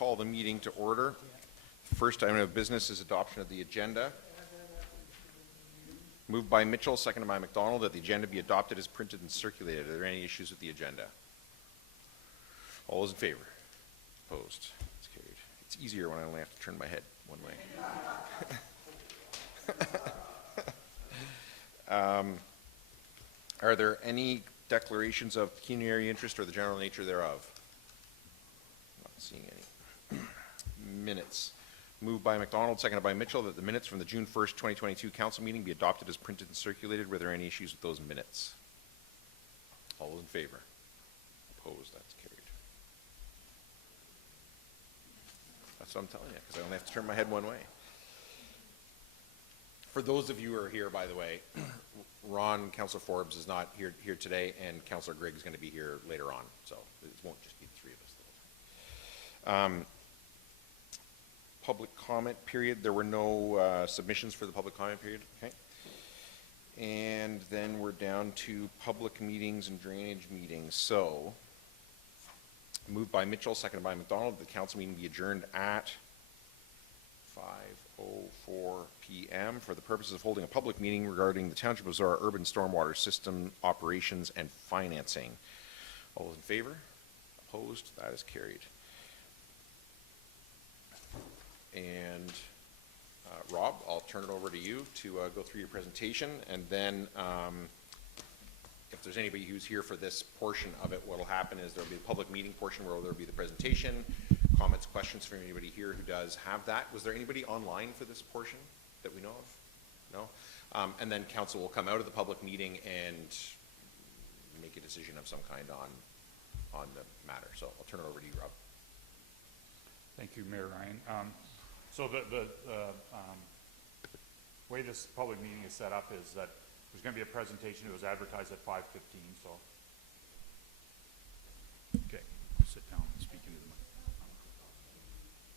call the meeting to order. First item of business is adoption of the agenda. Moved by Mitchell, seconded by McDonald, that the agenda be adopted as printed and circulated. Are there any issues with the agenda? All those in favor? Opposed? It's carried. It's easier when I only have to turn my head one way. Are there any declarations of pecuniary interest or the general nature thereof? Not seeing any. Minutes. Moved by McDonald, seconded by Mitchell, that the minutes from the June 1st, 2022 council meeting be adopted as printed and circulated. Were there any issues with those minutes? All those in favor? Opposed? That's carried. That's what I'm telling you, because I only have to turn my head one way. For those of you who are here, by the way, Ron, Councillor Forbes is not here today, and Councillor Grigg is going to be here later on, so it won't just be the three of us the whole time. Public comment period. There were no submissions for the public comment period. Okay. And then we're down to public meetings and drainage meetings. So, moved by Mitchell, seconded by McDonald, the council meeting be adjourned at 5:04 p.m. for the purposes of holding a public meeting regarding the Township of Zorra urban stormwater system operations and financing. All those in favor? Opposed? That is carried. And Rob, I'll turn it over to you to go through your presentation, and then if there's anybody who's here for this portion of it, what will happen is there'll be a public meeting portion where there'll be the presentation, comments, questions from anybody here who does have that. Was there anybody online for this portion that we know of? No? And then council will come out of the public meeting and make a decision of some kind on the matter. So I'll turn it over to you, Rob. Thank you, Mayor Ryan. So the way this public meeting is set up is that there's going to be a presentation. It was advertised at 5:15. So, okay, I'll sit down and speak into the mic.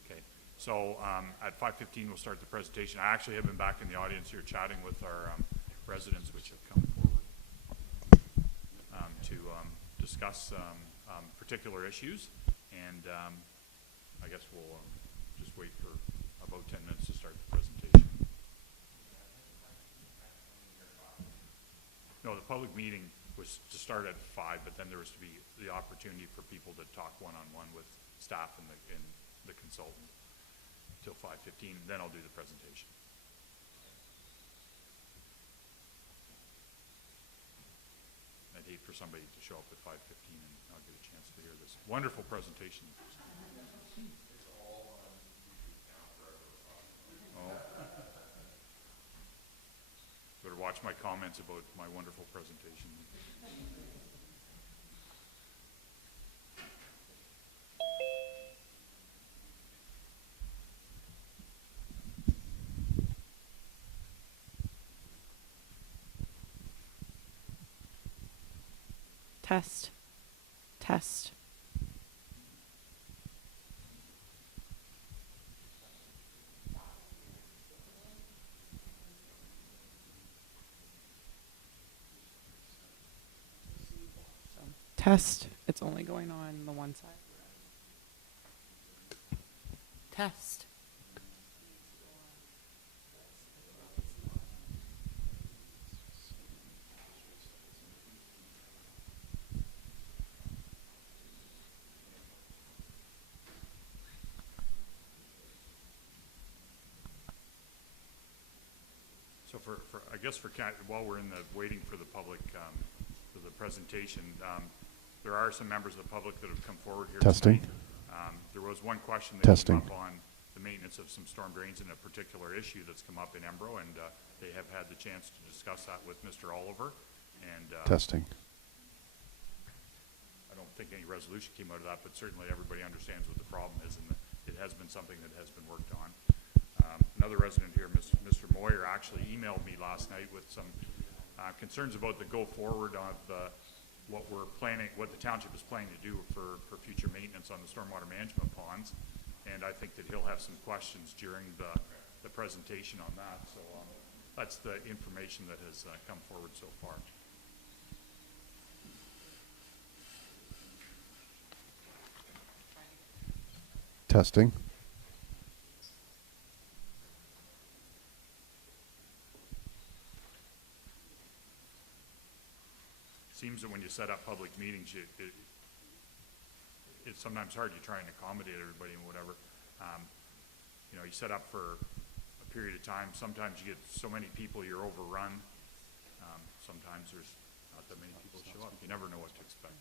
Okay, so at 5:15 we'll start the presentation. I actually have been back in the audience here chatting with our residents, which have come forward to discuss particular issues, and I guess we'll just wait for about 10 minutes to start the presentation. No, the public meeting was to start at 5, but then there was to be the opportunity for people to talk one-on-one with staff and the consultant till 5:15. Then I'll do the presentation. I'd hate for somebody to show up at 5:15 and not get a chance to hear this wonderful presentation. Better watch my comments about my wonderful presentation. Test. Test. Test. It's only going on the one side. Test. So I guess while we're waiting for the public for the presentation, there are some members of the public that have come forward here. Testing. Tonight. There was one question that Testing. came up on the maintenance of some storm drains in a particular issue that's come up in Embro, and they have had the chance to discuss that with Mr. Oliver. And Testing. I don't think any resolution came out of that, but certainly everybody understands what the problem is, and it has been something that has been worked on. Another resident here, Mr. Moyer, actually emailed me last night with some concerns about the go forward of what the township is planning to do for future maintenance on the stormwater management ponds, and I think that he'll have some questions during the presentation on that. So that's the information that has come forward so far. Testing. Seems that when you set up public meetings, it's sometimes hard. You try and accommodate everybody and whatever. You know, you set up for a period of time. Sometimes you get so many people, you're overrun. Sometimes there's not that many people show up. You never know what to expect.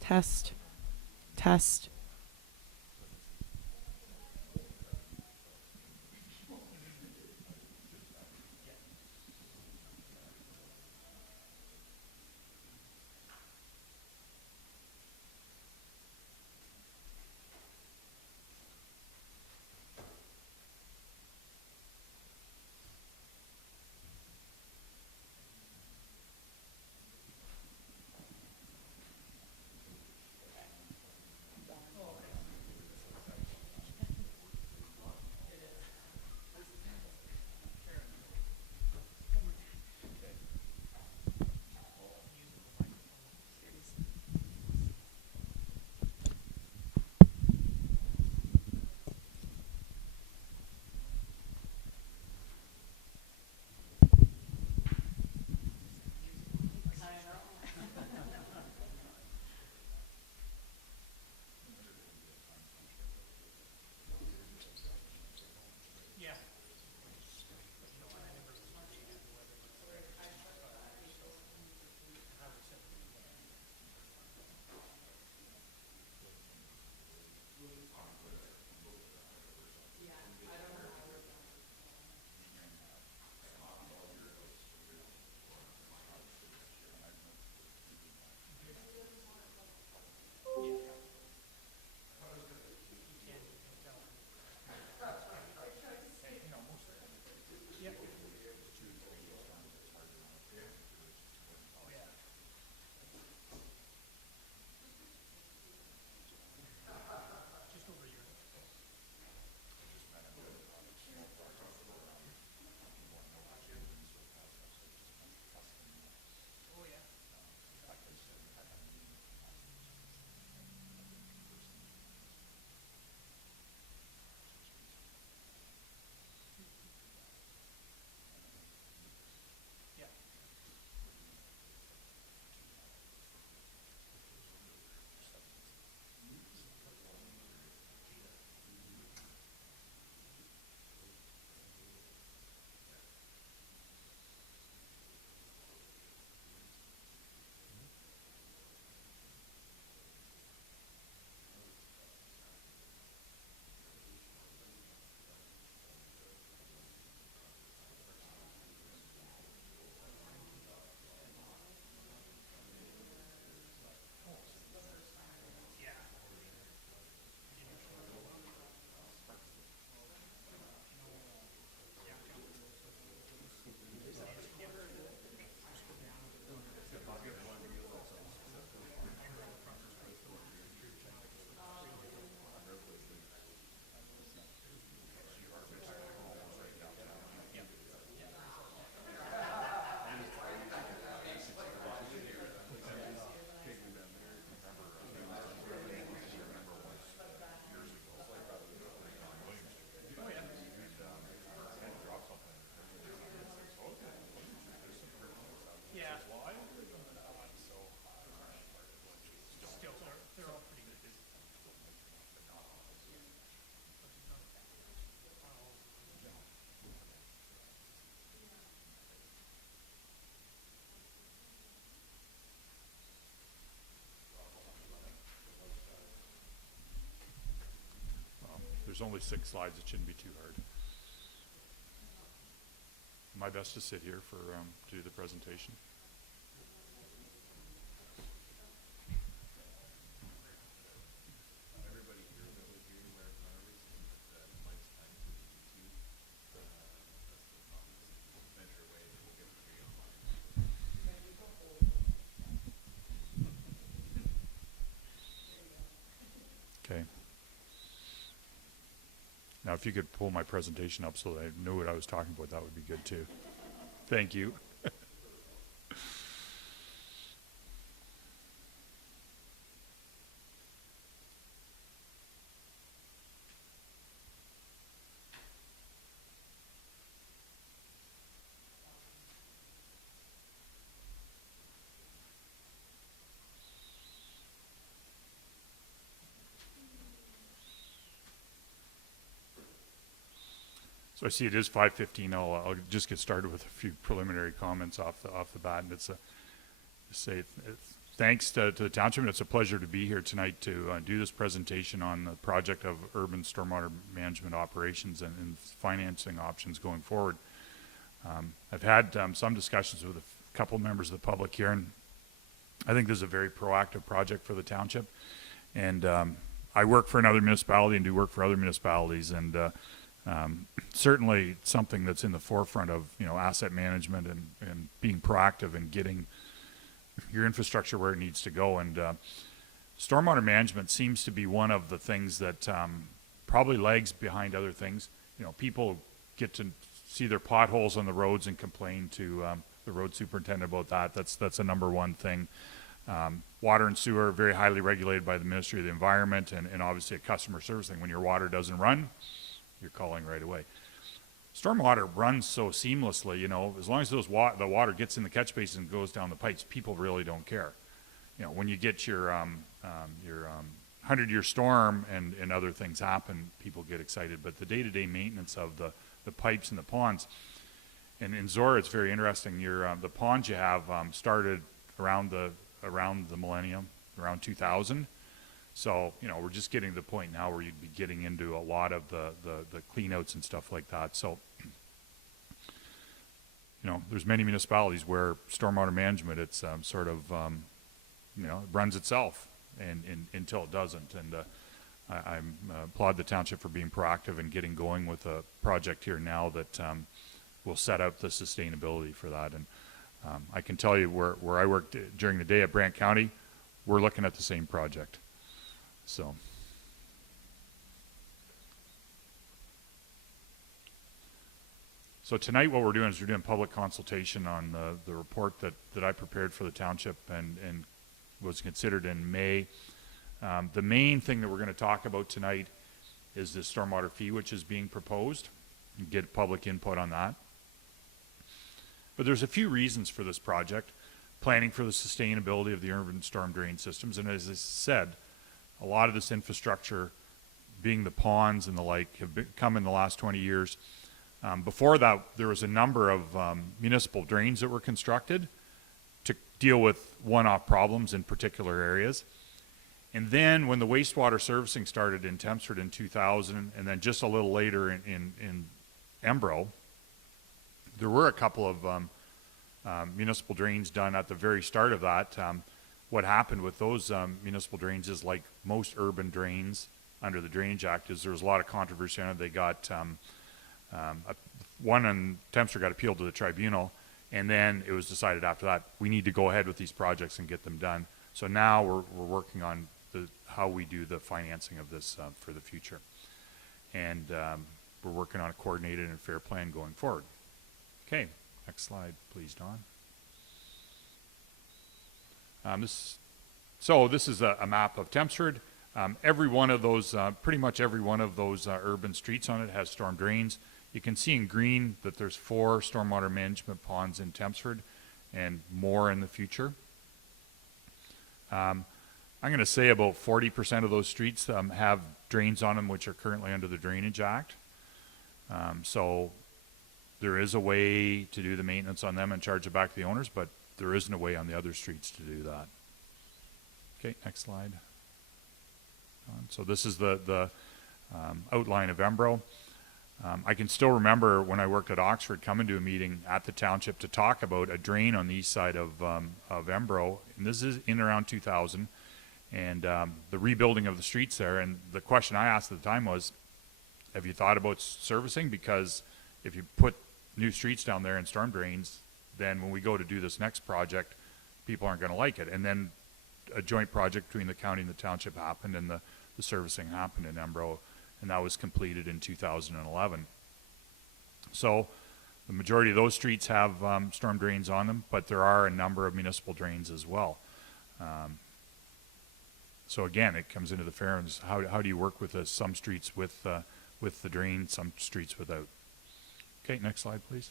Test. Test. there's only 6 slides. It shouldn't be too hard. My best to sit here for to do the presentation. Okay. Now, if you could pull my presentation up so that I knew what I was talking about, that would be good too. Thank you. So I see it is 5:15. I'll just get started with a few preliminary comments off the bat, and it's thanks to the township. It's a pleasure to be here tonight to do this presentation on the project of urban stormwater management operations and financing options going forward. I've had some discussions with a couple members of the public here, and I think this is a very proactive project for the township. And I work for another municipality and do work for other municipalities, and certainly something that's in the forefront of asset management and being proactive and getting your infrastructure where it needs to go. And stormwater management seems to be one of the things that probably lags behind other things. People get to see their potholes on the roads and complain to the road superintendent about that. That's a number one thing. Water and sewer are very highly regulated by the Ministry of the Environment, and obviously a customer service thing. When your water doesn't run, you're calling right away. Stormwater runs so seamlessly, as long as the water gets in the catch basin and goes down the pipes, people really don't care. When you get your 100-year storm and other things happen, people get excited. But the day-to-day maintenance of the pipes and the ponds, and in Zorra, it's very interesting. The ponds you have started around the millennium, around 2000. So, we're just getting to the point now where you'd be getting into a lot of the cleanouts and stuff like that. So, there's many municipalities where stormwater management, it's sort of, it runs itself and until it doesn't. And I applaud the township for being proactive and getting going with a project here now that will set up the sustainability for that. And I can tell you where I worked during the day at Brant County, we're looking at the same project. So tonight what we're doing is we're doing public consultation on the report that I prepared for the township and was considered in May. The main thing that we're going to talk about tonight is the stormwater fee, which is being proposed, and get public input on that. But there's a few reasons for this project. Planning for the sustainability of the urban storm drain systems, and as I said, a lot of this infrastructure, being the ponds and the like, have come in the last 20 years. Before that, there was a number of municipal drains that were constructed to deal with one-off problems in particular areas. And then when the wastewater servicing started in Tempsford in 2000, and then just a little later in Embro, there were a couple of municipal drains done at the very start of that. What happened with those municipal drains is, like most urban drains under the Drainage Act, is there was a lot of controversy on it. They got one in Tempsford got appealed to the tribunal, and then it was decided after that we need to go ahead with these projects and get them done. So now we're working on how we do the financing of this for the future, and we're working on a coordinated and fair plan going forward. Okay, next slide, please, Don. This is a map of Tempsford. Every one of those, pretty much every one of those urban streets on it has storm drains. You can see in green that there's 4 stormwater management ponds in Tempsford and more in the future. I'm going to say about 40% of those streets have drains on them which are currently under the Drainage Act. So there is a way to do the maintenance on them and charge it back to the owners, but there isn't a way on the other streets to do that. Okay, next slide. So this is the outline of Embro. I can still remember when I worked at Oxford coming to a meeting at the township to talk about a drain on the east side of Embro, and this is in around 2000, and the rebuilding of the streets there. And the question I asked at the time was, have you thought about servicing? Because if you put new streets down there and storm drains, then when we go to do this next project, people aren't going to like it. And then a joint project between the county and the township happened, and the servicing happened in Embro, and that was completed in 2011. So the majority of those streets have storm drains on them, but there are a number of municipal drains as well. So again, it comes into the fairness. How do you work with this? Some streets with the drain, some streets without. Okay, next slide, please.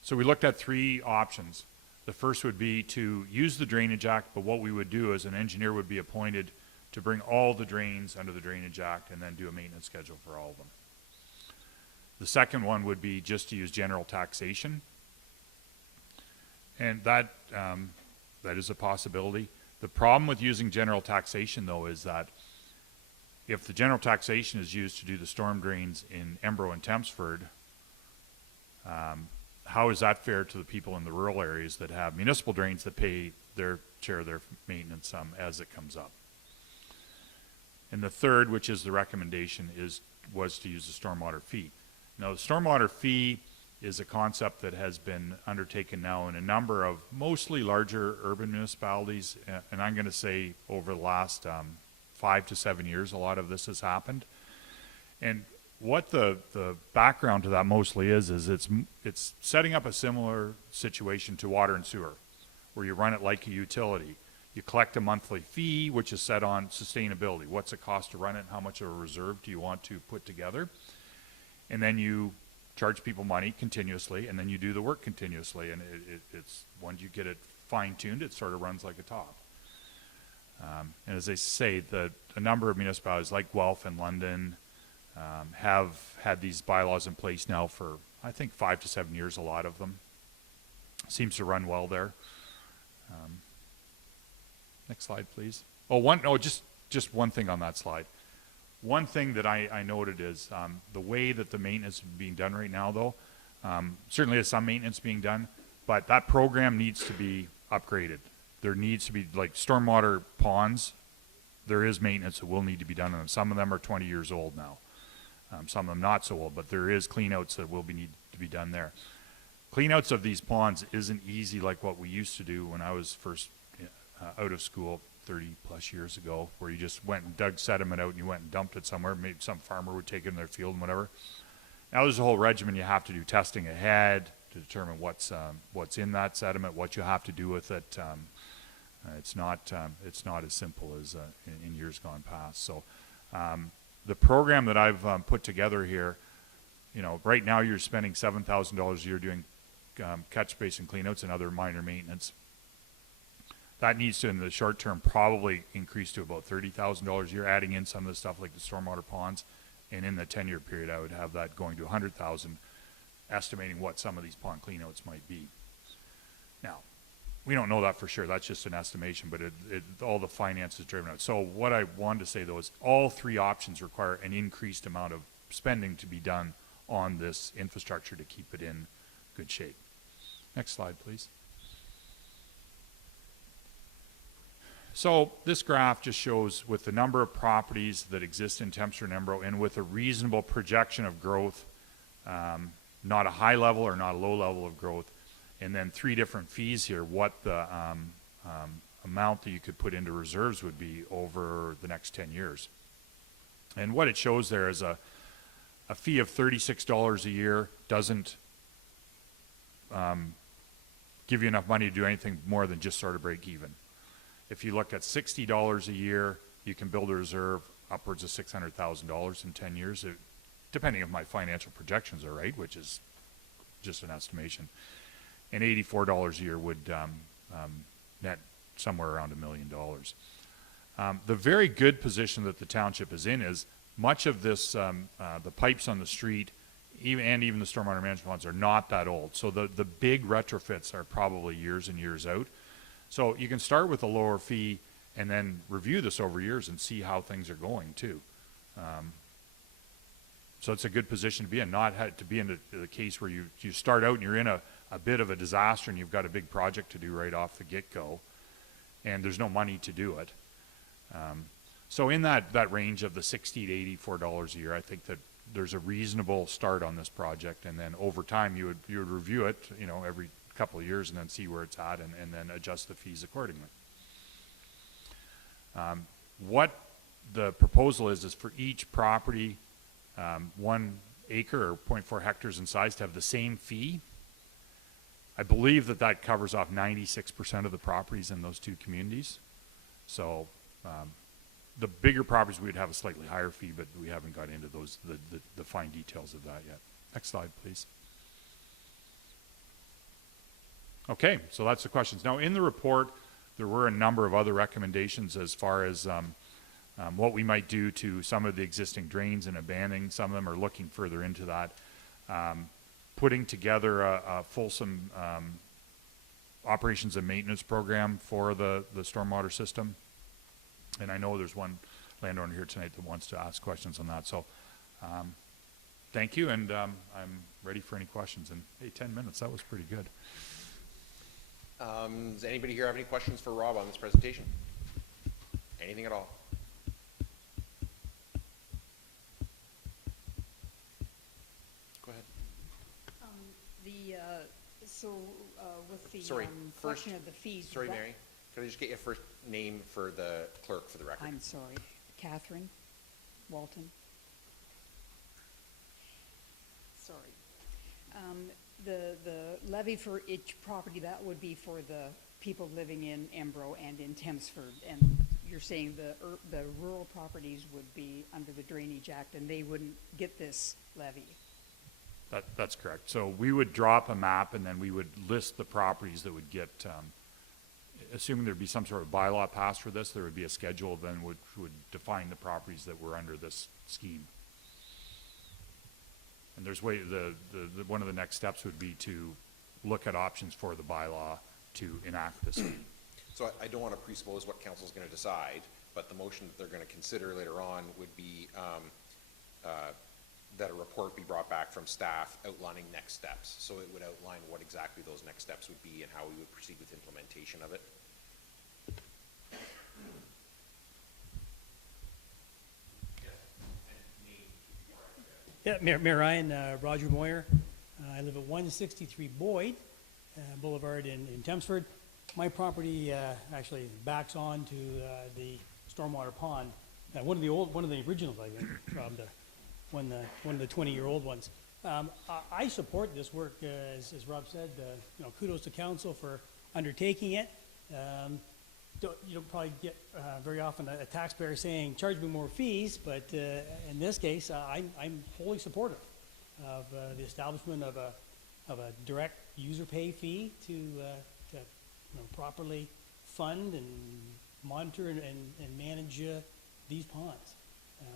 So we looked at 3 options. The first would be to use the Drainage Act, but what we would do is an engineer would be appointed to bring all the drains under the Drainage Act and then do a maintenance schedule for all of them. The second one would be just to use general taxation, and that is a possibility. The problem with using general taxation, though, is that if the general taxation is used to do the storm drains in Embro and Tempsford, how is that fair to the people in the rural areas that have municipal drains that pay their share of their maintenance as it comes up? And the third, which is the recommendation, was to use the stormwater fee. Now, the stormwater fee is a concept that has been undertaken now in a number of mostly larger urban municipalities, and I'm going to say over the last 5 to 7 years, a lot of this has happened. And what the background to that mostly is it's setting up a similar situation to water and sewer, where you run it like a utility. You collect a monthly fee, which is set on sustainability. What's it cost to run it? How much of a reserve do you want to put together? And then you charge people money continuously, and then you do the work continuously. And it's once you get it fine-tuned, it sort of runs like a top. And as I say, a number of municipalities like Guelph and London have had these bylaws in place now for, I think, 5 to 7 years, a lot of them. Seems to run well there. Next slide, please. Just one thing on that slide. One thing that I noted is the way that the maintenance is being done right now, though. Certainly there's some maintenance being done, but that program needs to be upgraded. There needs to be, like stormwater ponds, there is maintenance that will need to be done on them. Some of them are 20 years old now. Some of them not so old, but there is cleanouts that will need to be done there. Cleanouts of these ponds isn't easy like what we used to do when I was first out of school 30 plus years ago, where you just went and dug sediment out and you went and dumped it somewhere. Maybe some farmer would take it in their field and whatever. Now there's a whole regimen. You have to do testing ahead to determine what's in that sediment, what you have to do with it. It's not as simple as in years gone past. So the program that I've put together here, right now you're spending $7,000 a year doing catch basin cleanouts and other minor maintenance. That needs to, in the short term, probably increase to about $30,000 a year, adding in some of the stuff like the stormwater ponds. And in the 10-year period, I would have that going to $100,000, estimating what some of these pond cleanouts might be. Now, we don't know that for sure. That's just an estimation, but all the finance is driven out. So what I wanted to say, though, is all 3 options require an increased amount of spending to be done on this infrastructure to keep it in good shape. Next slide, please. So this graph just shows with the number of properties that exist in Tempsford and Embro, and with a reasonable projection of growth, not a high level or not a low level of growth, and then 3 different fees here, what the amount that you could put into reserves would be over the next 10 years. And what it shows there is a fee of $36 a year doesn't give you enough money to do anything more than just sort of break even. If you look at $60 a year, you can build a reserve upwards of $600,000 in 10 years, depending if my financial projections are right, which is just an estimation. And $84 a year would net somewhere around $1 million. The very good position that the township is in is much of this, the pipes on the street, even the stormwater management ponds are not that old. So the big retrofits are probably years and years out. So you can start with a lower fee and then review this over years and see how things are going too. So it's a good position to be in, not to be in the case where you start out and you're in a bit of a disaster and you've got a big project to do right off the get-go, and there's no money to do it. So in that range of the $60 to $84 a year, I think that there's a reasonable start on this project, and then over time you would review it, every couple of years and then see where it's at and then adjust the fees accordingly. What the proposal is for each property, 1 acre or 0.4 hectares in size, to have the same fee. I believe that covers off 96% of the properties in those two communities. So the bigger properties, we'd have a slightly higher fee, but we haven't got into the fine details of that yet. Next slide, please. Okay, so that's the questions. Now, in the report, there were a number of other recommendations as far as what we might do to some of the existing drains and abandoning some of them, or looking further into that. Putting together a fulsome operations and maintenance program for the stormwater system. And I know there's one landowner here tonight that wants to ask questions on that. So thank you, and I'm ready for any questions. And hey, 10 minutes, that was pretty good. Does anybody here have any questions for Rob on this presentation? Anything at all? Go ahead. With the Sorry, question first- of the fees. Sorry, Mary. Could I just get your first name for the clerk for the record? I'm sorry, Catherine Walton. Sorry. The levy for each property, that would be for the people living in Embro and in Thamesford. And you're saying the rural properties would be under the Drainage Act and they wouldn't get this levy? That's correct. So we would drop a map and then we would list the properties that would get, assuming there'd be some sort of bylaw passed for this, there would be a schedule then which would define the properties that were under this scheme. And there's one of the next steps would be to look at options for the bylaw to enact this scheme. So I don't want to presuppose what council's going to decide, but the motion that they're going to consider later on would be that a report be brought back from staff outlining next steps. So it would outline what exactly those next steps would be and how we would proceed with implementation of it. Yeah, Mayor Ryan, Roger Moyer. I live at 163 Boyd Boulevard in Thamesford. My property actually backs on to the stormwater pond. One of the originals, I think, from one of the 20-year-old ones. I support this work, as Rob said. Kudos to council for undertaking it. You don't probably get very often a taxpayer saying, charge me more fees, but in this case, I'm wholly supportive of the establishment of a direct user pay fee to properly fund and monitor and manage these ponds.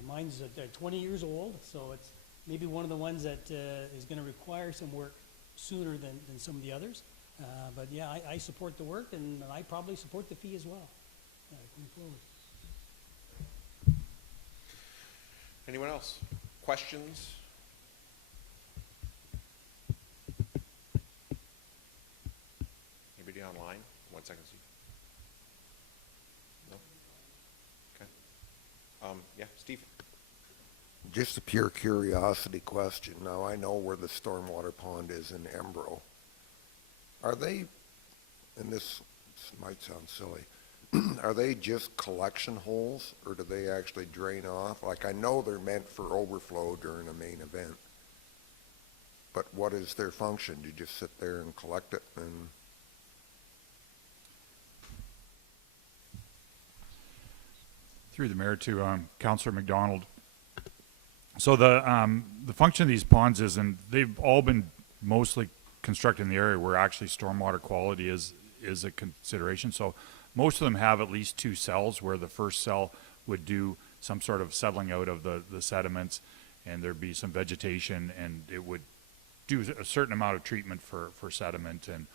Mine's 20 years old, so it's maybe one of the ones that is going to require some work sooner than some of the others. But yeah, I support the work, and I probably support the fee as well, going forward. Anyone else? Questions? Anybody online? 1 second, Steve. No? Okay. Yeah, Steve? Just a pure curiosity question. Now, I know where the stormwater pond is in Embro. Are they, and this might sound silly, are they just collection holes, or do they actually drain off? Like, I know they're meant for overflow during a main event, but what is their function? Do you just sit there and collect it and... Through the mayor to Councillor McDonald. So the function of these ponds is, and they've all been mostly constructed in the area where actually stormwater quality is a consideration. So most of them have at least 2 cells, where the first cell would do some sort of settling out of the sediments, and there'd be some vegetation, and it would do a certain amount of treatment for sediment and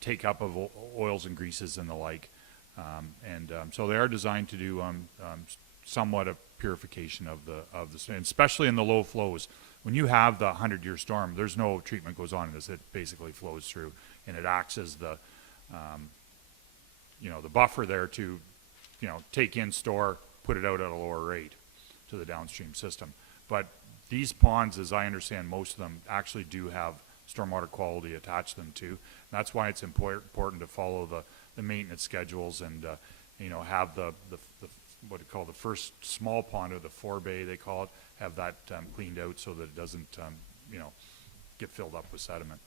take up of oils and greases and the like. So they are designed to do somewhat of purification of and especially in the low flows. When you have the 100-year storm, there's no treatment goes on in this. It basically flows through, and it acts as the, the buffer there to, take in, store, put it out at a lower rate to the downstream system. But these ponds, as I understand, most of them actually do have stormwater quality attached to them too. That's why it's important to follow the maintenance schedules and, have the what they call the first small pond, or the forebay they call it, have that cleaned out so that it doesn't, get filled up with sediment.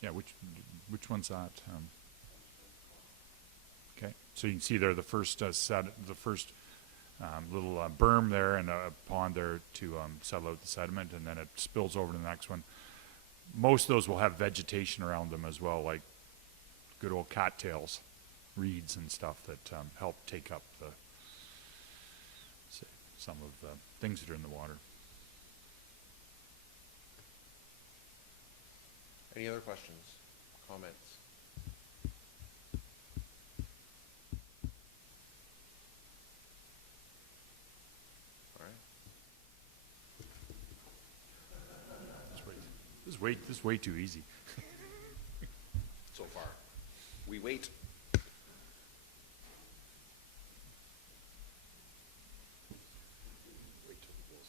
Yeah, which one's that? Okay, so you can see there the first little berm there and a pond there to settle out the sediment, and then it spills over to the next one. Most of those will have vegetation around them as well, like good old cattails, reeds and stuff that help take up some of the things that are in the water. Any other questions, comments? All right. This is way too easy. So far. We wait. Wait till the wheels.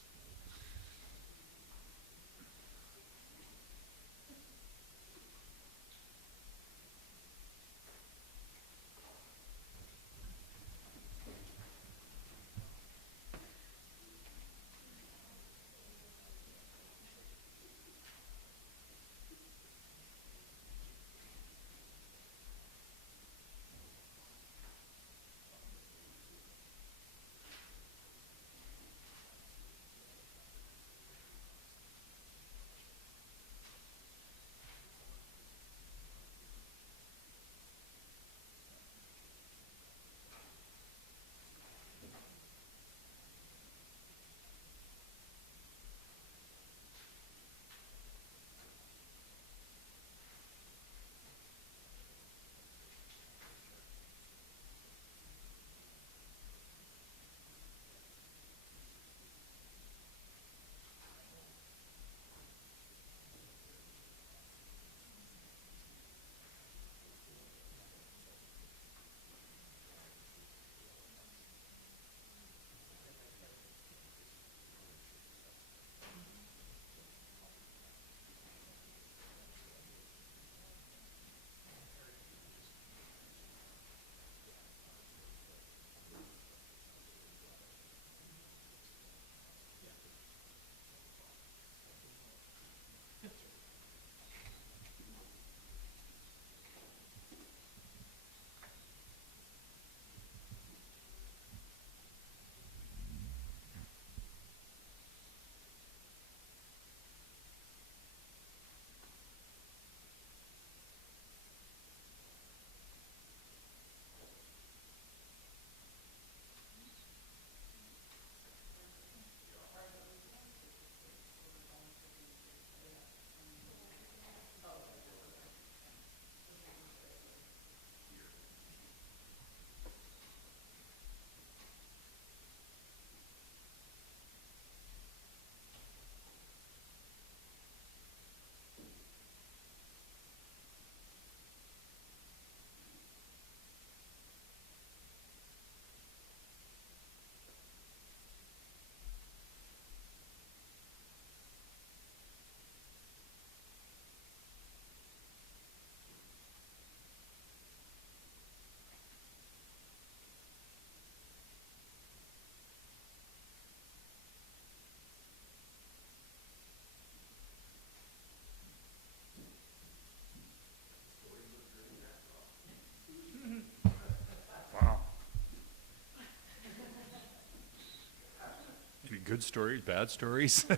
Good stories, bad stories. Yeah.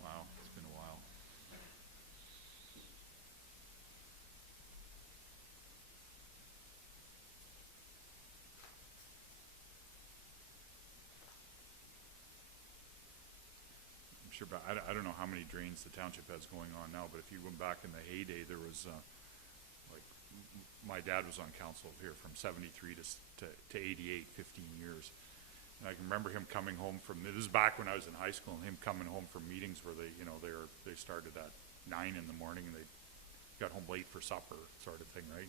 Wow, it's been a while. I'm sure, but I don't know how many drains the township has going on now, but if you went back in the heyday, there was, my dad was on council here from 73 to 88, 15 years. And I can remember him coming home from, this is back when I was in high school, and him coming home from meetings where they, you know, they started at 9 in the morning and they got home late for supper, sort of thing, right?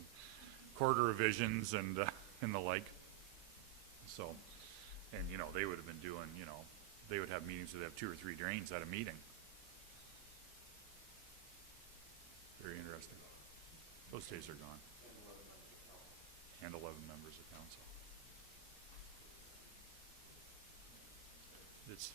Quarter revisions and the like. So, and, you know, they would have been doing, you know, they would have meetings where they have 2 or 3 drains at a meeting. Very interesting. Those days are gone. And 11 members of council. It's,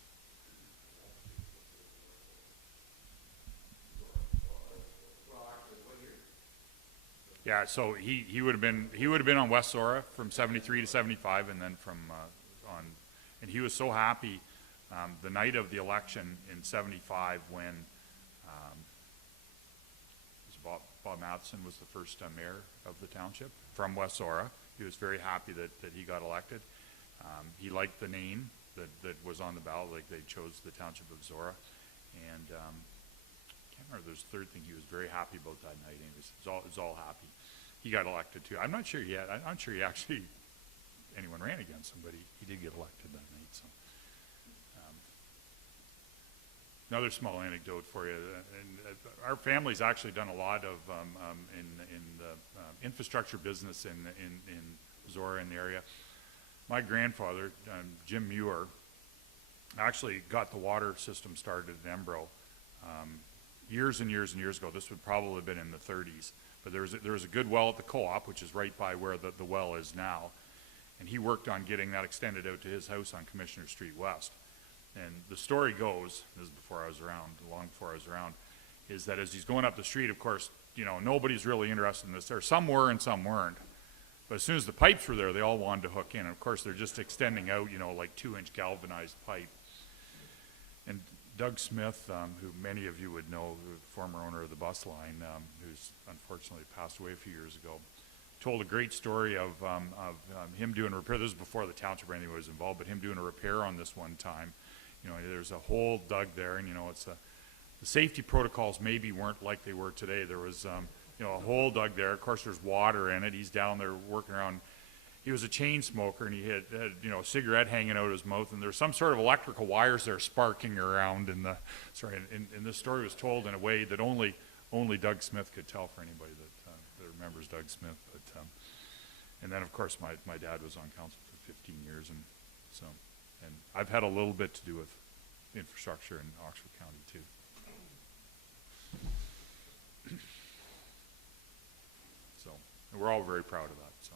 yeah, so he would have been on West Zorra from 73 to 75, and then from on, and he was so happy the night of the election in 75 when Bob Matheson was the first mayor of the township from West Zorra. He was very happy that he got elected. He liked the name that was on the ballot, like they chose the township of Zorra, and can't remember. There's a third thing he was very happy about that night. And he was all happy. He got elected too. I'm not sure he actually anyone ran against him, but he did get elected that night. So another small anecdote for you. And our family's actually done a lot of in the infrastructure business in Zorra in the area. My grandfather, Jim Muir, actually got the water system started in Embro years and years and years ago. This would probably have been in the 30s. But there was a good well at the co-op, which is right by where the well is now. And he worked on getting that extended out to his house on Commissioner Street West. And the story goes, this is before I was around, long before I was around, is that as he's going up the street, of course, you know, nobody's really interested in this. There, some were and some weren't. But as soon as the pipes were there, they all wanted to hook in. And of course, they're just extending out, you know, like 2-inch galvanized pipe. And Doug Smith, who many of you would know, the former owner of the bus line, who's unfortunately passed away a few years ago, told a great story of him doing a repair. This was before the township or anything was involved, but him doing a repair on this one time. You know, there's a hole dug there, and you know, the safety protocols maybe weren't like they were today. There was, you know, a hole dug there. Of course, there's water in it. He's down there working around. He was a chain smoker, and he had you know, a cigarette hanging out of his mouth, and there's some sort of electrical wires there sparking around. And this story was told in a way that only Doug Smith could tell, for anybody that remembers Doug Smith. But and then of course my dad was on council for 15 years, and so. And I've had a little bit to do with infrastructure in Oxford County too. So, and we're all very proud of that. So.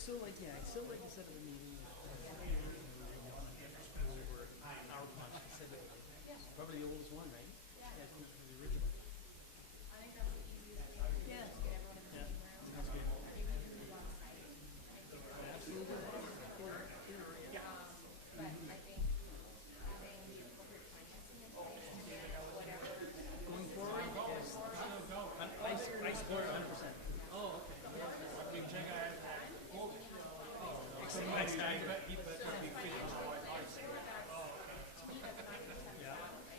still like, yeah, I still like to set up a meeting. Over our punch, probably the oldest one, right? Yeah, it's the original. Yeah. Yeah, that's good. Going forward, yes. I support it 100%. Oh, okay. Big check. Next time, yeah.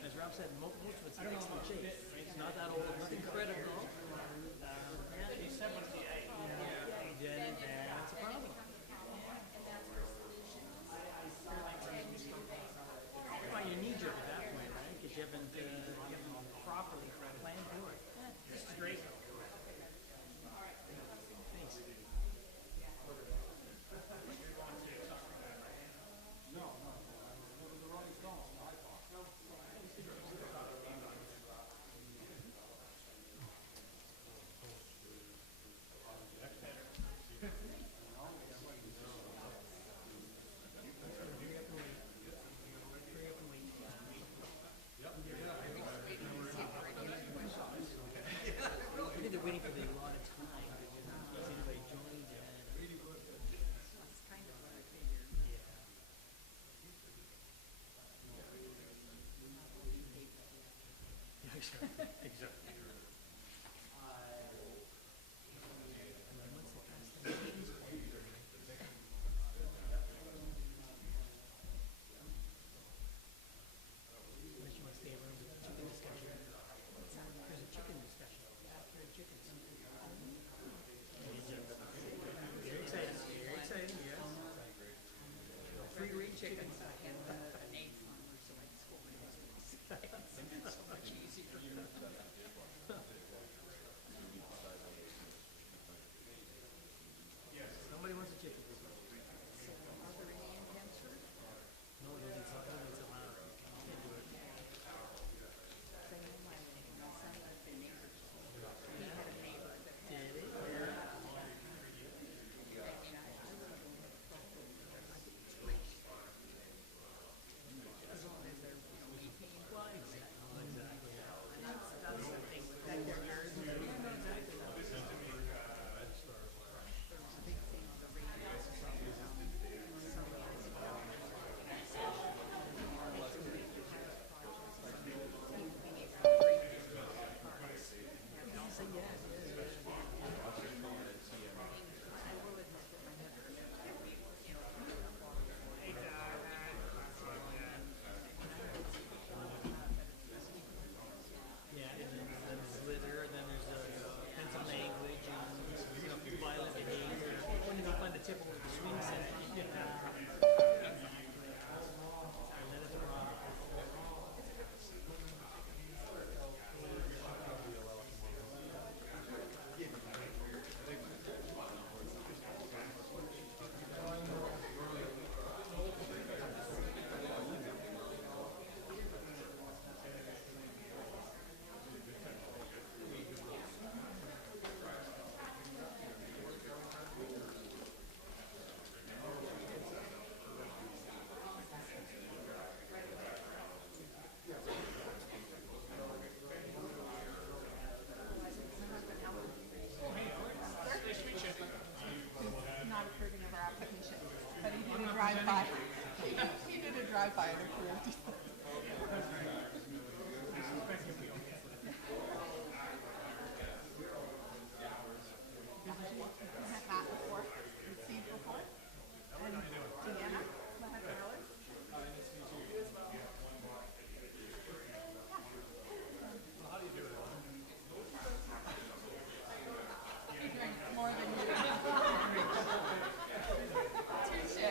As Rob said, most of it's in excellent shape. It's not that old, nothing critical. Yeah, he's 78. Yeah, that's a problem. Well, you need you at that point, right? Because you haven't properly planned for it. This is great. Thanks. I think they're waiting for the allotted time. Has anybody joined yet? That's kind of what I figured. Yeah, exactly. Exactly. Unless you want to stay around with the chicken discussion. There's a chicken discussion. Backyard chickens. Very exciting. Very exciting, yes. Free range chickens. I had an egg farmer, so I just go in and it's so much easier. Somebody wants a chicken. So are there any in Deptford? No, it's not, it's allowed. Can't do it. I know my son lived in neighbors. He had a neighbor that had. Did it? I mean, I really don't have a problem with it. I think it's great. As long as they're, maintained. Well, exactly. That's the thing with backyard gardens. There's a big thing on the radio. Somebody has a problem. Say yes. Yeah, and then there's litter, and then there's offensive language, and violent behavior. When you find the tip over the swing set, you get that. And then it's a problem. Not approving of our application, but he did a drive-by. He did a drive-by and approved. Met Matt before, and Steve before, and Deanna, met her earlier. He drinks more than you. Touche.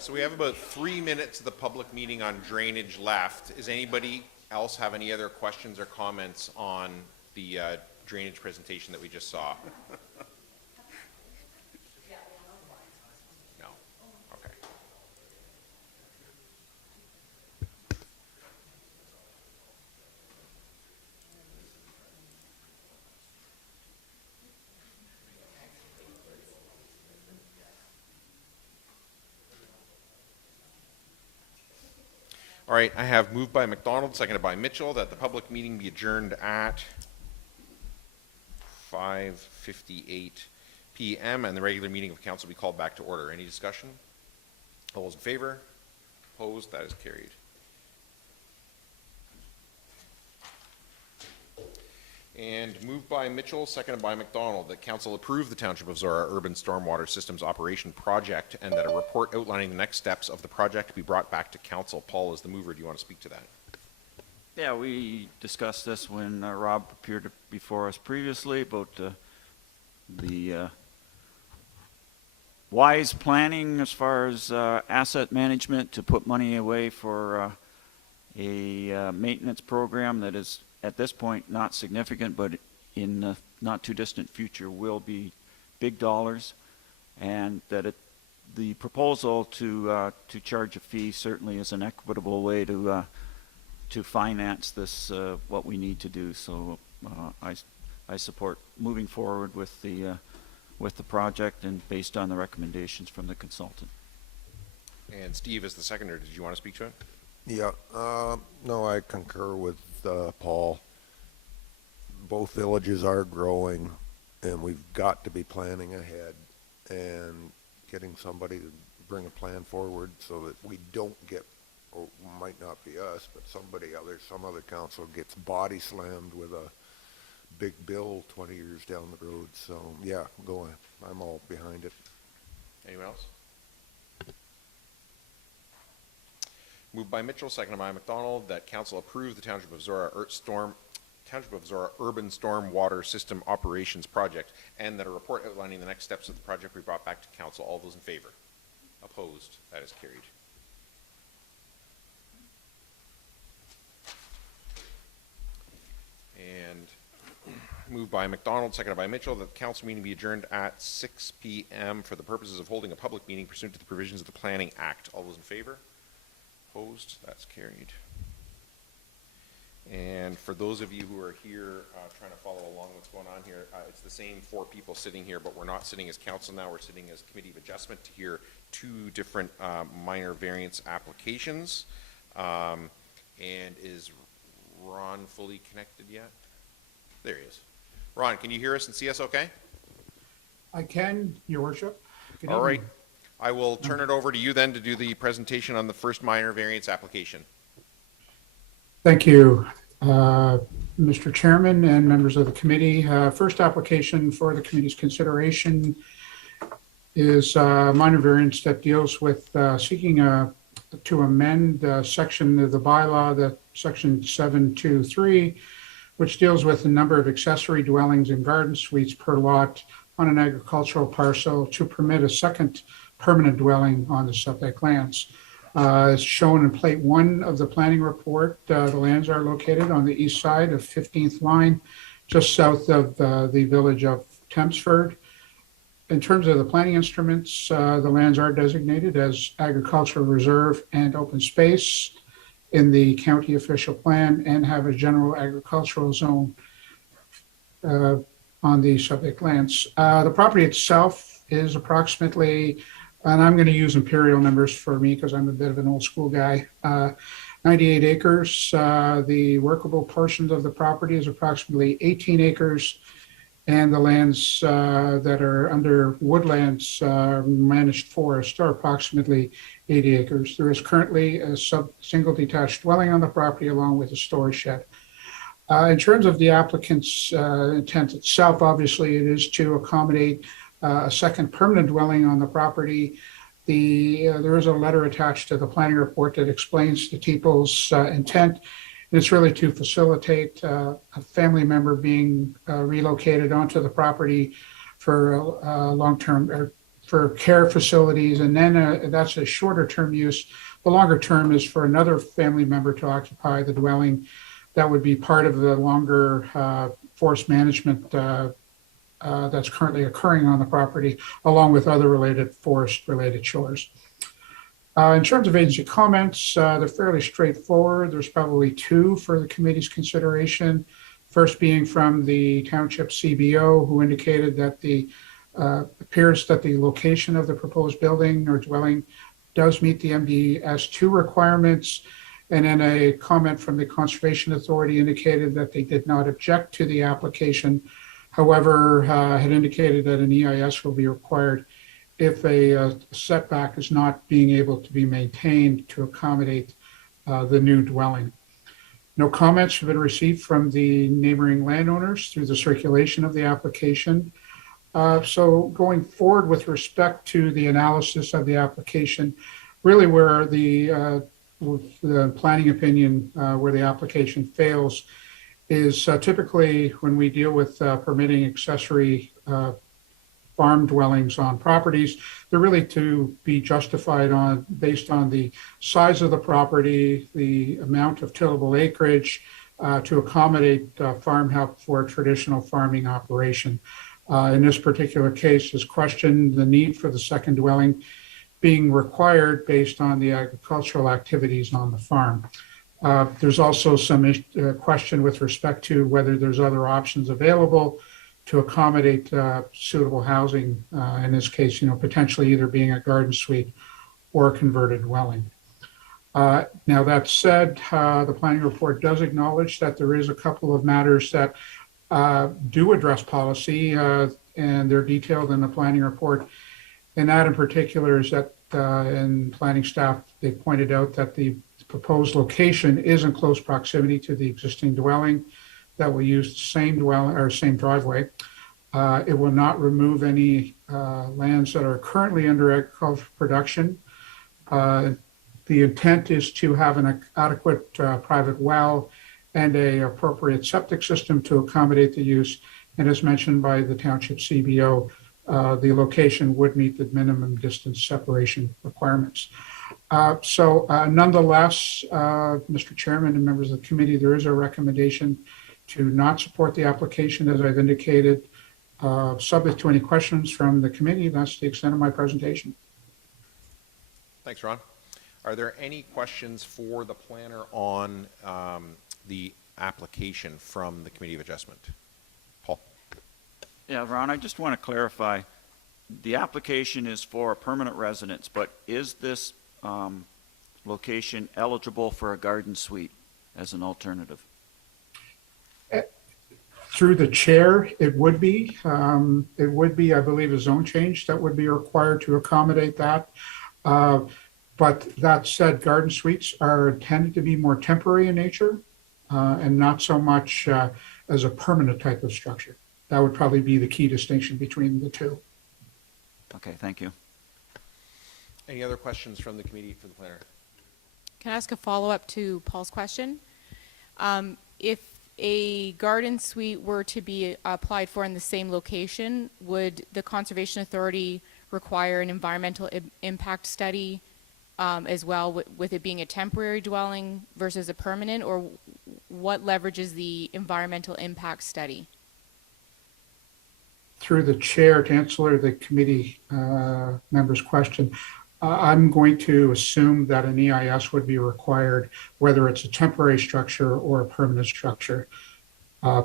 So we have about 3 minutes of the public meeting on drainage left. Does anybody else have any other questions or comments on the drainage presentation that we just saw? No? Okay. All right, I have moved by McDonald, seconded by Mitchell, that the public meeting be adjourned at 5:58 PM, and the regular meeting of council be called back to order. Any discussion? All those in favor? Opposed? That is carried. And moved by Mitchell, seconded by McDonald, that council approve the Township of Zorra Urban Stormwater Systems Operation Project, and that a report outlining the next steps of the project be brought back to council. Paul, as the mover, do you want to speak to that? Yeah, we discussed this when Rob appeared before us previously about the wise planning as far as asset management to put money away for a maintenance program that is at this point not significant, but in the not too distant future will be big dollars, and that the proposal to charge a fee certainly is an equitable way to finance this, what we need to do. So I support moving forward with the project and based on the recommendations from the consultant. And Steve, as the seconder, did you want to speak to it? Yeah, no, I concur with Paul. Both villages are growing, and we've got to be planning ahead and getting somebody to bring a plan forward so that we don't get, or might not be us, but some other council gets body slammed with a big bill 20 years down the road. So yeah, I'm all behind it. Anyone else? Moved by Mitchell, seconded by McDonald, that council approve the Township of Zorra Urban Storm Water System Operations Project, and that a report outlining the next steps of the project be brought back to council. All those in favor? Opposed? That is carried. And moved by McDonald, seconded by Mitchell, that the council meeting be adjourned at 6 PM for the purposes of holding a public meeting pursuant to the provisions of the Planning Act. All those in favor? Opposed? That's carried. And for those of you who are here trying to follow along what's going on here, it's the same 4 people sitting here, but we're not sitting as council now. We're sitting as Committee of Adjustment to hear 2 different minor variance applications. And is Ron fully connected yet? There he is. Ron, can you hear us and see us okay? I can, Your Worship. Good All right. evening. I will turn it over to you then to do the presentation on the first minor variance application. Thank you, Mr. Chairman and members of the committee. First application for the committee's consideration is a minor variance that deals with seeking to amend section of the bylaw, that section 723, which deals with the number of accessory dwellings and garden suites per lot on an agricultural parcel to permit a second permanent dwelling on the subject lands. As shown in plate 1 of the planning report, the lands are located on the east side of 15th line, just south of the village of Tempsford. In terms of the planning instruments, the lands are designated as agricultural reserve and open space in the county official plan and have a general agricultural zone on the subject lands. The property itself is approximately, and I'm going to use imperial numbers for me because I'm a bit of an old school guy, 98 acres. The workable portions of the property is approximately 18 acres, and the lands that are under woodlands managed forest are approximately 80 acres. There is currently a single detached dwelling on the property along with a storage shed. In terms of the applicant's intent itself, obviously it is to accommodate a second permanent dwelling on the property. There is a letter attached to the planning report that explains the TPO's intent. And it's really to facilitate a family member being relocated onto the property for long-term, or for care facilities, and then that's a shorter term use. The longer term is for another family member to occupy the dwelling. That would be part of the longer forest management that's currently occurring on the property, along with other related forest-related chores. In terms of agency comments, they're fairly straightforward. There's probably two for the committee's consideration. First being from the Township CBO, who indicated that appears that the location of the proposed building or dwelling does meet the MDS2 requirements. And then a comment from the Conservation Authority indicated that they did not object to the application. However, had indicated that an EIS will be required if a setback is not being able to be maintained to accommodate the new dwelling. No comments have been received from the neighboring landowners through the circulation of the application. So going forward with respect to the analysis of the application, really where the planning opinion where the application fails is typically when we deal with permitting accessory farm dwellings on properties. They're really to be justified based on the size of the property, the amount of tillable acreage to accommodate farm help for a traditional farming operation. In this particular case, is questioned the need for the second dwelling being required based on the agricultural activities on the farm. There's also some question with respect to whether there's other options available to accommodate suitable housing, in this case, potentially either being a garden suite or a converted dwelling. Now that said, the planning report does acknowledge that there is a couple of matters that do address policy, and they're detailed in the planning report. And that in particular is that in planning staff, they pointed out that the proposed location is in close proximity to the existing dwelling that will use the same dwelling or same driveway. It will not remove any lands that are currently under agricultural production. The intent is to have an adequate private well and an appropriate septic system to accommodate the use. And as mentioned by the Township CBO, the location would meet the minimum distance separation requirements. Nonetheless, Mr. Chairman and members of the committee, there is a recommendation to not support the application, as I've indicated, subject to any questions from the committee. That's the extent of my presentation. Thanks, Ron. Are there any questions for the planner on the application from the Committee of Adjustment? Paul? Yeah, Ron, I just want to clarify. The application is for a permanent residence, but is this location eligible for a garden suite as an alternative? Through the chair, it would be. It would be, I believe, a zone change that would be required to accommodate that. But that said, garden suites are intended to be more temporary in nature and not so much as a permanent type of structure. That would probably be the key distinction between the two. Okay, thank you. Any other questions from the committee for the planner? Can I ask a follow-up to Paul's question? If a garden suite were to be applied for in the same location, would the Conservation Authority require an environmental impact study as well, with it being a temporary dwelling versus a permanent, or what leverages the environmental impact study? Through the chair, to answer the committee member's question, I'm going to assume that an EIS would be required, whether it's a temporary structure or a permanent structure.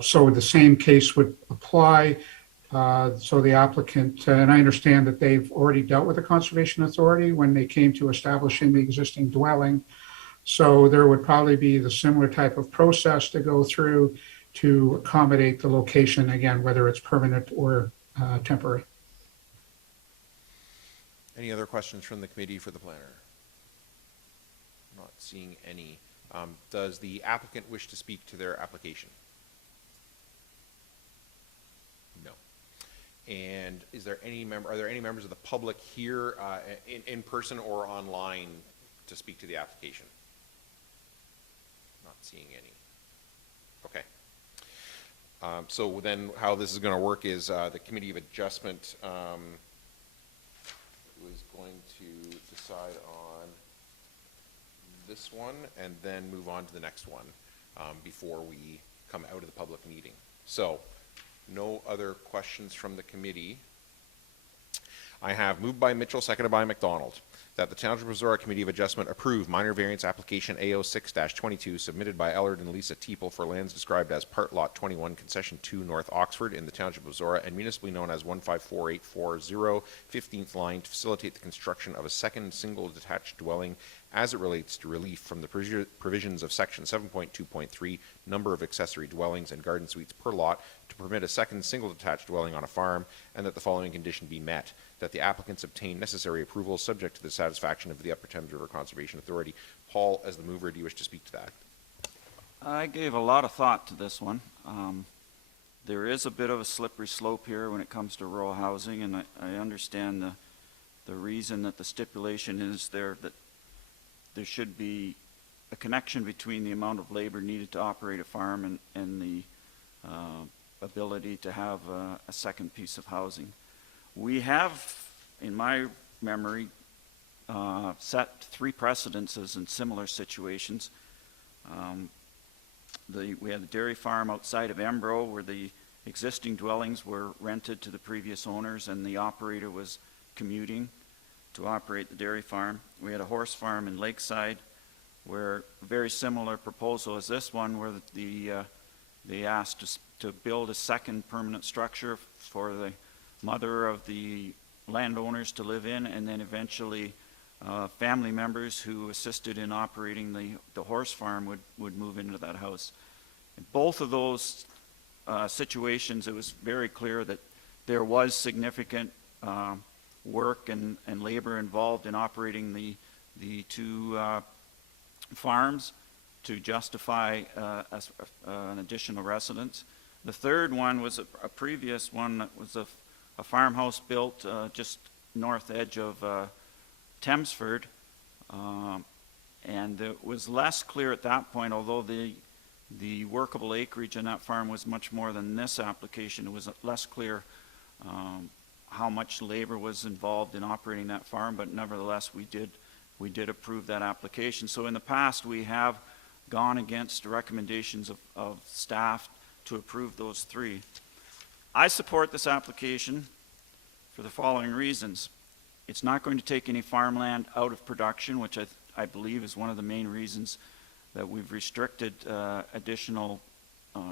So the same case would apply. So the applicant, and I understand that they've already dealt with the Conservation Authority when they came to establishing the existing dwelling. So there would probably be the similar type of process to go through to accommodate the location, again, whether it's permanent or temporary. Any other questions from the committee for the planner? Not seeing any. Does the applicant wish to speak to their application? No. And is there any are there any members of the public here in person or online to speak to the application? Not seeing any. Okay. So then how this is going to work is the Committee of Adjustment was going to decide on this one and then move on to the next one before we come out of the public meeting. So, no other questions from the committee. I have moved by Mitchell, seconded by McDonald, that the Township of Zorra Committee of Adjustment approve minor variance application AO6-22 submitted by Ellard and Lisa Teeple for lands described as Part Lot 21, Concession 2, North Oxford in the Township of Zorra and municipally known as 154840, 15th line, to facilitate the construction of a second single detached dwelling as it relates to relief from the provisions of Section 7.2.3, number of accessory dwellings and garden suites per lot, to permit a second single detached dwelling on a farm, and that the following condition be met: that the applicants obtain necessary approvals subject to the satisfaction of the Upper Thames River Conservation Authority. Paul, as the mover, do you wish to speak to that? I gave a lot of thought to this one. There is a bit of a slippery slope here when it comes to rural housing, and I understand the reason that the stipulation is there, that there should be a connection between the amount of labor needed to operate a farm and the ability to have a second piece of housing. We have, in my memory, set 3 precedences in similar situations. We had the dairy farm outside of Embro where the existing dwellings were rented to the previous owners and the operator was commuting to operate the dairy farm. We had a horse farm in Lakeside where a very similar proposal as this one, where they asked to build a second permanent structure for the mother of the landowners to live in, and then eventually family members who assisted in operating the horse farm would move into that house. In both of those situations, it was very clear that there was significant work and labor involved in operating the 2 farms to justify an additional residence. The third one was a previous one that was a farmhouse built just north edge of Thamesford, and it was less clear at that point, although the workable acreage in that farm was much more than this application. It was less clear how much labor was involved in operating that farm, but nevertheless we did approve that application. So in the past we have gone against the recommendations of staff to approve those 3. I support this application for the following reasons. It's not going to take any farmland out of production, which I believe is one of the main reasons that we've restricted additional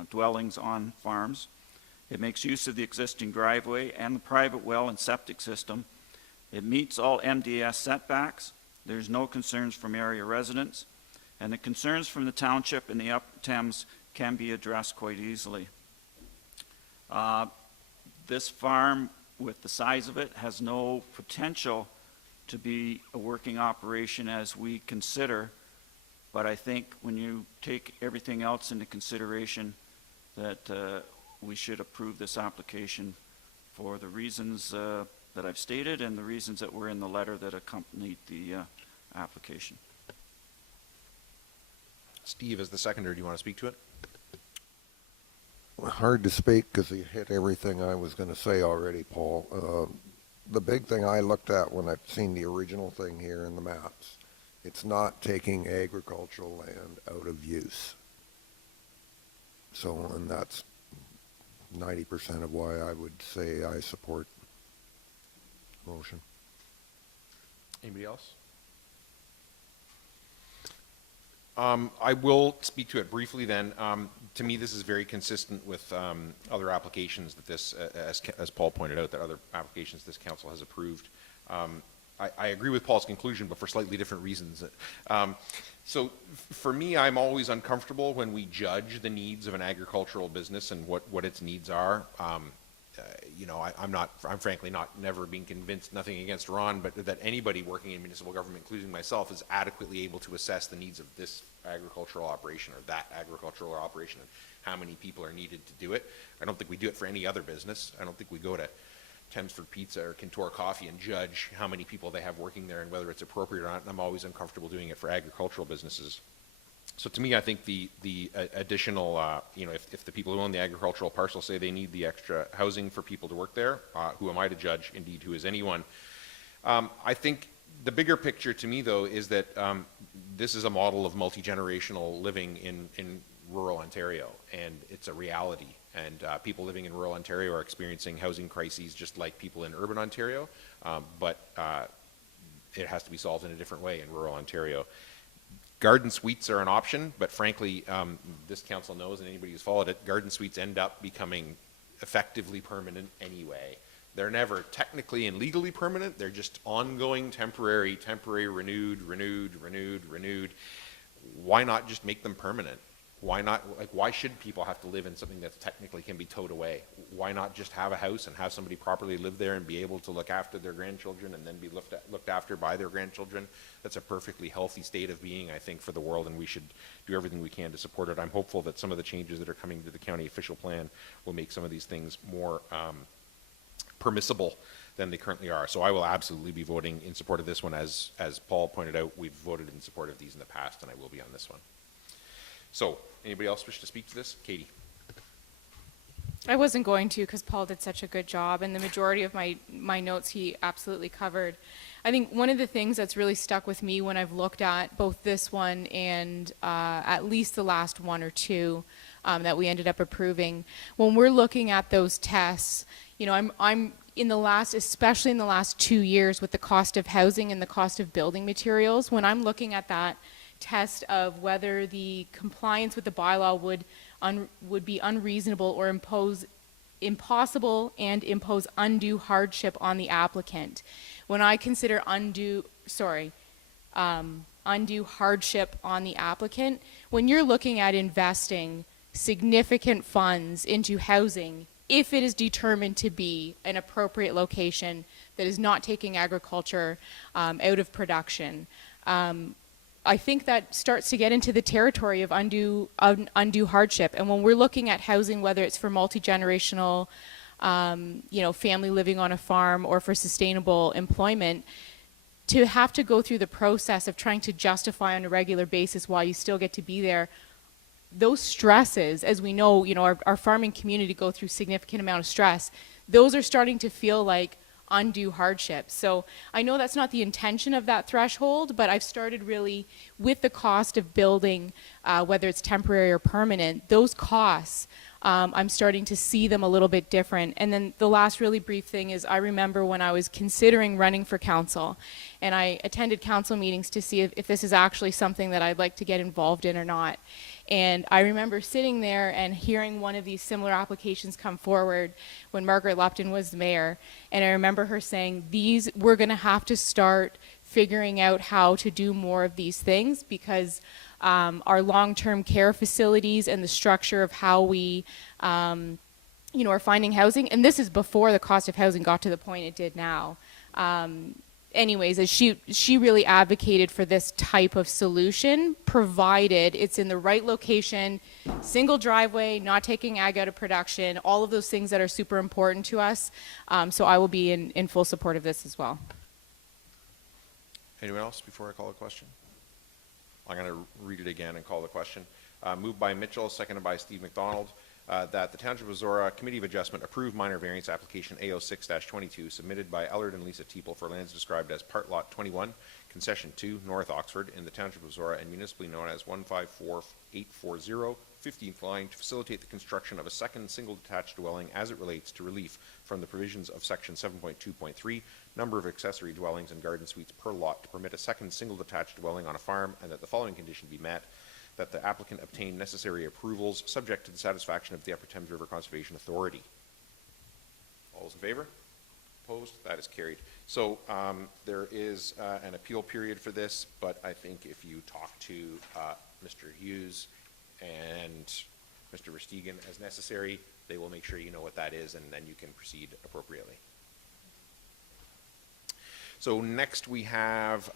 dwellings on farms. It makes use of the existing driveway and the private well and septic system. It meets all MDS setbacks. There's no concerns from area residents, and the concerns from the township and the Upper Thames can be addressed quite easily. This farm, with the size of it, has no potential to be a working operation as we consider, but I think when you take everything else into consideration, that we should approve this application for the reasons that I've stated and the reasons that were in the letter that accompanied the application. Steve, as the seconder, do you want to speak to it? Hard to speak because you hit everything I was going to say already, Paul. The big thing I looked at when I've seen the original thing here in the maps, it's not taking agricultural land out of use. So, and that's 90% of why I would say I support the motion. Anybody else? I will speak to it briefly then. To me, this is very consistent with other applications that this, as Paul pointed out, that other applications this council has approved. I agree with Paul's conclusion, but for slightly different reasons. So for me, I'm always uncomfortable when we judge the needs of an agricultural business and what its needs are. You know, I'm frankly never being convinced, nothing against Ron, but that anybody working in municipal government, including myself, is adequately able to assess the needs of this agricultural operation or that agricultural operation and how many people are needed to do it. I don't think we do it for any other business. I don't think we go to Thamesford Pizza or Kintor Coffee and judge how many people they have working there and whether it's appropriate or not. And I'm always uncomfortable doing it for agricultural businesses. So to me, I think the additional, you know, if the people who own the agricultural parcel say they need the extra housing for people to work there, who am I to judge? Indeed, who is anyone? I think the bigger picture to me, though, is that this is a model of multi-generational living in rural Ontario, and it's a reality. And people living in rural Ontario are experiencing housing crises just like people in urban Ontario, but it has to be solved in a different way in rural Ontario. Garden suites are an option, but frankly, this council knows, and anybody who's followed it, garden suites end up becoming effectively permanent anyway. They're never technically and legally permanent. They're just ongoing, temporary, renewed. Why not just make them permanent? Why not, like, why should people have to live in something that technically can be towed away? Why not just have a house and have somebody properly live there and be able to look after their grandchildren and then be looked after by their grandchildren? That's a perfectly healthy state of being, I think, for the world, and we should do everything we can to support it. I'm hopeful that some of the changes that are coming to the county official plan will make some of these things more permissible than they currently are. So I will absolutely be voting in support of this one. As Paul pointed out, we've voted in support of these in the past, and I will be on this one. So, anybody else wish to speak to this? Katie? I wasn't going to because Paul did such a good job, and the majority of my notes he absolutely covered. I think one of the things that's really stuck with me when I've looked at both this one and at least the last one or two that we ended up approving, when we're looking at those tests, you know, I'm in the last, especially in the last 2 years with the cost of housing and the cost of building materials, when I'm looking at that test of whether the compliance with the bylaw would be unreasonable or impossible and impose undue hardship on the applicant. When I consider undue hardship on the applicant, when you're looking at investing significant funds into housing, if it is determined to be an appropriate location that is not taking agriculture out of production, I think that starts to get into the territory of undue hardship. And when we're looking at housing, whether it's for multi-generational, family living on a farm or for sustainable employment, to have to go through the process of trying to justify on a regular basis while you still get to be there, those stresses, as we know, our farming community go through significant amount of stress. Those are starting to feel like undue hardship. So I know that's not the intention of that threshold, but I've started really with the cost of building, whether it's temporary or permanent, those costs, I'm starting to see them a little bit different. And then the last really brief thing is I remember when I was considering running for council, and I attended council meetings to see if this is actually something that I'd like to get involved in or not. And I remember sitting there and hearing one of these similar applications come forward when Margaret Lupton was the mayor. And I remember her saying, we're going to have to start figuring out how to do more of these things because our long-term care facilities and the structure of how we are finding housing, and this is before the cost of housing got to the point it did now. Anyways, as she really advocated for this type of solution, provided it's in the right location, single driveway, not taking ag out of production, all of those things that are super important to us. So I will be in full support of this as well. Anyone else before I call a question? I'm going to read it again and call the question. Moved by Mitchell, seconded by Steve McDonald. That the Township of Zorra Committee of Adjustment approve minor variance application A06-22 submitted by Ellard and Lisa Teeple for lands described as Part Lot 21, Concession 2, North Oxford, in the Township of Zorra and municipally known as 154840, 15th line, to facilitate the construction of a second single detached dwelling as it relates to relief from the provisions of Section 7.2.3, number of accessory dwellings and garden suites per lot to permit a second single detached dwelling on a farm, and that the following condition be met: that the applicant obtain necessary approvals subject to the satisfaction of the Upper Thames River Conservation Authority. All those in favor? Opposed? That is carried. So there is an appeal period for this, but I think if you talk to Mr. Hughes and Mr. Verstegen as necessary, they will make sure you know what that is, and then you can proceed appropriately. So next we have,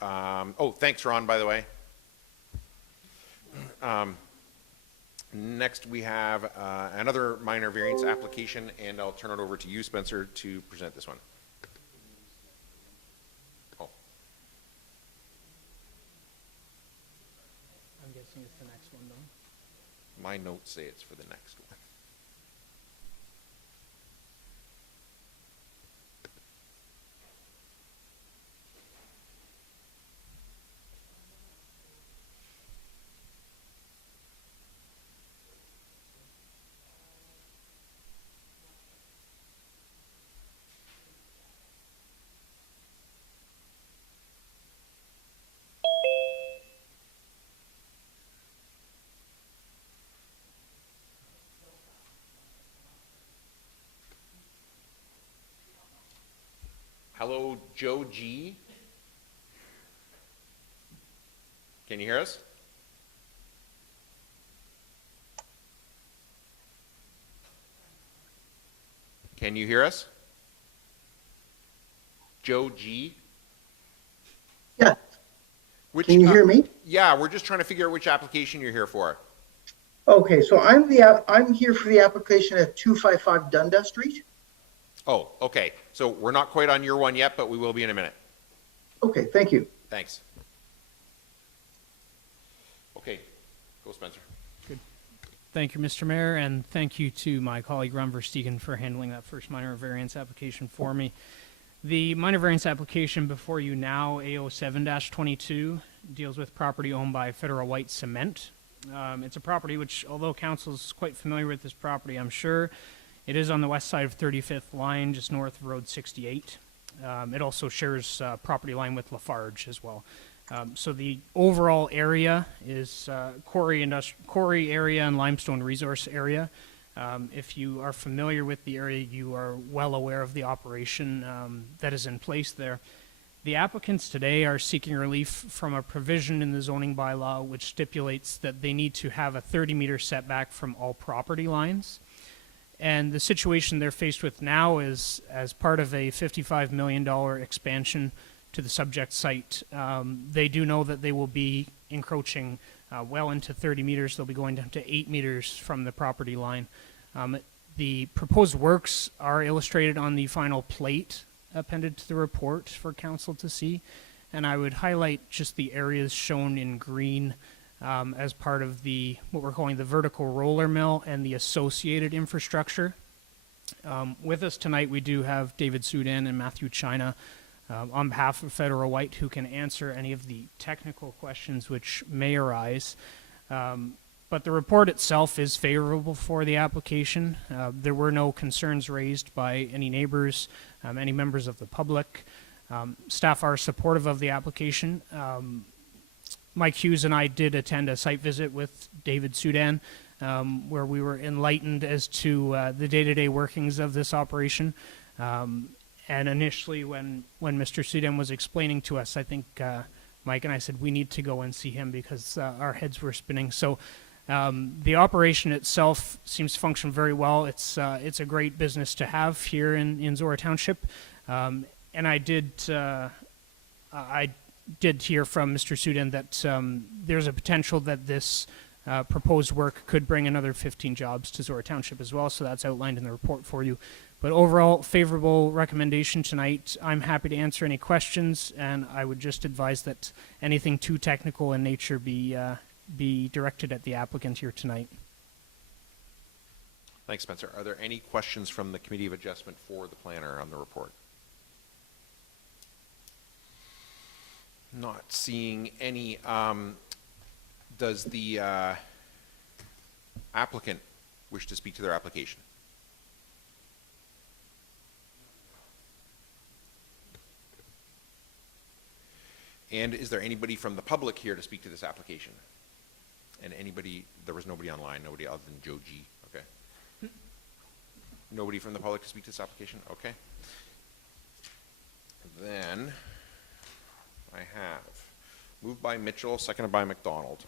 thanks Ron, by the way. Next we have another minor variance application, and I'll turn it over to you, Spencer, to present this one. Oh. I'm guessing it's the next one, though. My notes say it's for the next one. Hello, Joe G. Can you hear us? Can you hear us? Joe G. Yeah, Which, can you hear me? Yeah, we're just trying to figure out which application you're here for. Okay, so I'm here for the application at 255 Dundas Street. Oh, okay. So we're not quite on your one yet, but we will be in a minute. Okay, thank you. Thanks. Okay, go Spencer. Thank you, Mr. Mayor, and thank you to my colleague Ron Verstegen for handling that first minor variance application for me. The minor variance application before you now, A07-22, deals with property owned by Federal White Cement. It's a property which, although council is quite familiar with this property, I'm sure, it is on the west side of 35th line, just north of Road 68. It also shares property line with Lafarge as well. So the overall area is quarry area and limestone resource area. If you are familiar with the area, you are well aware of the operation that is in place there. The applicants today are seeking relief from a provision in the zoning bylaw which stipulates that they need to have a 30-meter setback from all property lines. And the situation they're faced with now is, as part of a $55 million expansion to the subject site, they do know that they will be encroaching well into 30 meters. They'll be going down to 8 meters from the property line. The proposed works are illustrated on the final plate appended to the report for council to see. And I would highlight just the areas shown in green as part of the what we're calling the vertical roller mill and the associated infrastructure. With us tonight, we do have David Sudan and Matthew China on behalf of Federal White, who can answer any of the technical questions which may arise. But the report itself is favorable for the application. There were no concerns raised by any neighbors, any members of the public. Staff are supportive of the application. Mike Hughes and I did attend a site visit with David Sudan, where we were enlightened as to the day-to-day workings of this operation. And initially, when Mr. Sudan was explaining to us, I think Mike and I said we need to go and see him because our heads were spinning. So the operation itself seems to function very well. It's a great business to have here in Zorra Township. And I did hear from Mr. Sudan that there's a potential that this proposed work could bring another 15 jobs to Zorra Township as well. So that's outlined in the report for you. But overall, favorable recommendation tonight. I'm happy to answer any questions, and I would just advise that anything too technical in nature be directed at the applicant here tonight. Thanks, Spencer. Are there any questions from the Committee of Adjustment for the planner on the report? Not seeing any. Does the applicant wish to speak to their application? And is there anybody from the public here to speak to this application? And anybody, there was nobody online, nobody other than Joe G, okay? Nobody from the public to speak to this application, okay? Then, I have, moved by Mitchell, seconded by McDonald,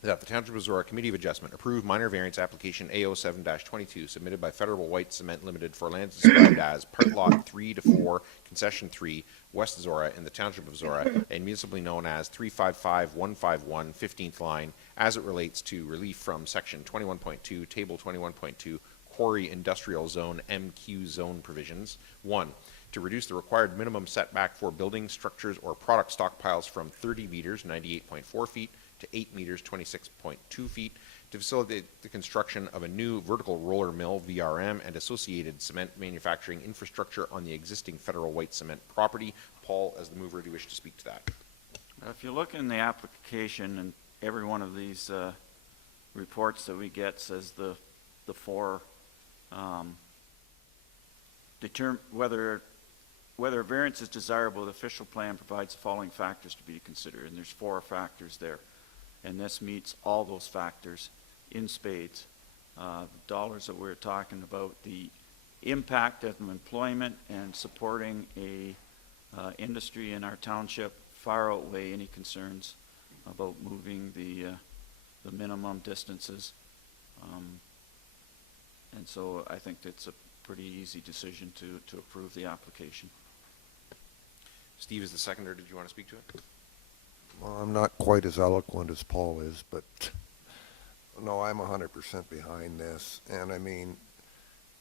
that the Township of Zorra Committee of Adjustment approve minor variance application A07-22 submitted by Federal White Cement Limited for lands described as Part Lot 3 to 4, Concession 3, West Zorra in the Township of Zorra, and municipally known as 355-151 15th line, as it relates to relief from Section 21.2, Table 21.2, Quarry Industrial Zone MQ Zone provisions. 1. To reduce the required minimum setback for buildings, structures, or product stockpiles from 30 meters, 98.4 feet, to 8 meters, 26.2 feet, to facilitate the construction of a new vertical roller mill, VRM, and associated cement manufacturing infrastructure on the existing Federal White Cement property. Paul, as the mover, do you wish to speak to that? If you look in the application, and every one of these reports that we get says the four whether a variance is desirable, the official plan provides the following factors to be considered, and there's 4 factors there. And this meets all those factors in spades. The dollars that we're talking about, the impact of employment and supporting a industry in our township far outweigh any concerns about moving the minimum distances. And so I think it's a pretty easy decision to approve the application. Steve is the seconder. Did you want to speak to it? Well, I'm not quite as eloquent as Paul is, but no, I'm 100% behind this. And I mean,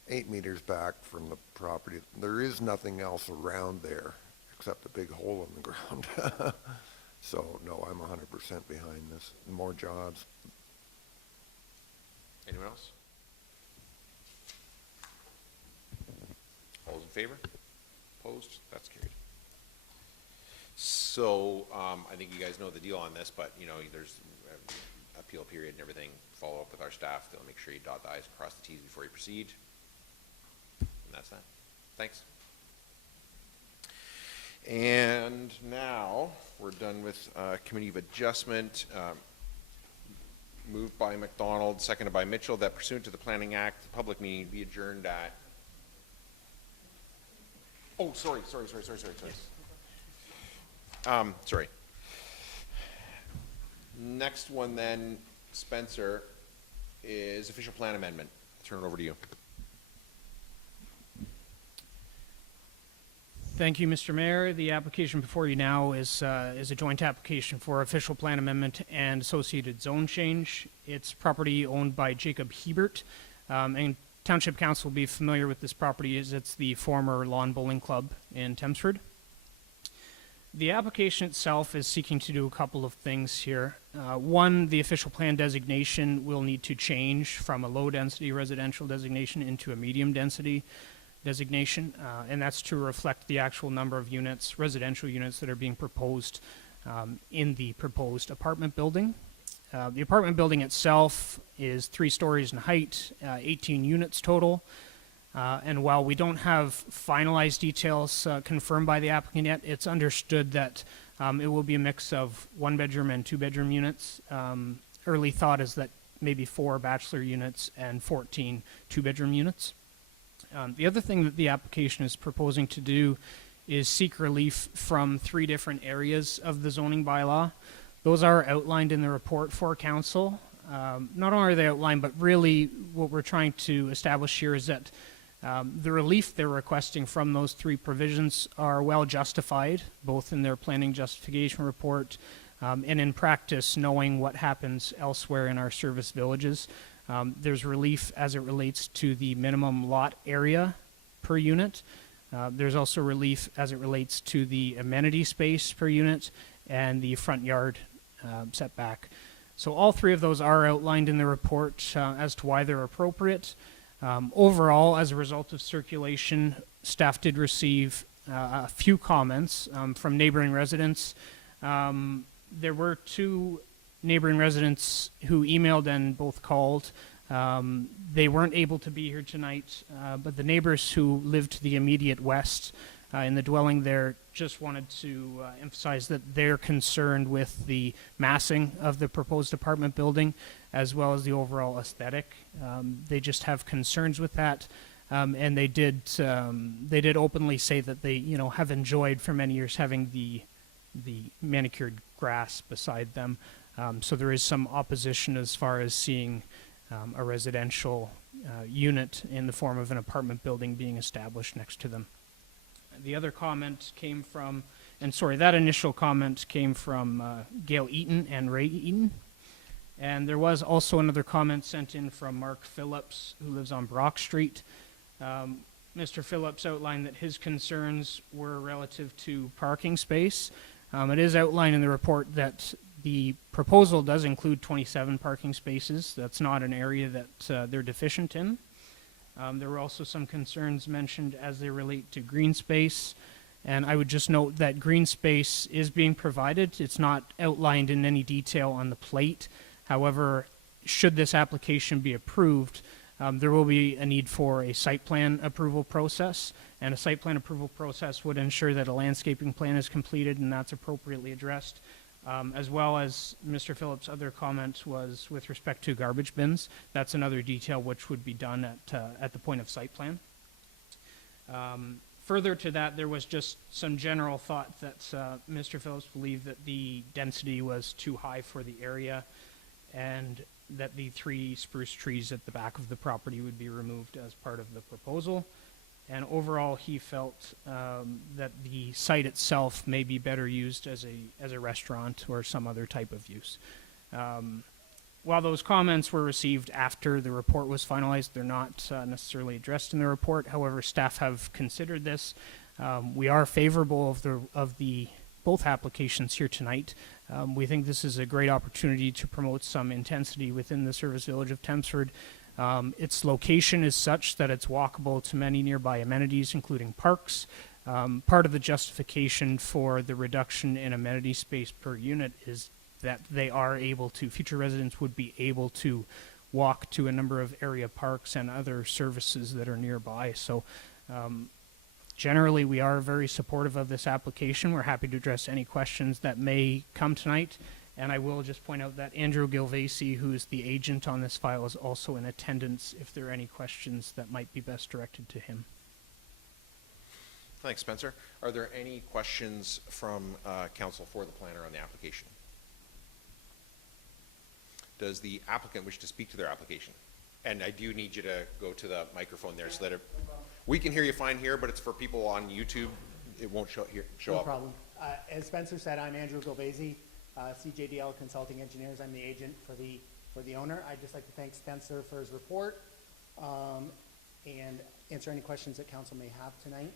8 meters back from the property, there is nothing else around there except a big hole in the ground. So, no, I'm 100% behind this. More jobs. Anyone else? All those in favor? Opposed? That's carried. So, I think you guys know the deal on this, but, you know, there's appeal period and everything. Follow up with our staff. They'll make sure you dot the i's, cross the t's before you proceed. And that's that. Thanks. And now, we're done with Committee of Adjustment. Moved by McDonald, seconded by Mitchell, that pursuant to the Planning Act, the public meeting be adjourned at... Oh, sorry. Sorry. Next one then, Spencer, is official plan amendment. I'll turn it over to you. Thank you, Mr. Mayor. The application before you now is a joint application for official plan amendment and associated zone change. It's property owned by Jacob Hebert, and Township Council will be familiar with this property as it's the former lawn bowling club in Thamesford. The application itself is seeking to do a couple of things here. One, the official plan designation will need to change from a low-density residential designation into a medium-density designation, and that's to reflect the actual number of units, residential units, that are being proposed in the proposed apartment building. The apartment building itself is 3 stories in height, 18 units total. And while we don't have finalized details confirmed by the applicant yet, it's understood that it will be a mix of 1-bedroom and 2-bedroom units. Early thought is that maybe 4 bachelor units and 14 2-bedroom units. The other thing that the application is proposing to do is seek relief from 3 different areas of the zoning bylaw. Those are outlined in the report for council. Not only are they outlined, but really what we're trying to establish here is that the relief they're requesting from those 3 provisions are well justified, both in their planning justification report and in practice, knowing what happens elsewhere in our service villages. There's relief as it relates to the minimum lot area per unit. There's also relief as it relates to the amenity space per unit and the front yard setback. So all 3 of those are outlined in the report as to why they're appropriate. Overall, as a result of circulation, staff did receive a few comments from neighboring residents. There were 2 neighboring residents who emailed and both called. They weren't able to be here tonight, but the neighbors who lived to the immediate west in the dwelling there just wanted to emphasize that they're concerned with the massing of the proposed apartment building as well as the overall aesthetic. They just have concerns with that, and they did openly say that they have enjoyed for many years having the manicured grass beside them. So there is some opposition as far as seeing a residential unit in the form of an apartment building being established next to them. The other comment came from, that initial comment came from Gail Eaton and Ray Eaton. And there was also another comment sent in from Mark Phillips, who lives on Brock Street. Mr. Phillips outlined that his concerns were relative to parking space. It is outlined in the report that the proposal does include 27 parking spaces. That's not an area that they're deficient in. There were also some concerns mentioned as they relate to green space. And I would just note that green space is being provided. It's not outlined in any detail on the plate. However, should this application be approved, there will be a need for a site plan approval process. And a site plan approval process would ensure that a landscaping plan is completed and that's appropriately addressed. As well as Mr. Phillips' other comment was with respect to garbage bins. That's another detail which would be done at the point of site plan. Further to that, there was just some general thought that Mr. Phillips believed that the density was too high for the area, and that the 3 spruce trees at the back of the property would be removed as part of the proposal. And overall, he felt that the site itself may be better used as a restaurant or some other type of use. While those comments were received after the report was finalized, they're not necessarily addressed in the report. However, staff have considered this. We are favorable of the both applications here tonight. We think this is a great opportunity to promote some intensity within the service village of Tempsford. Its location is such that it's walkable to many nearby amenities, including parks. Part of the justification for the reduction in amenity space per unit is that they are able to, future residents would be able to walk to a number of area parks and other services that are nearby. So generally, we are very supportive of this application. We're happy to address any questions that may come tonight. And I will just point out that Andrew Gilvasi, who is the agent on this file, is also in attendance if there are any questions that might be best directed to him. Thanks, Spencer. Are there any questions from council for the planner on the application? Does the applicant wish to speak to their application? And I do need you to go to the microphone there so that we can hear you fine here, but it's for people on YouTube. It won't show No up. problem. As Spencer said, I'm Andrew Gilvasi, CJDL Consulting Engineers. I'm the agent for the owner. I'd just like to thank Spencer for his report and answer any questions that council may have tonight.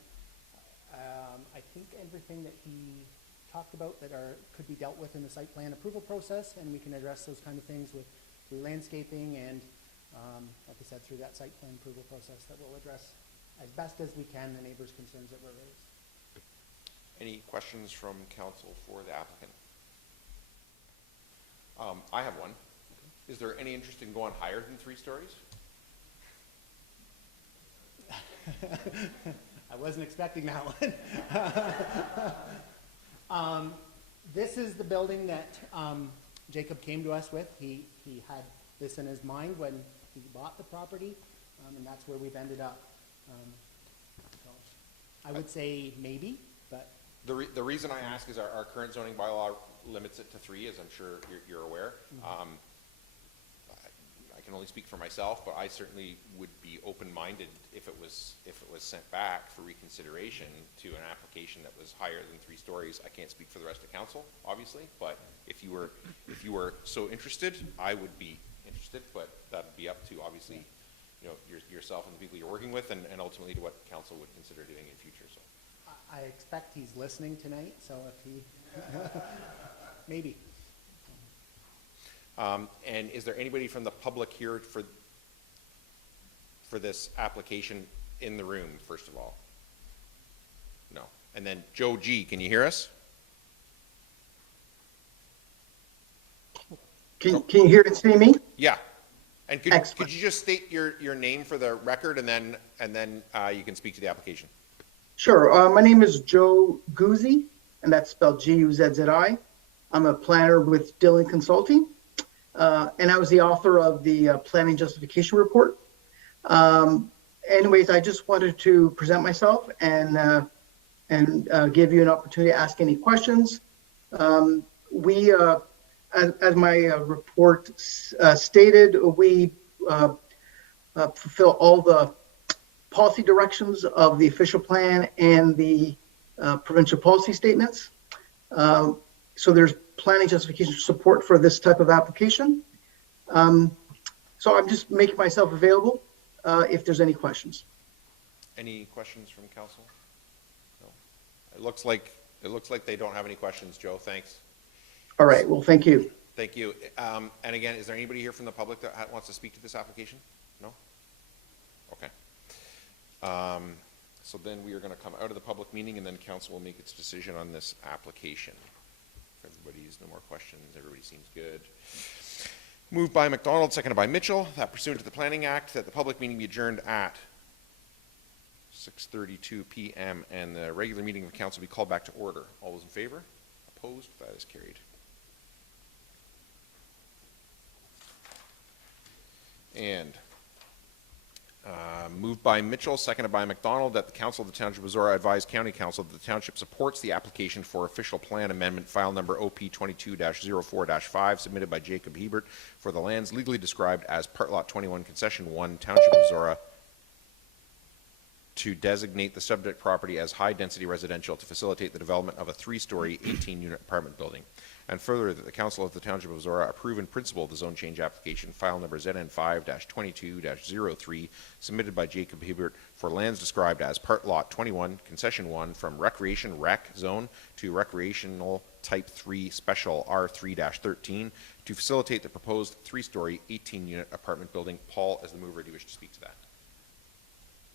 I think everything that he talked about that could be dealt with in the site plan approval process, and we can address those kind of things with landscaping and, like I said, through that site plan approval process that we'll address as best as we can the neighbors' concerns that were raised. Any questions from council for the applicant? I have one. Is there any interest in going higher than 3 stories? I wasn't expecting that one. This is the building that Jacob came to us with. He had this in his mind when he bought the property, and that's where we've ended up. So I would say maybe, but. The reason I ask is our current zoning bylaw limits it to 3, as I'm sure you're aware. Mm-hmm. I can only speak for myself, but I certainly would be open-minded if it was sent back for reconsideration to an application that was higher than 3 stories. I can't speak for the rest of council, obviously, but if you were so interested, I would be interested, but that'd be up to, obviously, yourself and the people you're working with, and ultimately to what council would consider doing in future. So I expect he's listening tonight, so if he, maybe. And is there anybody from the public here for this application in the room, first of all? No. And then Joe G, can you hear us? Can you hear and see me? Yeah. And could Excellent. you just state your name for the record, and then you can speak to the application? Sure. My name is Joe Guzzi, and that's spelled Guzzi. I'm a planner with Dillon Consulting, and I was the author of the planning justification report. Anyways, I just wanted to present myself and give you an opportunity to ask any questions. As my report stated, we fulfill all the policy directions of the official plan and the provincial policy statements. So there's planning justification support for this type of application. So I'm just making myself available if there's any questions. Any questions from council? No. It looks like they don't have any questions, Joe. Thanks. All right. Well, thank you. Thank you. And again, is there anybody here from the public that wants to speak to this application? No? Okay. So then we are going to come out of the public meeting, and then council will make its decision on this application. If everybody's no more questions, everybody seems good. Moved by McDonald, seconded by Mitchell, that pursuant to the Planning Act, that the public meeting be adjourned at 6:32 p.m. and the regular meeting of council be called back to order. All those in favor? Opposed? That is carried. And Moved by Mitchell, seconded by McDonald, that the Council of the Township of Zorra advise County Council that the Township supports the application for official plan amendment, file number OP 22-04-5, submitted by Jacob Hebert for the lands legally described as Part Lot 21, Concession 1, Township of Zorra, to designate the subject property as high-density residential to facilitate the development of a 3-story, 18-unit apartment building. And further, that the Council of the Township of Zorra approve in principle the zone change application, file number ZN5-22-03, submitted by Jacob Hebert for lands described as Part Lot 21, Concession 1, from Recreation Rec Zone to Recreational Type 3 Special R3-13, to facilitate the proposed 3-story, 18-unit apartment building. Paul, as the mover, do you wish to speak to that?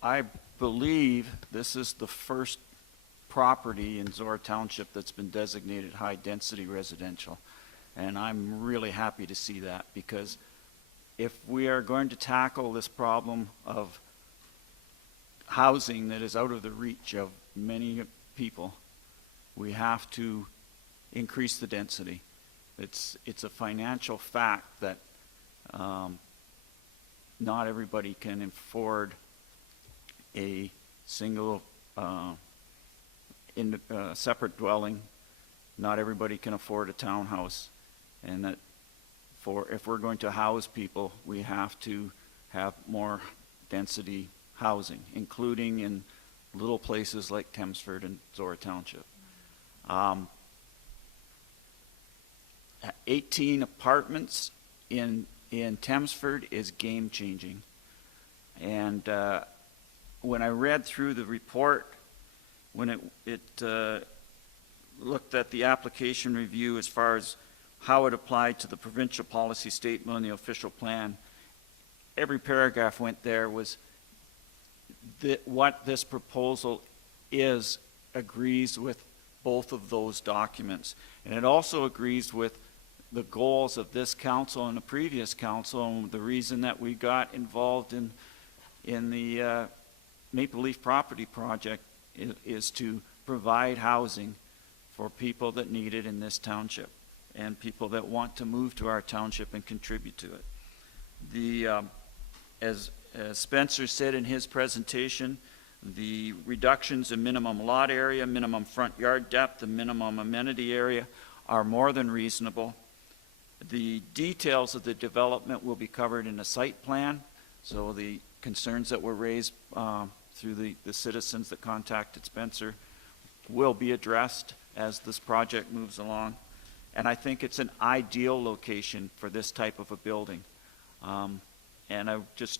I believe this is the first property in Zorra Township that's been designated high-density residential. And I'm really happy to see that, because if we are going to tackle this problem of housing that is out of the reach of many people, we have to increase the density. It's a financial fact that not everybody can afford a single separate dwelling. Not everybody can afford a townhouse, and that if we're going to house people, we have to have more density housing, including in little places like Thamesford and Zorra Township. 18 apartments in Thamesford is game-changing, and when I read through the report, when it looked at the application review as far as how it applied to the provincial policy statement and the official plan, every paragraph went there was what this proposal is agrees with both of those documents. And it also agrees with the goals of this council and the previous council, and the reason that we got involved in the Maple Leaf Property Project is to provide housing for people that need it in this township and people that want to move to our township and contribute to it. As Spencer said in his presentation, the reductions in minimum lot area, minimum front yard depth, and minimum amenity area are more than reasonable. The details of the development will be covered in a site plan, so the concerns that were raised through the citizens that contacted Spencer will be addressed as this project moves along. And I think it's an ideal location for this type of a building. And I just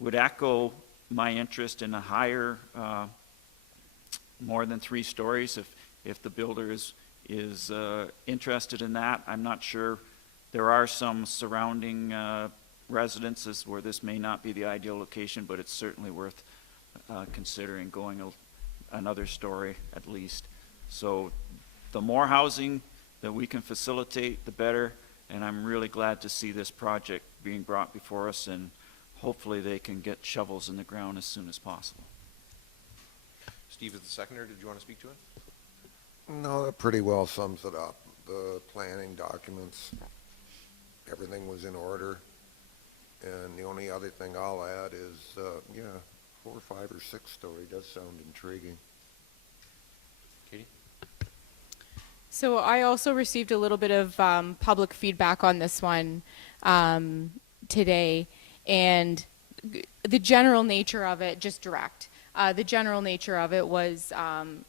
would echo my interest in a higher, more than 3 stories, if the builder is interested in that. I'm not sure. There are some surrounding residences where this may not be the ideal location, but it's certainly worth considering going another story at least. So the more housing that we can facilitate, the better, and I'm really glad to see this project being brought before us, and hopefully they can get shovels in the ground as soon as possible. Steve is the seconder. Did you want to speak to it? No, that pretty well sums it up. The planning documents, everything was in order. And the only other thing I'll add is, 4, 5, or 6 story does sound intriguing. Katie? So I also received a little bit of public feedback on this one today, and the general nature of it, just direct. The general nature of it was,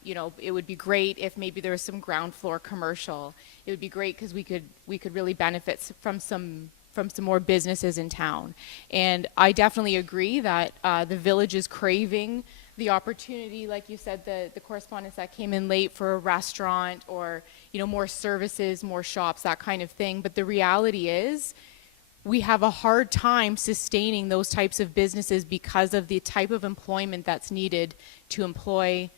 it would be great if maybe there was some ground floor commercial. It would be great because we could really benefit from some more businesses in town. And I definitely agree that the village is craving the opportunity, like you said, the correspondence that came in late for a restaurant or, more services, more shops, that kind of thing. But the reality is we have a hard time sustaining those types of businesses because of the type of employment that's needed to employ,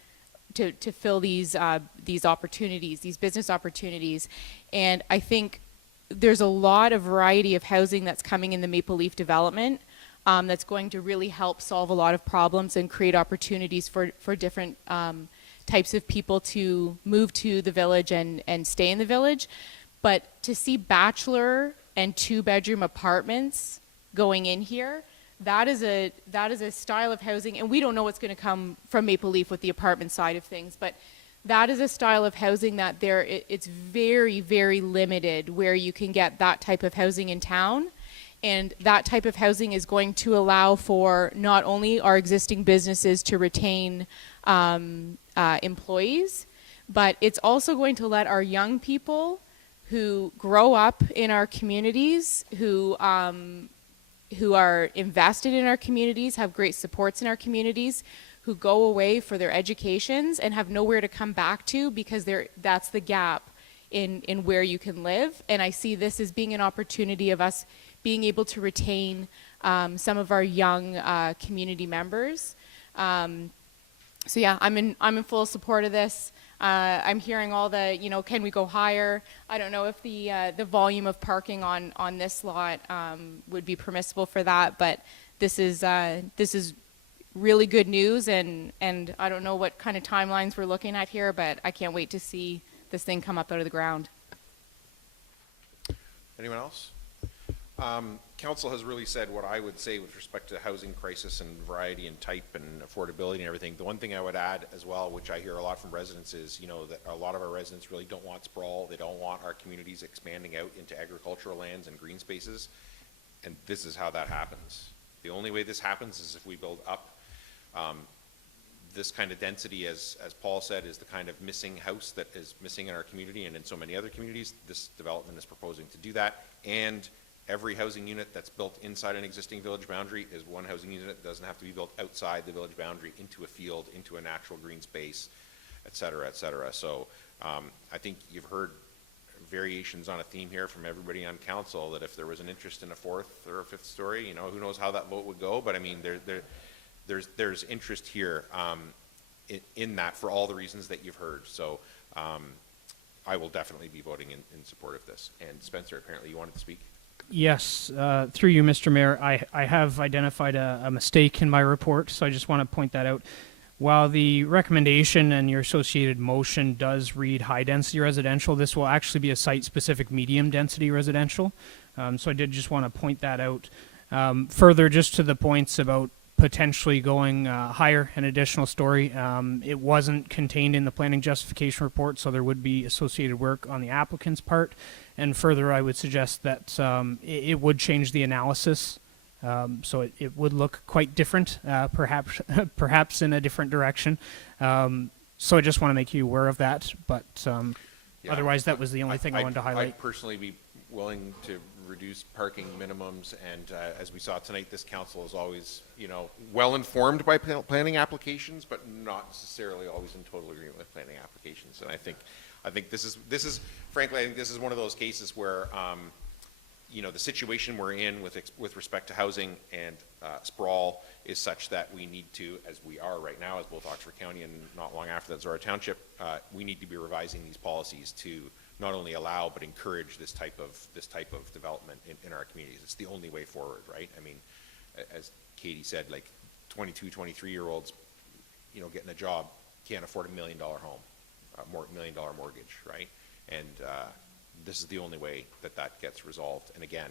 to fill these opportunities, these business opportunities. And I think there's a lot of variety of housing that's coming in the Maple Leaf development that's going to really help solve a lot of problems and create opportunities for different types of people to move to the village and stay in the village. But to see bachelor and 2-bedroom apartments going in here, that is a style of housing, and we don't know what's going to come from Maple Leaf with the apartment side of things, but that is a style of housing that it's very, very limited where you can get that type of housing in town. And that type of housing is going to allow for not only our existing businesses to retain employees, but it's also going to let our young people who grow up in our communities, who are invested in our communities, have great supports in our communities, who go away for their educations and have nowhere to come back to because that's the gap in where you can live. And I see this as being an opportunity of us being able to retain some of our young community members. So yeah, I'm in full support of this. I'm hearing all the, can we go higher? I don't know if the volume of parking on this lot would be permissible for that, but this is really good news, and I don't know what kind of timelines we're looking at here, but I can't wait to see this thing come up out of the ground. Anyone else? Council has really said what I would say with respect to housing crisis and variety and type and affordability and everything. The one thing I would add as well, which I hear a lot from residents, is that a lot of our residents really don't want sprawl. They don't want our communities expanding out into agricultural lands and green spaces, and this is how that happens. The only way this happens is if we build up. This kind of density, as Paul said, is the kind of missing house that is missing in our community and in so many other communities. This development is proposing to do that, and every housing unit that's built inside an existing village boundary is one housing unit. It doesn't have to be built outside the village boundary into a field, into a natural green space, et cetera, et cetera. So I think you've heard variations on a theme here from everybody on council that if there was an interest in a fourth or a fifth story, who knows how that vote would go, but I mean, there's interest here in that for all the reasons that you've heard. So I will definitely be voting in support of this. And Spencer, apparently you wanted to speak? Yes, through you, Mr. Mayor, I have identified a mistake in my report, so I just want to point that out. While the recommendation and your associated motion does read high-density residential, this will actually be a site-specific medium-density residential. So I did just want to point that out. Further, just to the points about potentially going higher, an additional story. It wasn't contained in the planning justification report, so there would be associated work on the applicant's part. And further, I would suggest that it would change the analysis, so it would look quite different, perhaps in a different direction. So I just want to make you aware of that, but Yeah, otherwise that was the only thing I wanted to highlight. I'd personally be willing to reduce parking minimums, and as we saw tonight, this council is always, well informed by planning applications, but not necessarily always in total agreement with planning applications. And I think this is frankly, I think this is one of those cases where, the situation we're in with respect to housing and sprawl is such that we need to, as we are right now, as both Oxford County and not long after that Zorra Township, we need to be revising these policies to not only allow but encourage this type of development in our communities. It's the only way forward, right? I mean, as Katie said, like 22, 23-year-olds, getting a job can't afford $1 million home, $1 million mortgage, right? And this is the only way that gets resolved. And again,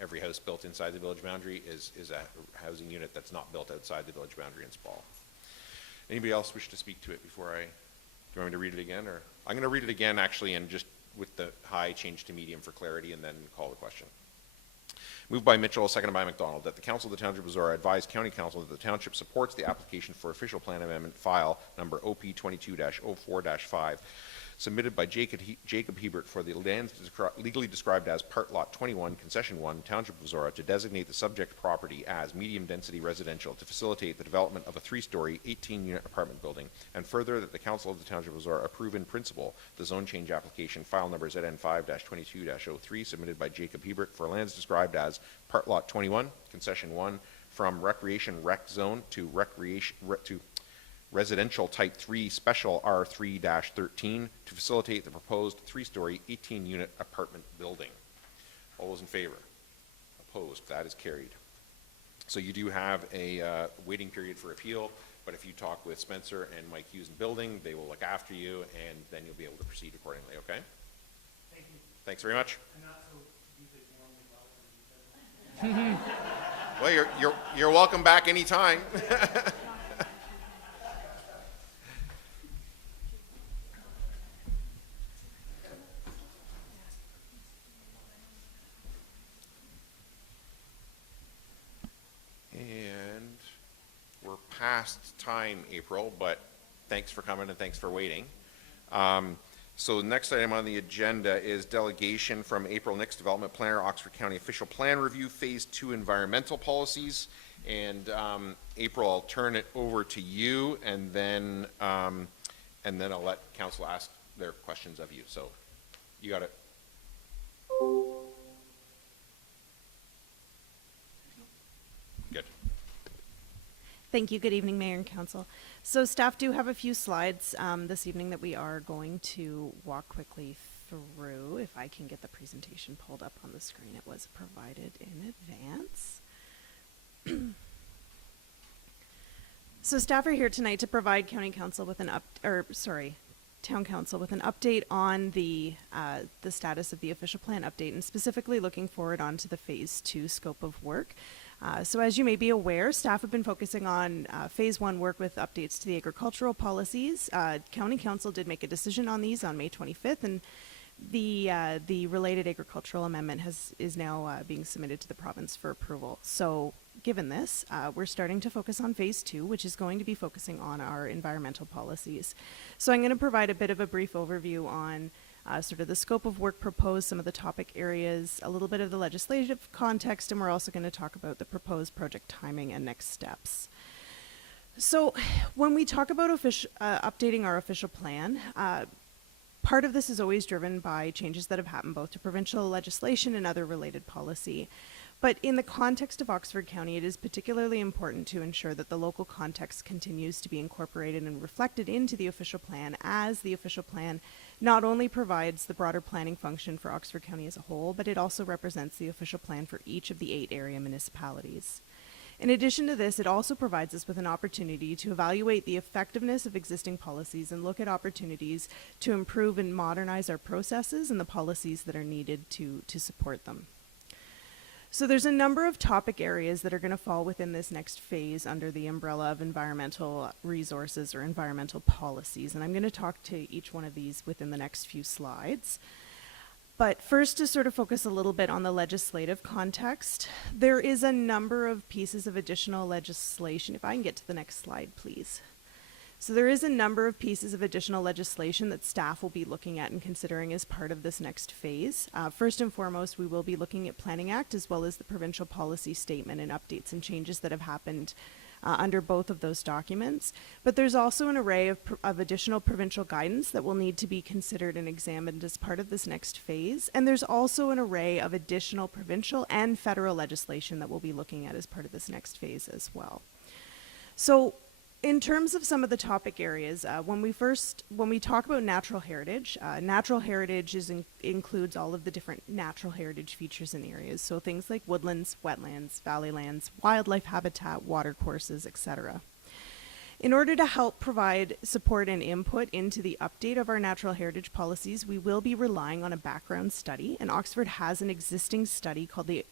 every house built inside the village boundary is a housing unit that's not built outside the village boundary in sprawl. Anybody else wish to speak to it before do you want me to read it again? Or I'm going to read it again, actually, and just with the high change to medium for clarity, and then call the question. Moved by Mitchell, seconded by McDonald, that the Council of the Township of Zorra advise County Council that the Township supports the application for official plan amendment file number OP 22-04-5, submitted by Jacob Hebert for the lands legally described as Part Lot 21, Concession 1, Township of Zorra, to designate the subject property as medium-density residential to facilitate the development of a 3-story, 18-unit apartment building, and further that the Council of the Township of Zorra approve in principle the zone change application file number ZN5-22-03, submitted by Jacob Hebert for lands described as Part Lot 21, Concession 1, from Recreation Rec Zone to Residential Type 3 Special R3-13 to facilitate the proposed 3-story, 18-unit apartment building. All those in favor? Opposed? That is carried. So you do have a waiting period for appeal, but if you talk with Spencer and Mike Hughes in building, they will look after you, and then you'll be able to proceed accordingly, okay? Thank you. Thanks very much. I'm not so Well, you're welcome back anytime. And we're past time, April, but thanks for coming and thanks for waiting. So the next item on the agenda is delegation from April Nix, Development Planner, Oxford County Official Plan Review, Phase 2 Environmental Policies. And April, I'll turn it over to you, and then I'll let council ask their questions of you. So you got it. Good. Thank you. Good evening, Mayor and Council. So staff do have a few slides this evening that we are going to walk quickly through. If I can get the presentation pulled up on the screen, it was provided in advance. So staff are here tonight to provide County Council with Town Council with an update on the status of the official plan update, and specifically looking forward onto the Phase 2 scope of work. So as you may be aware, staff have been focusing on Phase 1 work with updates to the agricultural policies. County Council did make a decision on these on May 25th, and the related agricultural amendment is now being submitted to the province for approval. So given this, we're starting to focus on Phase 2, which is going to be focusing on our environmental policies. So I'm going to provide a bit of a brief overview on sort of the scope of work proposed, some of the topic areas, a little bit of the legislative context, and we're also going to talk about the proposed project timing and next steps. So when we talk about updating our official plan, part of this is always driven by changes that have happened both to provincial legislation and other related policy. But in the context of Oxford County, it is particularly important to ensure that the local context continues to be incorporated and reflected into the official plan, as the official plan not only provides the broader planning function for Oxford County as a whole, but it also represents the official plan for each of the 8 area municipalities. In addition to this, it also provides us with an opportunity to evaluate the effectiveness of existing policies and look at opportunities to improve and modernize our processes and the policies that are needed to support them. So there's a number of topic areas that are going to fall within this next phase under the umbrella of environmental resources or environmental policies, and I'm going to talk to each one of these within the next few slides. But first, to sort of focus a little bit on the legislative context, there is a number of pieces of additional legislation. If I can get to the next slide, please. So there is a number of pieces of additional legislation that staff will be looking at and considering as part of this next phase. First and foremost, we will be looking at Planning Act as well as the provincial policy statement and updates and changes that have happened under both of those documents. But there's also an array of additional provincial guidance that will need to be considered and examined as part of this next phase. And there's also an array of additional provincial and federal legislation that we'll be looking at as part of this next phase as well. So in terms of some of the topic areas, when we talk about natural heritage includes all of the different natural heritage features in areas. So things like woodlands, wetlands, valley lands, wildlife habitat, watercourses, etc. In order to help provide support and input into the update of our natural heritage policies, we will be relying on a background study, and Oxford has an existing study called the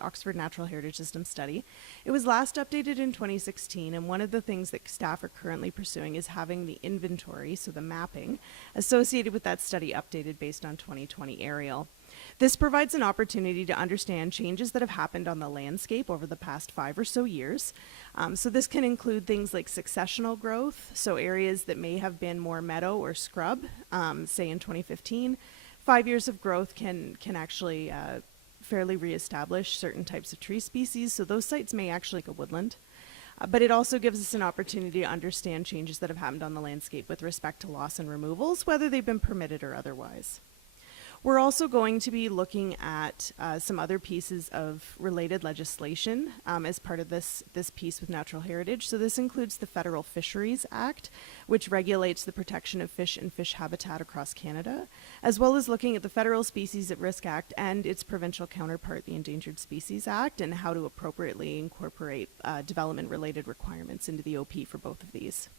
Oxford Natural Heritage System Study. It was last updated in 2016, and one of the things that staff are currently pursuing is having the inventory, so the mapping, associated with that study updated based on 2020 aerial. This provides an opportunity to understand changes that have happened on the landscape over the past 5 or so years. So this can include things like successional growth, so areas that may have been more meadow or scrub, say in 2015. 5 years of growth can actually fairly reestablish certain types of tree species, so those sites may actually go woodland. But it also gives us an opportunity to understand changes that have happened on the landscape with respect to loss and removals, whether they've been permitted or otherwise. We're also going to be looking at some other pieces of related legislation as part of this piece with natural heritage. So this includes the Federal Fisheries Act, which regulates the protection of fish and fish habitat across Canada, as well as looking at the Federal Species at Risk Act and its provincial counterpart, the Endangered Species Act, and how to appropriately incorporate development-related requirements into the OP for both of these.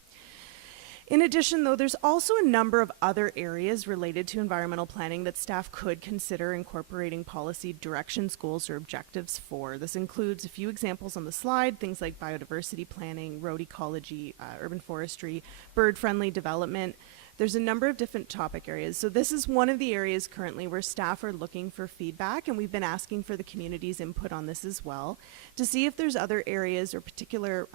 In addition, though, there's also a number of other areas related to environmental planning that staff could consider incorporating policy directions, goals, or objectives for. This includes a few examples on the slide, things like biodiversity planning, road ecology, urban forestry, bird-friendly development. There's a number of different topic areas. So this is one of the areas currently where staff are looking for feedback, and we've been asking for the community's input on this as well, to see if there's other areas or particular,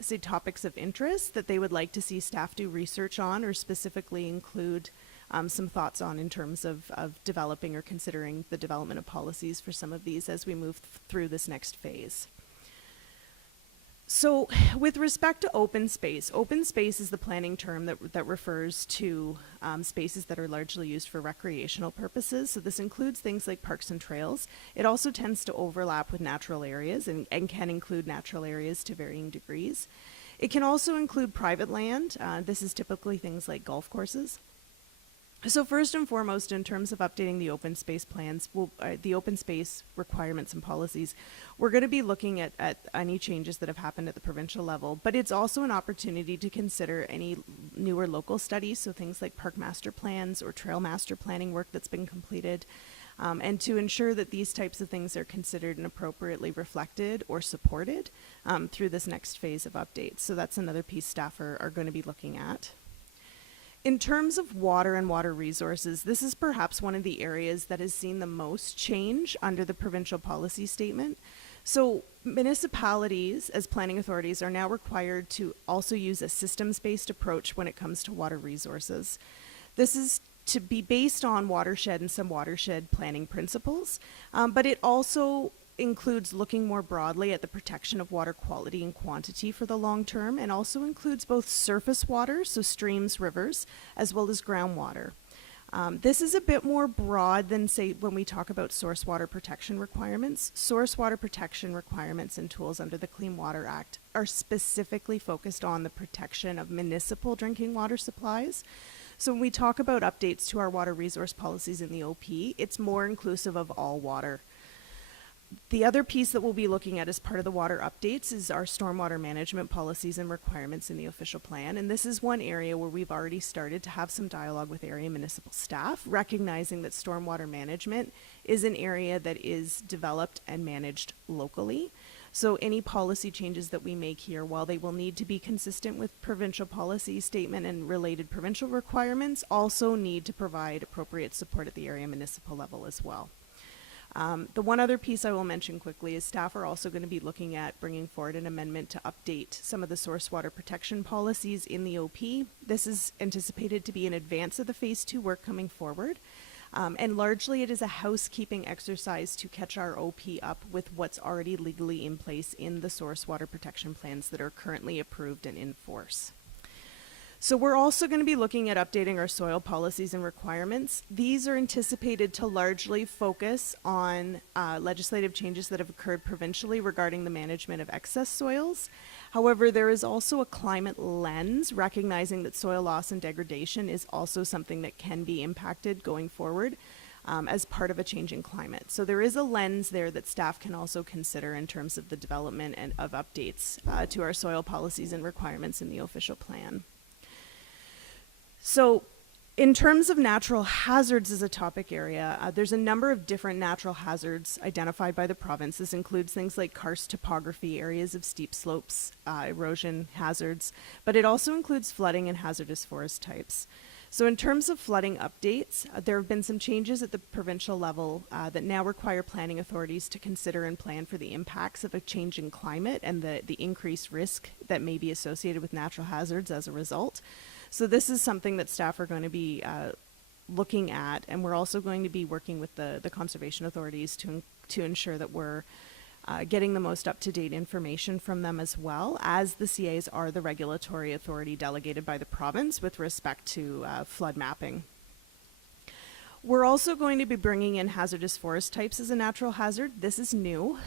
say, topics of interest that they would like to see staff do research on, or specifically include some thoughts on in terms of developing or considering the development of policies for some of these as we move through this next phase. So with respect to open space is the planning term that refers to spaces that are largely used for recreational purposes. So this includes things like parks and trails. It also tends to overlap with natural areas and can include natural areas to varying degrees. It can also include private land. This is typically things like golf courses. So first and foremost, in terms of updating the open space plans, the open space requirements and policies, we're going to be looking at any changes that have happened at the provincial level, but it's also an opportunity to consider any newer local studies, so things like park master plans or trail master planning work that's been completed, and to ensure that these types of things are considered and appropriately reflected or supported through this next phase of updates. So that's another piece staff are going to be looking at. In terms of water and water resources, this is perhaps one of the areas that has seen the most change under the provincial policy statement. So municipalities, as planning authorities, are now required to also use a systems-based approach when it comes to water resources. This is to be based on watershed and some watershed planning principles, but it also includes looking more broadly at the protection of water quality and quantity for the long term, and also includes both surface water, so streams, rivers, as well as groundwater. This is a bit more broad than, say, when we talk about source water protection requirements. Source water protection requirements and tools under the Clean Water Act are specifically focused on the protection of municipal drinking water supplies. So when we talk about updates to our water resource policies in the OP, it's more inclusive of all water. The other piece that we'll be looking at as part of the water updates is our stormwater management policies and requirements in the official plan. And this is one area where we've already started to have some dialogue with area municipal staff, recognizing that stormwater management is an area that is developed and managed locally. So any policy changes that we make here, while they will need to be consistent with provincial policy statement and related provincial requirements, also need to provide appropriate support at the area municipal level as well. The one other piece I will mention quickly is staff are also going to be looking at bringing forward an amendment to update some of the source water protection policies in the OP. This is anticipated to be in advance of the phase 2 work coming forward. And largely it is a housekeeping exercise to catch our OP up with what's already legally in place in the source water protection plans that are currently approved and in force. So we're also going to be looking at updating our soil policies and requirements. These are anticipated to largely focus on legislative changes that have occurred provincially regarding the management of excess soils. However, there is also a climate lens, recognizing that soil loss and degradation is also something that can be impacted going forward as part of a changing climate. So there is a lens there that staff can also consider in terms of the development and of updates to our soil policies and requirements in the official plan. So in terms of natural hazards as a topic area, there's a number of different natural hazards identified by the province. This includes things like karst topography, areas of steep slopes, erosion hazards, but it also includes flooding and hazardous forest types. So in terms of flooding updates, there have been some changes at the provincial level that now require planning authorities to consider and plan for the impacts of a changing climate and the increased risk that may be associated with natural hazards as a result. So this is something that staff are going to be looking at, and we're also going to be working with the conservation authorities to ensure that we're getting the most up-to-date information from them, as well as the CAs are the regulatory authority delegated by the province with respect to flood mapping. We're also going to be bringing in hazardous forest types as a natural hazard. This is new.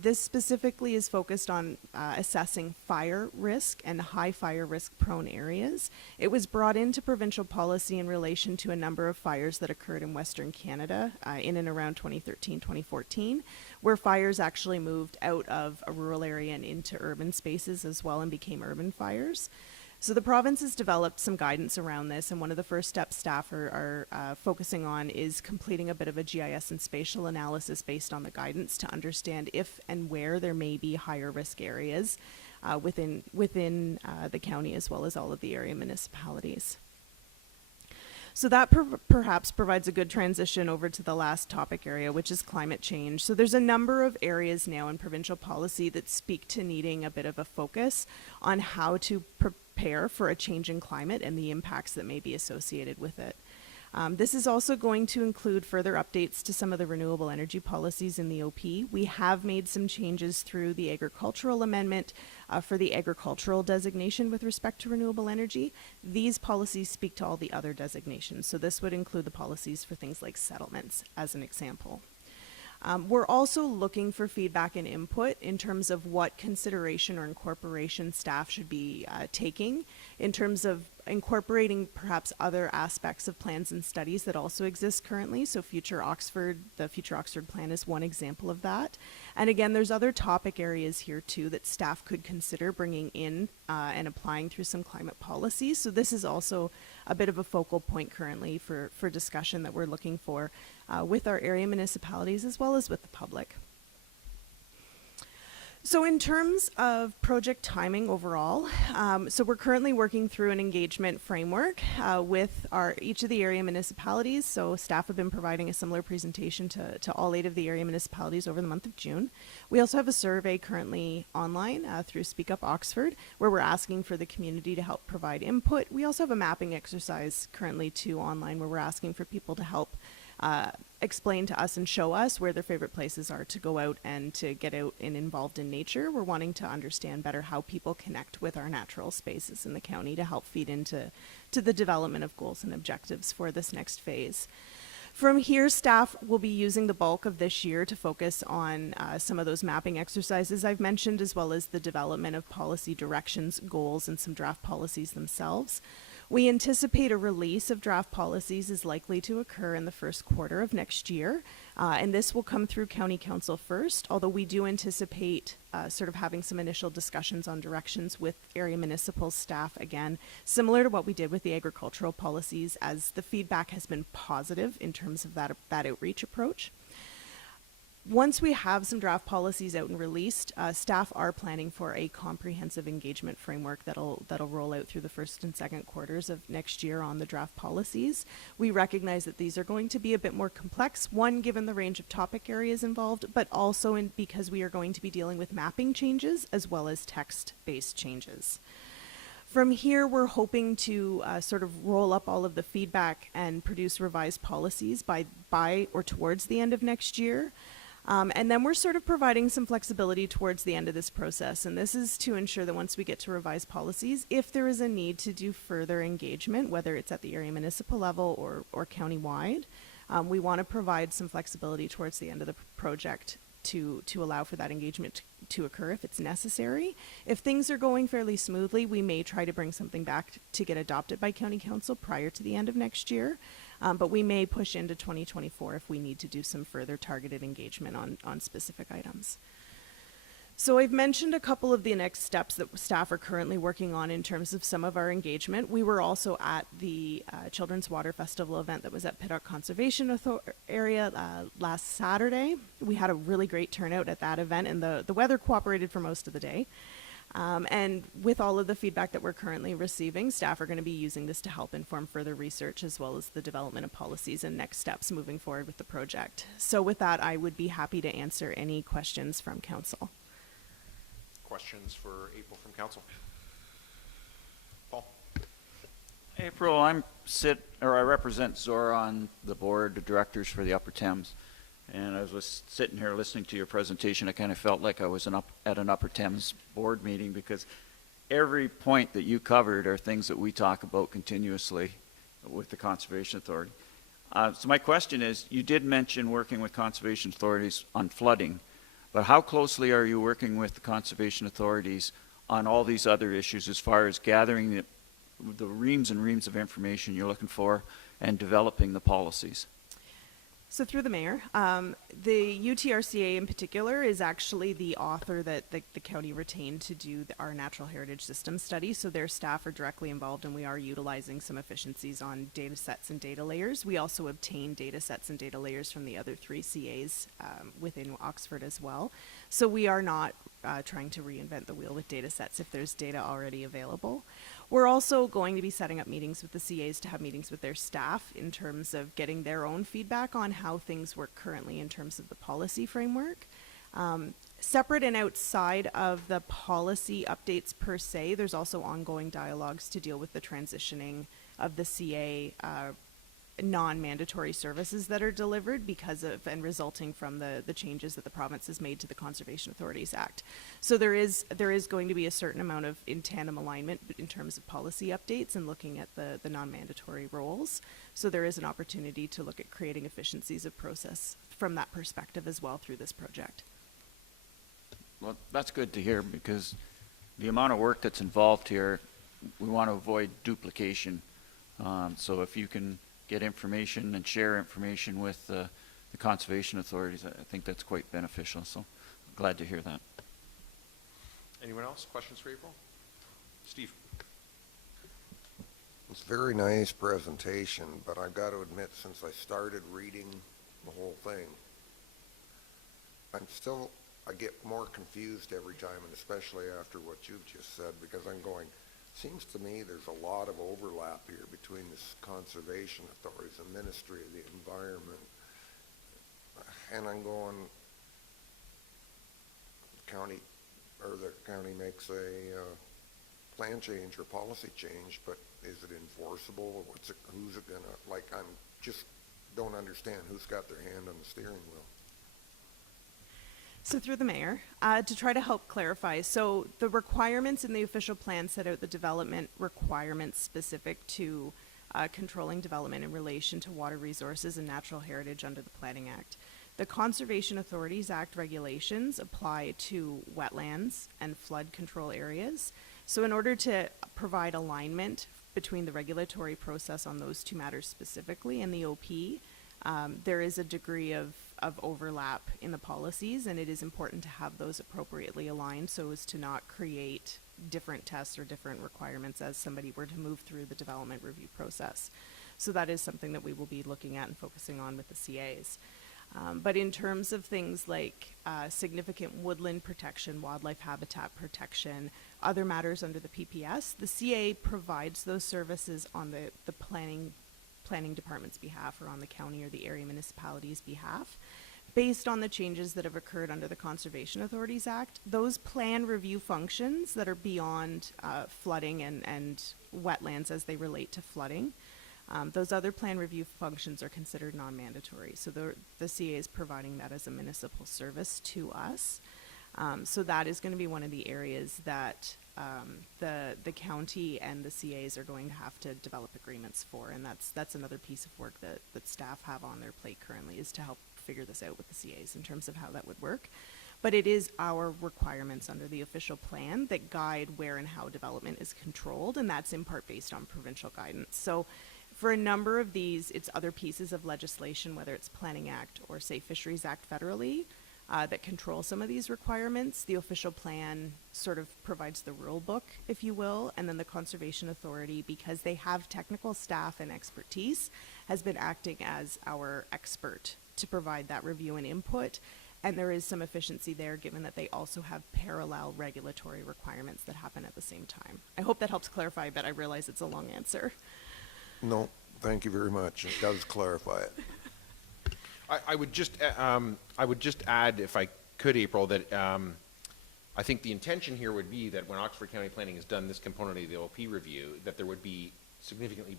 This specifically is focused on assessing fire risk and high fire risk prone areas. It was brought into provincial policy in relation to a number of fires that occurred in Western Canada in and around 2013-2014, where fires actually moved out of a rural area and into urban spaces as well and became urban fires. So the province has developed some guidance around this, and one of the first steps staff are focusing on is completing a bit of a GIS and spatial analysis based on the guidance to understand if and where there may be higher risk areas within the county, as well as all of the area municipalities. So that perhaps provides a good transition over to the last topic area, which is climate change. So there's a number of areas now in provincial policy that speak to needing a bit of a focus on how to prepare for a change in climate and the impacts that may be associated with it. This is also going to include further updates to some of the renewable energy policies in the OP. We have made some changes through the agricultural amendment for the agricultural designation with respect to renewable energy. These policies speak to all the other designations, so this would include the policies for things like settlements, as an example. We're also looking for feedback and input in terms of what consideration or incorporation staff should be taking in terms of incorporating perhaps other aspects of plans and studies that also exist currently. So the Future Oxford plan is one example of that. And again, there's other topic areas here too that staff could consider bringing in and applying through some climate policies. So this is also a bit of a focal point currently for discussion that we're looking for with our area municipalities as well as with the public. So in terms of project timing overall, so we're currently working through an engagement framework with each of the area municipalities. So staff have been providing a similar presentation to all 8 of the area municipalities over the month of June. We also have a survey currently online through Speak Up Oxford, where we're asking for the community to help provide input. We also have a mapping exercise currently too online, where we're asking for people to help explain to us and show us where their favorite places are to go out and to get out and involved in nature. We're wanting to understand better how people connect with our natural spaces in the county to help feed into the development of goals and objectives for this next phase. From here, staff will be using the bulk of this year to focus on some of those mapping exercises I've mentioned, as well as the development of policy directions, goals, and some draft policies themselves. We anticipate a release of draft policies is likely to occur in the first quarter of next year, and this will come through County Council first, although we do anticipate sort of having some initial discussions on directions with area municipal staff, again, similar to what we did with the agricultural policies, as the feedback has been positive in terms of that outreach approach. Once we have some draft policies out and released, staff are planning for a comprehensive engagement framework that'll roll out through the first and second quarters of next year on the draft policies. We recognize that these are going to be a bit more complex, one, given the range of topic areas involved, but also because we are going to be dealing with mapping changes as well as text-based changes. From here, we're hoping to sort of roll up all of the feedback and produce revised policies by or towards the end of next year. And then we're sort of providing some flexibility towards the end of this process. And this is to ensure that once we get to revise policies, if there is a need to do further engagement, whether it's at the area municipal level or county-wide, we want to provide some flexibility towards the end of the project to allow for that engagement to occur if it's necessary. If things are going fairly smoothly, we may try to bring something back to get adopted by County Council prior to the end of next year. But we may push into 2024 if we need to do some further targeted engagement on specific items. So I've mentioned a couple of the next steps that staff are currently working on in terms of some of our engagement. We were also at the Children's Water Festival event that was at Piddock Conservation Area last Saturday. We had a really great turnout at that event, and the weather cooperated for most of the day. And with all of the feedback that we're currently receiving, staff are going to be using this to help inform further research as well as the development of policies and next steps moving forward with the project. So with that, I would be happy to answer any questions from council. Questions for April from council? Paul? April, I represent Zorra on the board of directors for the Upper Thames. And as I was sitting here listening to your presentation, I kind of felt like I was at an Upper Thames board meeting, because every point that you covered are things that we talk about continuously with the Conservation Authority. So my question is, you did mention working with conservation authorities on flooding, but how closely are you working with the conservation authorities on all these other issues as far as gathering the reams and reams of information you're looking for and developing the policies? So through the mayor, the UTRCA in particular is actually the author that the county retained to do our natural heritage system study. So their staff are directly involved, and we are utilizing some efficiencies on data sets and data layers. We also obtain data sets and data layers from the other 3 CAs within Oxford as well. So we are not trying to reinvent the wheel with data sets if there's data already available. We're also going to be setting up meetings with the CAs to have meetings with their staff in terms of getting their own feedback on how things work currently in terms of the policy framework. Separate and outside of the policy updates per se, there's also ongoing dialogues to deal with the transitioning of the CA non-mandatory services that are delivered because of and resulting from the changes that the province has made to the Conservation Authorities Act. So there is going to be a certain amount of in tandem alignment in terms of policy updates and looking at the non-mandatory roles. So there is an opportunity to look at creating efficiencies of process from that perspective as well through this project. Well, that's good to hear, because the amount of work that's involved here, we want to avoid duplication. So if you can get information and share information with the conservation authorities, I think that's quite beneficial. So glad to hear that. Anyone else? Questions for April? Steve? It's a very nice presentation, but I've got to admit, since I started reading the whole thing, I get more confused every time, and especially after what you've just said, because I'm going, seems to me there's a lot of overlap here between the conservation authorities and Ministry of the Environment. And I'm going, the county makes a plan change or policy change, but is it enforceable? Or who's it gonna, like, I'm just don't understand who's got their hand on the steering wheel. So through the mayor, to try to help clarify, so the requirements in the official plan set out the development requirements specific to controlling development in relation to water resources and natural heritage under the Planning Act. The Conservation Authorities Act regulations apply to wetlands and flood control areas. So in order to provide alignment between the regulatory process on those 2 matters specifically and the OP, there is a degree of overlap in the policies, and it is important to have those appropriately aligned so as to not create different tests or different requirements as somebody were to move through the development review process. So that is something that we will be looking at and focusing on with the CAs. But in terms of things like significant woodland protection, wildlife habitat protection, other matters under the PPS, the CA provides those services on the planning department's behalf or on the county or the area municipality's behalf. Based on the changes that have occurred under the Conservation Authorities Act, those plan review functions that are beyond flooding and wetlands as they relate to flooding, those other plan review functions are considered non-mandatory. So the CA is providing that as a municipal service to us. So that is going to be one of the areas that the county and the CAs are going to have to develop agreements for, and that's another piece of work that staff have on their plate currently, is to help figure this out with the CAs in terms of how that would work. But it is our requirements under the official plan that guide where and how development is controlled, and that's in part based on provincial guidance. So for a number of these, it's other pieces of legislation, whether it's Planning Act or, say, Fisheries Act federally, that control some of these requirements. The official plan sort of provides the rule book, if you will, and then the Conservation Authority, because they have technical staff and expertise, has been acting as our expert to provide that review and input. And there is some efficiency there, given that they also have parallel regulatory requirements that happen at the same time. I hope that helps clarify, but I realize it's a long answer. No, thank you very much. It does clarify it. I would just add, if I could, April, that I think the intention here would be that when Oxford County Planning has done this component of the OP review, that there would be significantly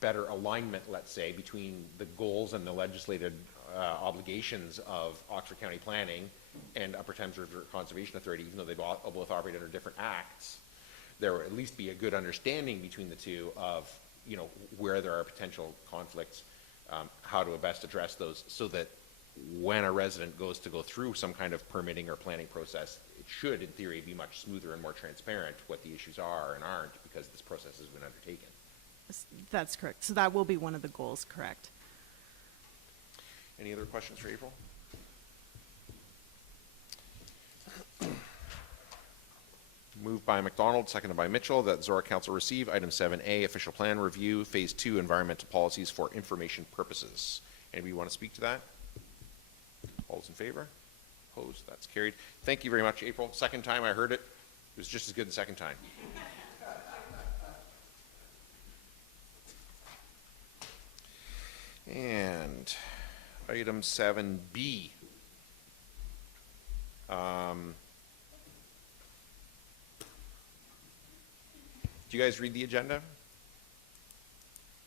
better alignment, let's say, between the goals and the legislated obligations of Oxford County Planning and Upper Thames River Conservation Authority, even though they both operate under different acts. There will at least be a good understanding between the two of, where there are potential conflicts, how to best address those, so that when a resident goes to go through some kind of permitting or planning process, it should, in theory, be much smoother and more transparent what the issues are and aren't, because this process has been undertaken. That's correct. So that will be one of the goals, correct? Any other questions for April? Moved by McDonald, seconded by Mitchell, that Zorra Council receive item 7A, official plan review, phase 2, environmental policies for information purposes. Anybody want to speak to that? All those in favor? Opposed? That's carried. Thank you very much, April. Second time I heard it. It was just as good the second time. And item 7B. Do you guys read the agenda?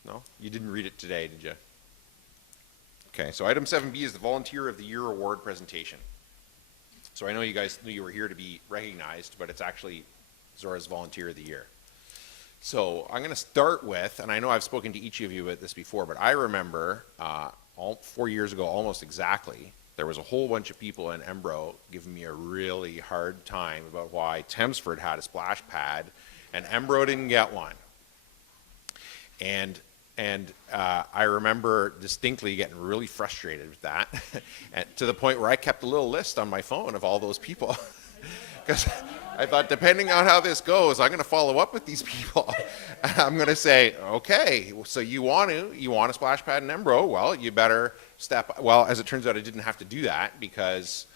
No? You didn't read it today, did you? Okay, so item 7B is the Volunteer of the Year Award presentation. So I know you guys knew you were here to be recognized, but it's actually Zorra's Volunteer of the Year. So I'm going to start with, and I know I've spoken to each of you about this before, but I remember 4 years ago, almost exactly, there was a whole bunch of people in Embro giving me a really hard time about why Thamesford had a splash pad and Embro didn't get one. And I remember distinctly getting really frustrated with that, and to the point where I kept a little list on my phone of all those people. Because I thought, depending on how this goes, I'm going to follow up with these people. I'm going to say, okay, so you want a splash pad in Embro? Well, you better step. Well, as it turns out, I didn't have to do that because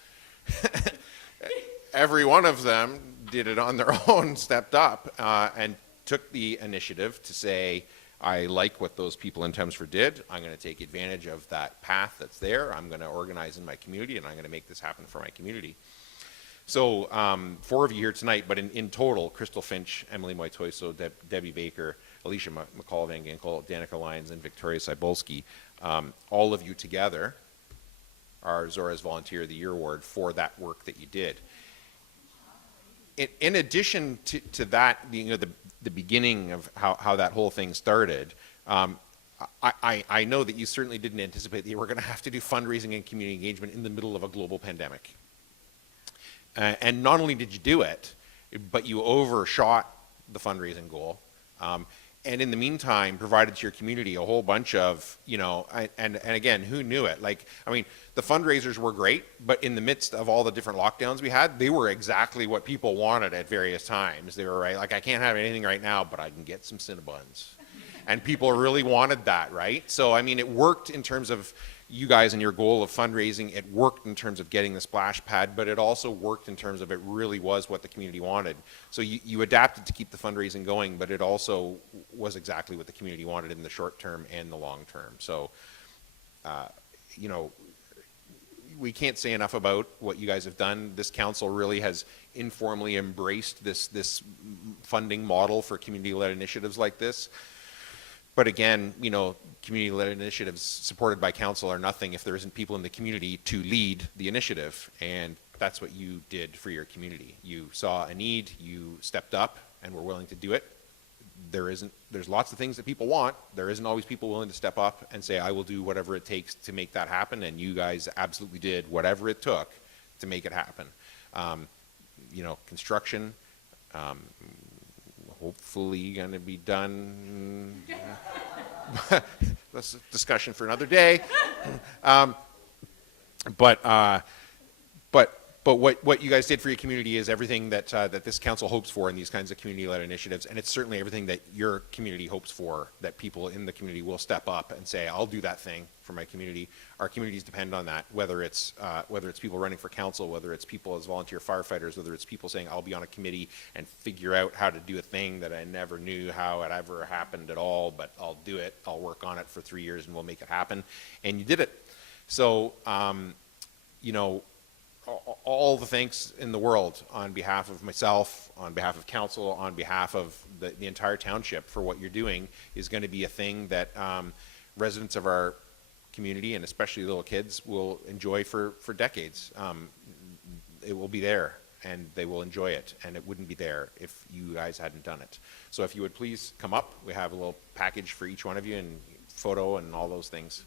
every one of them did it on their own, stepped up, and took the initiative to say, I like what those people in Thamesford did. I'm going to take advantage of that path that's there. I'm going to organize in my community, and I'm going to make this happen for my community. So 4 of you here tonight, but in total, Crystal Finch, Emily Moitoiso, Debbie Baker, Alicia McCall Van Ginkel, Danica Lyons, and Victoria Cybulski, all of you together are Zorra's Volunteer of the Year Award for that work that you did. In addition to that, you know, the beginning of how that whole thing started, I know that you certainly didn't anticipate that you were going to have to do fundraising and community engagement in the middle of a global pandemic. And not only did you do it, but you overshot the fundraising goal. And in the meantime, provided to your community a whole bunch of, you know, and again, who knew it? Like, I mean, the fundraisers were great, but in the midst of all the different lockdowns we had, they were exactly what people wanted at various times. They were right, like, I can't have anything right now, but I can get some Cinnabons. And people really wanted that, right? So, I mean, it worked in terms of you guys and your goal of fundraising. It worked in terms of getting the splash pad, but it also worked in terms of it really was what the community wanted. So you adapted to keep the fundraising going, but it also was exactly what the community wanted in the short term and the long term. So, you know, we can't say enough about what you guys have done. This council really has informally embraced this funding model for community-led initiatives like this. But again, you know, community-led initiatives supported by council are nothing if there isn't people in the community to lead the initiative. And that's what you did for your community. You saw a need, you stepped up, and were willing to do it. There's lots of things that people want. There isn't always people willing to step up and say, I will do whatever it takes to make that happen. And you guys absolutely did whatever it took to make it happen. You know, construction, hopefully going to be done. That's a discussion for another day. But what you guys did for your community is everything that that this council hopes for in these kinds of community-led initiatives, and it's certainly everything that your community hopes for, that people in the community will step up and say, I'll do that thing for my community. Our communities depend on that, whether it's people running for council, whether it's people as volunteer firefighters, whether it's people saying, I'll be on a committee and figure out how to do a thing that I never knew how it ever happened at all, but I'll do it. I'll work on it for 3 years and we'll make it happen. And you did it. So, you know, all the thanks in the world on behalf of myself, on behalf of council, on behalf of the entire township for what you're doing is going to be a thing that residents of our community, and especially little kids, will enjoy for decades. It will be there, and they will enjoy it, and it wouldn't be there if you guys hadn't done it. So if you would please come up, we have a little package for each one of you, and photo and all those things.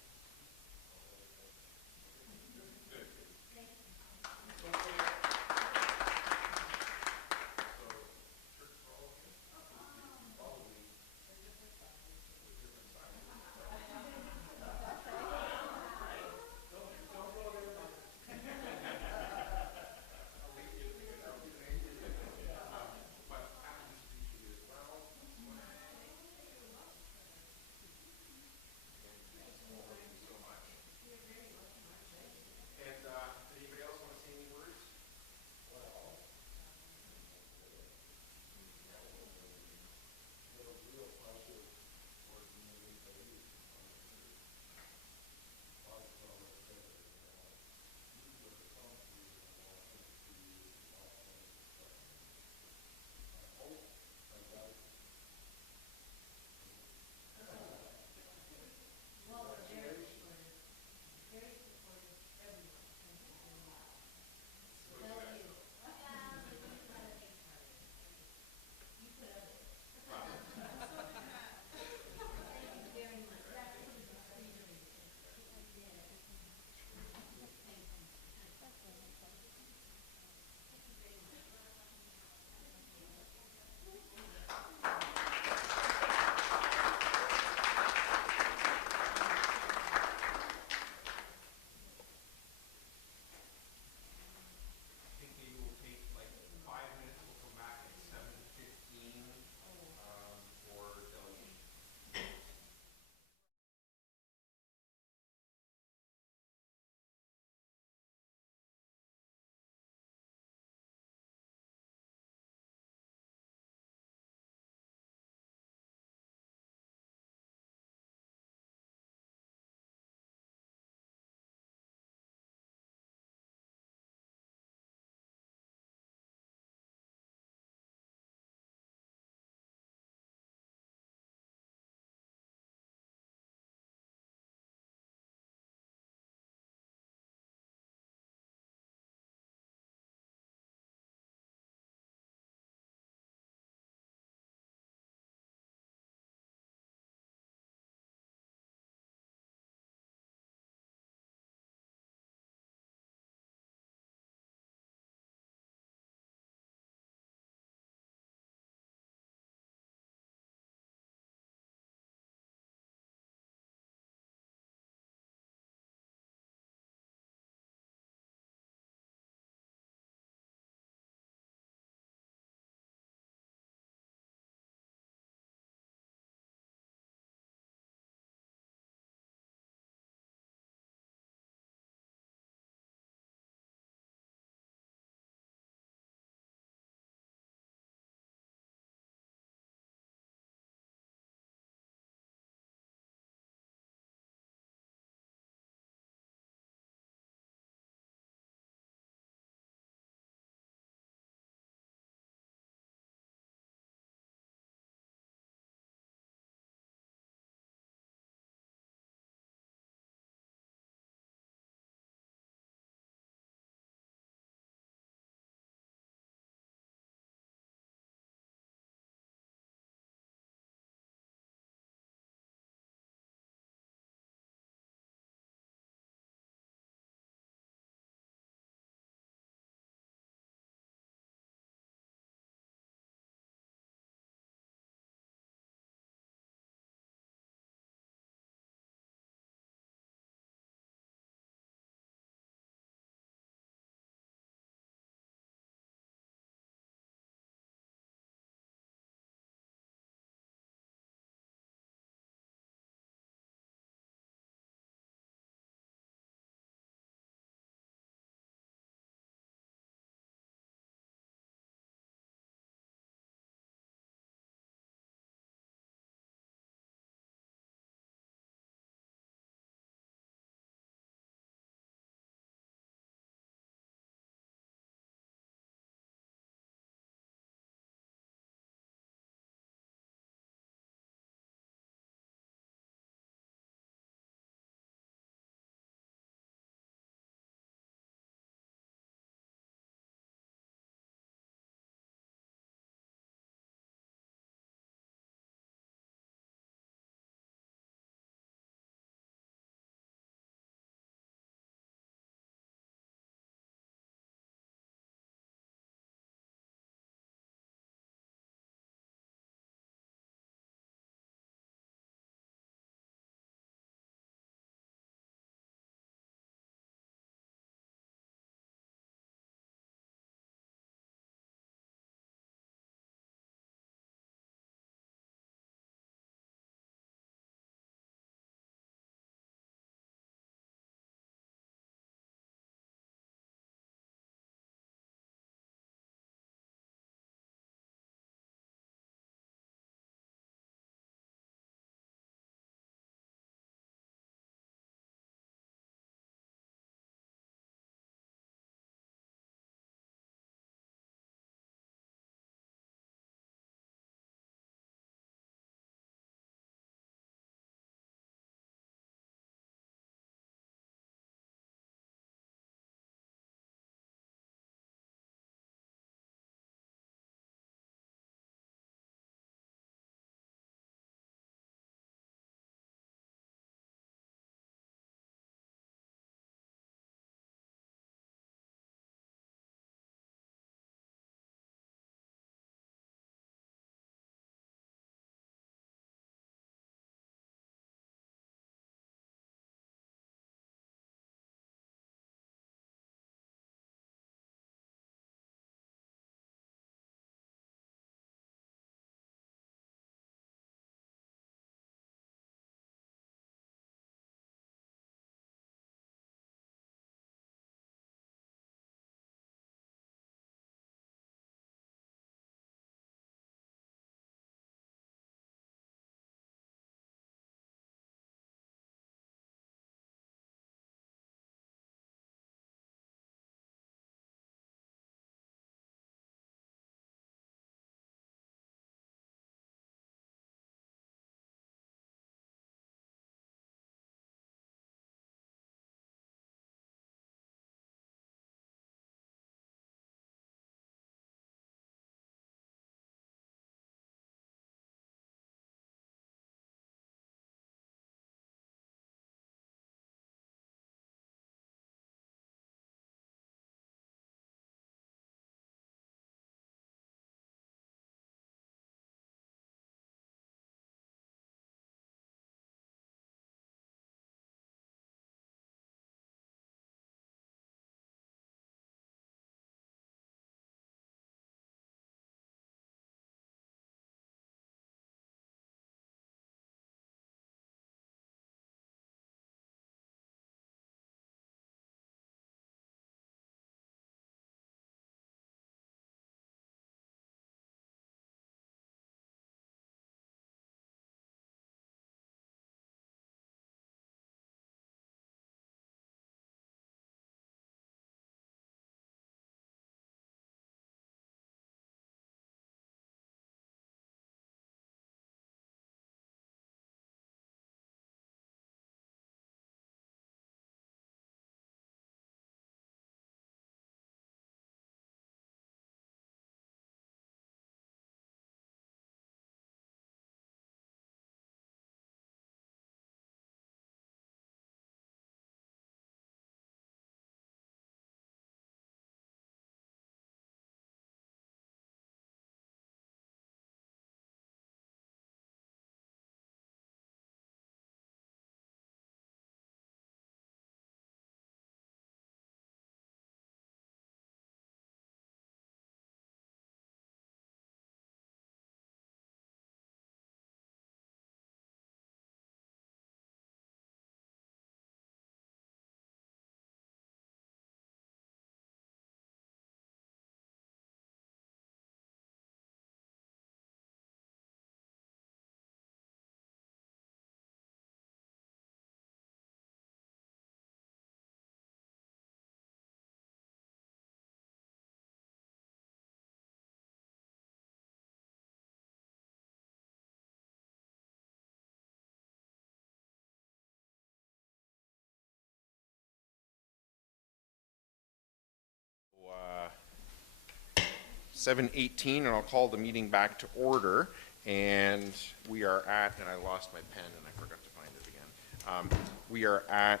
7:18, and I'll call the meeting back to order. And we are at, and I lost my pen and I forgot to find it again. We are at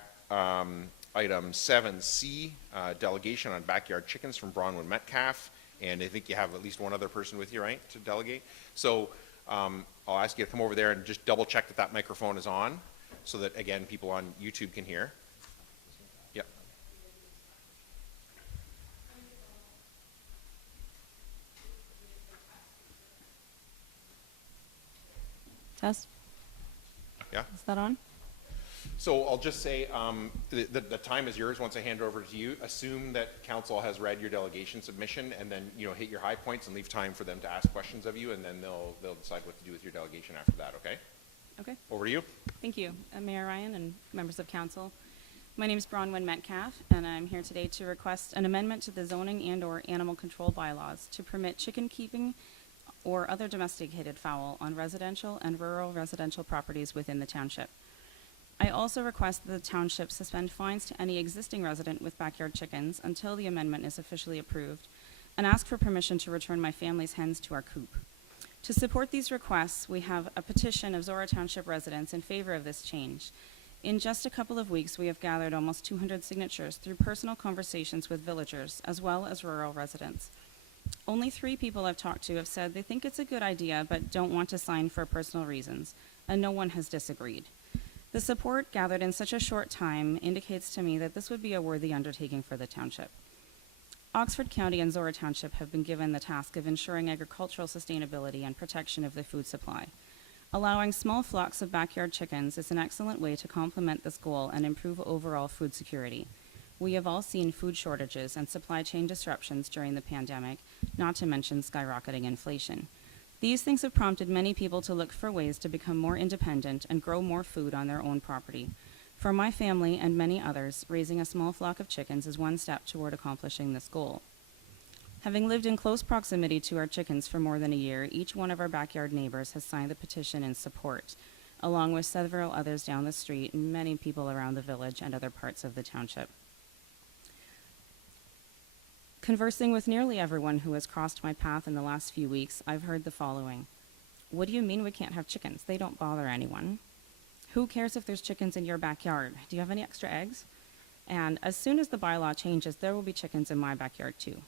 item 7C, delegation on backyard chickens from Bronwyn Metcalf. And I think you have at least one other person with you, right, to delegate? So I'll ask you to come over there and just double check that that microphone is on so that, again, people on YouTube can hear. Yep. Test? Yeah? Is that on? So I'll just say, the time is yours once I hand it over to you. Assume that council has read your delegation submission, and then, you know, hit your high points and leave time for them to ask questions of you, and then they'll decide what to do with your delegation after that, okay? Okay. Over to you. Thank you, Mayor Ryan and members of council. My name is Bronwyn Metcalf, and I'm here today to request an amendment to the zoning and/or animal control bylaws to permit chicken keeping or other domesticated fowl on residential and rural residential properties within the township. I also request that the township suspend fines to any existing resident with backyard chickens until the amendment is officially approved, and ask for permission to return my family's hens to our coop. To support these requests, we have a petition of Zorra Township residents in favor of this change. In just a couple of weeks, we have gathered almost 200 signatures through personal conversations with villagers, as well as rural residents. Only 3 people I've talked to have said they think it's a good idea, but don't want to sign for personal reasons, and no one has disagreed. The support gathered in such a short time indicates to me that this would be a worthy undertaking for the township. Oxford County and Zorra Township have been given the task of ensuring agricultural sustainability and protection of the food supply. Allowing small flocks of backyard chickens is an excellent way to complement this goal and improve overall food security. We have all seen food shortages and supply chain disruptions during the pandemic, not to mention skyrocketing inflation. These things have prompted many people to look for ways to become more independent and grow more food on their own property. For my family and many others, raising a small flock of chickens is one step toward accomplishing this goal. Having lived in close proximity to our chickens for more than a year, each one of our backyard neighbors has signed the petition in support, along with several others down the street and many people around the village and other parts of the township. Conversing with nearly everyone who has crossed my path in the last few weeks, I've heard the following. What do you mean we can't have chickens? They don't bother anyone. Who cares if there's chickens in your backyard? Do you have any extra eggs? And as soon as the bylaw changes, there will be chickens in my backyard too.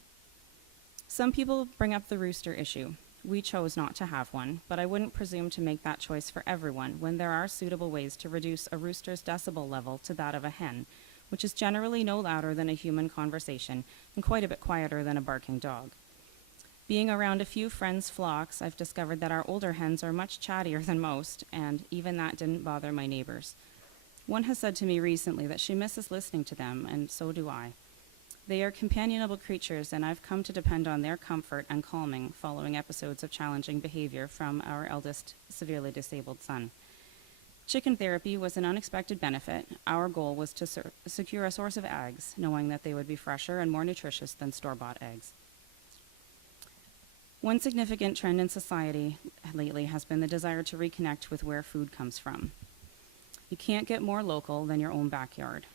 Some people bring up the rooster issue. We chose not to have one, but I wouldn't presume to make that choice for everyone when there are suitable ways to reduce a rooster's decibel level to that of a hen, which is generally no louder than a human conversation and quite a bit quieter than a barking dog. Being around a few friends' flocks, I've discovered that our older hens are much chattier than most, and even that didn't bother my neighbors. One has said to me recently that she misses listening to them, and so do I. They are companionable creatures, and I've come to depend on their comfort and calming following episodes of challenging behavior from our eldest severely disabled son. Chicken therapy was an unexpected benefit. Our goal was to secure a source of eggs, knowing that they would be fresher and more nutritious than store-bought eggs. One significant trend in society lately has been the desire to reconnect with where food comes from. You can't get more local than your own backyard.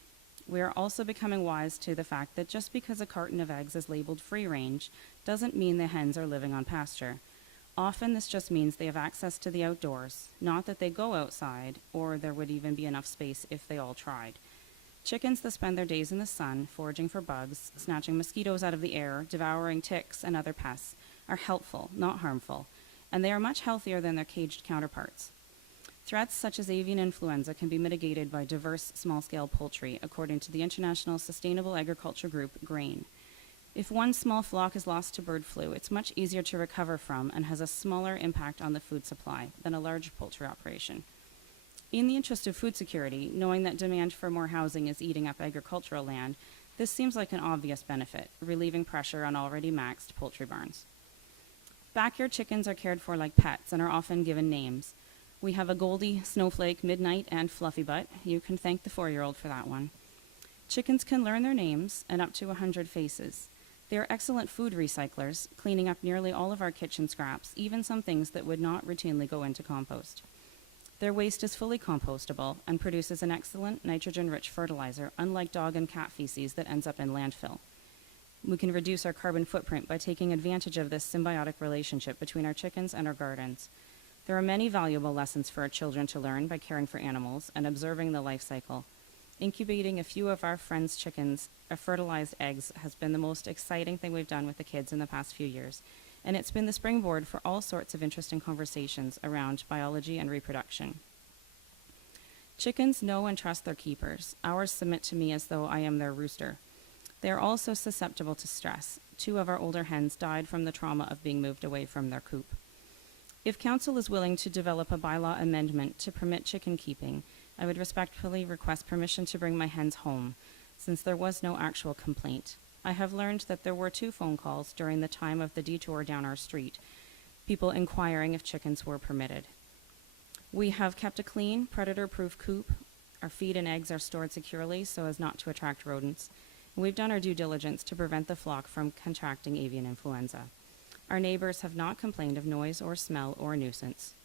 We are also becoming wise to the fact that just because a carton of eggs is labeled free range doesn't mean the hens are living on pasture. Often this just means they have access to the outdoors, not that they go outside, or there would even be enough space if they all tried. Chickens that spend their days in the sun, foraging for bugs, snatching mosquitoes out of the air, devouring ticks and other pests, are helpful, not harmful, and they are much healthier than their caged counterparts. Threats such as avian influenza can be mitigated by diverse small-scale poultry, according to the International Sustainable Agriculture Group, GRAIN. If one small flock is lost to bird flu, it's much easier to recover from and has a smaller impact on the food supply than a large poultry operation. In the interest of food security, knowing that demand for more housing is eating up agricultural land, this seems like an obvious benefit, relieving pressure on already maxed poultry barns. Backyard chickens are cared for like pets and are often given names. We have a Goldie, Snowflake, Midnight, and Fluffy Butt. You can thank the 4-year-old for that one. Chickens can learn their names and up to 100 faces. They are excellent food recyclers, cleaning up nearly all of our kitchen scraps, even some things that would not routinely go into compost. Their waste is fully compostable and produces an excellent nitrogen-rich fertilizer, unlike dog and cat feces that ends up in landfill. We can reduce our carbon footprint by taking advantage of this symbiotic relationship between our chickens and our gardens. There are many valuable lessons for our children to learn by caring for animals and observing the life cycle. Incubating a few of our friends' chickens or fertilized eggs has been the most exciting thing we've done with the kids in the past few years, and it's been the springboard for all sorts of interesting conversations around biology and reproduction. Chickens know and trust their keepers. Ours submit to me as though I am their rooster. They are also susceptible to stress. 2 of our older hens died from the trauma of being moved away from their coop. If council is willing to develop a bylaw amendment to permit chicken keeping, I would respectfully request permission to bring my hens home, since there was no actual complaint. I have learned that there were 2 phone calls during the time of the detour down our street, people inquiring if chickens were permitted. We have kept a clean, predator-proof coop. Our feed and eggs are stored securely so as not to attract rodents. And we've done our due diligence to prevent the flock from contracting avian influenza. Our neighbors have not complained of noise or smell or nuisance.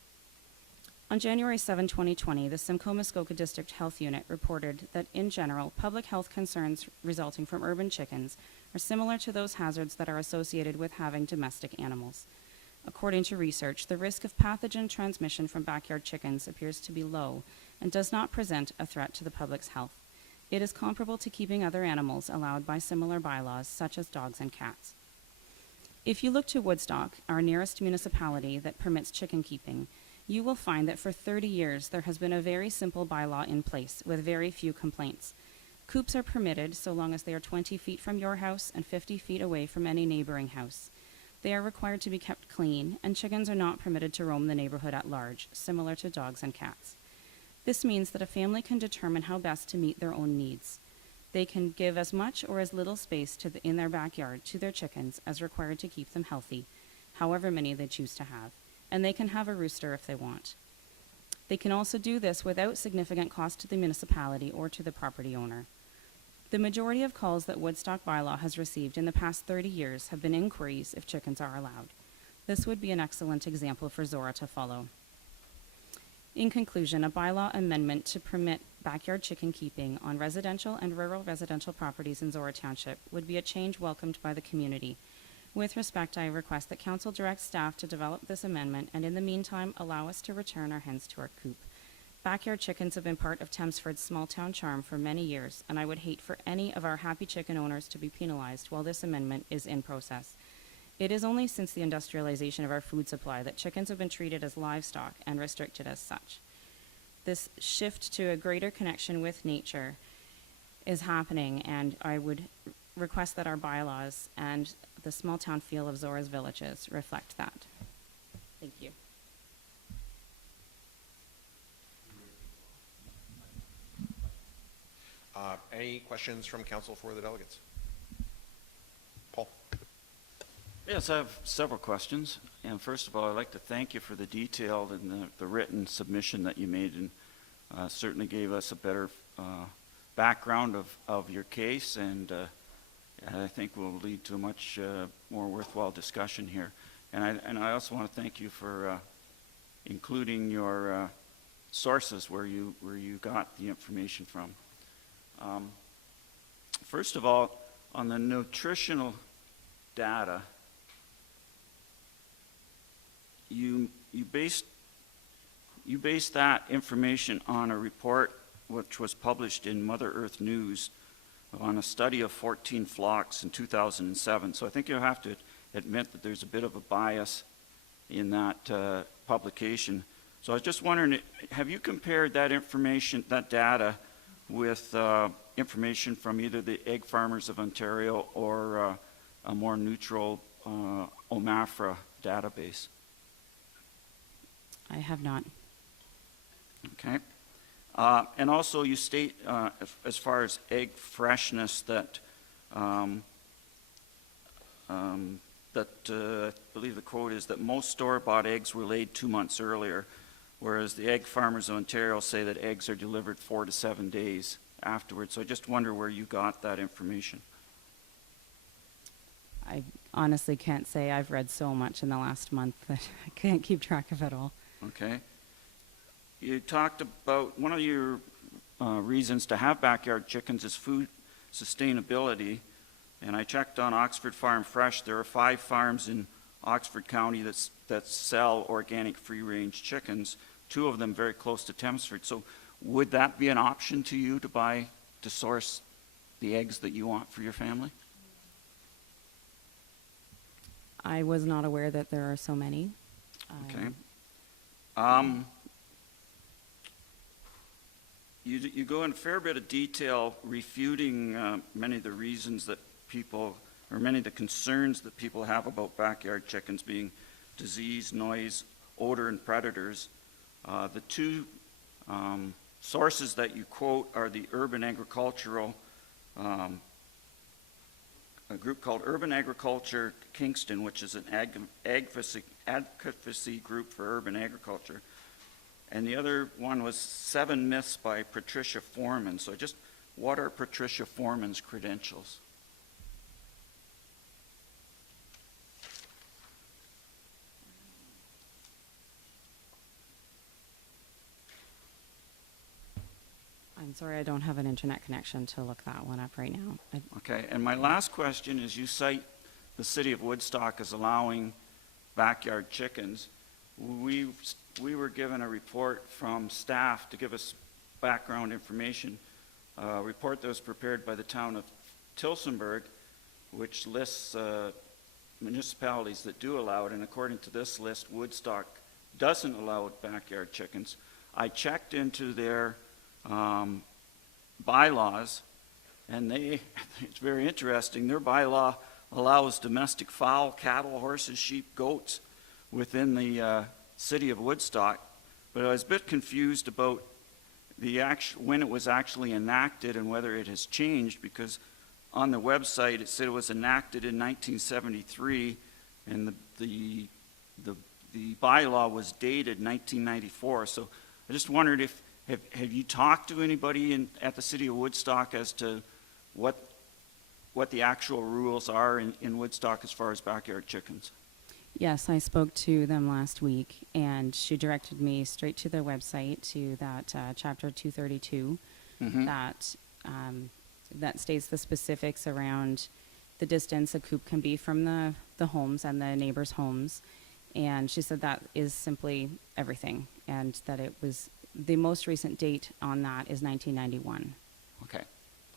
On January 7, 2020, the Simcoe-Muskoka District Health Unit reported that, in general, public health concerns resulting from urban chickens are similar to those hazards that are associated with having domestic animals. According to research, the risk of pathogen transmission from backyard chickens appears to be low and does not present a threat to the public's health. It is comparable to keeping other animals allowed by similar bylaws, such as dogs and cats. If you look to Woodstock, our nearest municipality that permits chicken keeping, you will find that for 30 years there has been a very simple bylaw in place with very few complaints. Coops are permitted so long as they are 20 feet from your house and 50 feet away from any neighboring house. They are required to be kept clean, and chickens are not permitted to roam the neighborhood at large, similar to dogs and cats. This means that a family can determine how best to meet their own needs. They can give as much or as little space in their backyard to their chickens as required to keep them healthy, however many they choose to have, and they can have a rooster if they want. They can also do this without significant cost to the municipality or to the property owner. The majority of calls that Woodstock bylaw has received in the past 30 years have been inquiries if chickens are allowed. This would be an excellent example for Zorra to follow. In conclusion, a bylaw amendment to permit backyard chicken keeping on residential and rural residential properties in Zorra Township would be a change welcomed by the community. With respect, I request that council direct staff to develop this amendment and in the meantime allow us to return our hens to our coop. Backyard chickens have been part of Thamesford's small town charm for many years, and I would hate for any of our happy chicken owners to be penalized while this amendment is in process. It is only since the industrialization of our food supply that chickens have been treated as livestock and restricted as such. This shift to a greater connection with nature is happening, and I would request that our bylaws and the small town feel of Zorra's villages reflect that. Thank you. Any questions from council for the delegates? Paul? Yes, I have several questions. And first of all, I'd like to thank you for the detailed and the written submission that you made, and certainly gave us a better background of your case, and I think will lead to a much more worthwhile discussion here. And I also want to thank you for including your sources where you got the information from. First of all, on the nutritional data, you based that information on a report which was published in Mother Earth News on a study of 14 flocks in 2007. So I think you'll have to admit that there's a bit of a bias in that publication. So I was just wondering, have you compared that information, that data, with information from either the Egg Farmers of Ontario or a more neutral OMAFRA database? I have not. Okay. And also you state, as far as egg freshness, that I believe the quote is that most store-bought eggs were laid 2 months earlier, whereas the Egg Farmers of Ontario say that eggs are delivered 4 to 7 days afterwards. So I just wonder where you got that information. I honestly can't say. I've read so much in the last month that I can't keep track of it all. Okay. You talked about one of your reasons to have backyard chickens is food sustainability. And I checked on Oxford Farm Fresh. There are 5 farms in Oxford County that sell organic free-range chickens, 2 of them very close to Thamesford. So would that be an option to you to source the eggs that you want for your family? I was not aware that there are so many. Okay. You go in a fair bit of detail refuting many of the reasons that people, or many of the concerns that people have about backyard chickens being disease, noise, odor, and predators. The 2 sources that you quote are the Urban Agricultural, a group called Urban Agriculture Kingston, which is an advocacy group for urban agriculture. And the other one was 7 Myths by Patricia Foreman. So just, what are Patricia Foreman's credentials? I'm sorry, I don't have an internet connection to look that one up right now. Okay, and my last question is, you cite the city of Woodstock as allowing backyard chickens. We were given a report from staff to give us background information, a report that was prepared by the town of Tillsonburg, which lists municipalities that do allow it, and according to this list, Woodstock doesn't allow backyard chickens. I checked into their bylaws, and it's very interesting. Their bylaw allows domestic fowl, cattle, horses, sheep, goats within the city of Woodstock, but I was a bit confused about when it was actually enacted and whether it has changed, because on the website it said it was enacted in 1973, and the bylaw was dated 1994. So I just wondered if have you talked to anybody at the city of Woodstock as to what the actual rules are in Woodstock as far as backyard chickens? Yes, I spoke to them last week, and she directed me straight to their website, to that chapter 232, that states the specifics around the distance a coop can be from the homes and the neighbors' homes. And she said that is simply everything, and that it was the most recent date on that is 1991.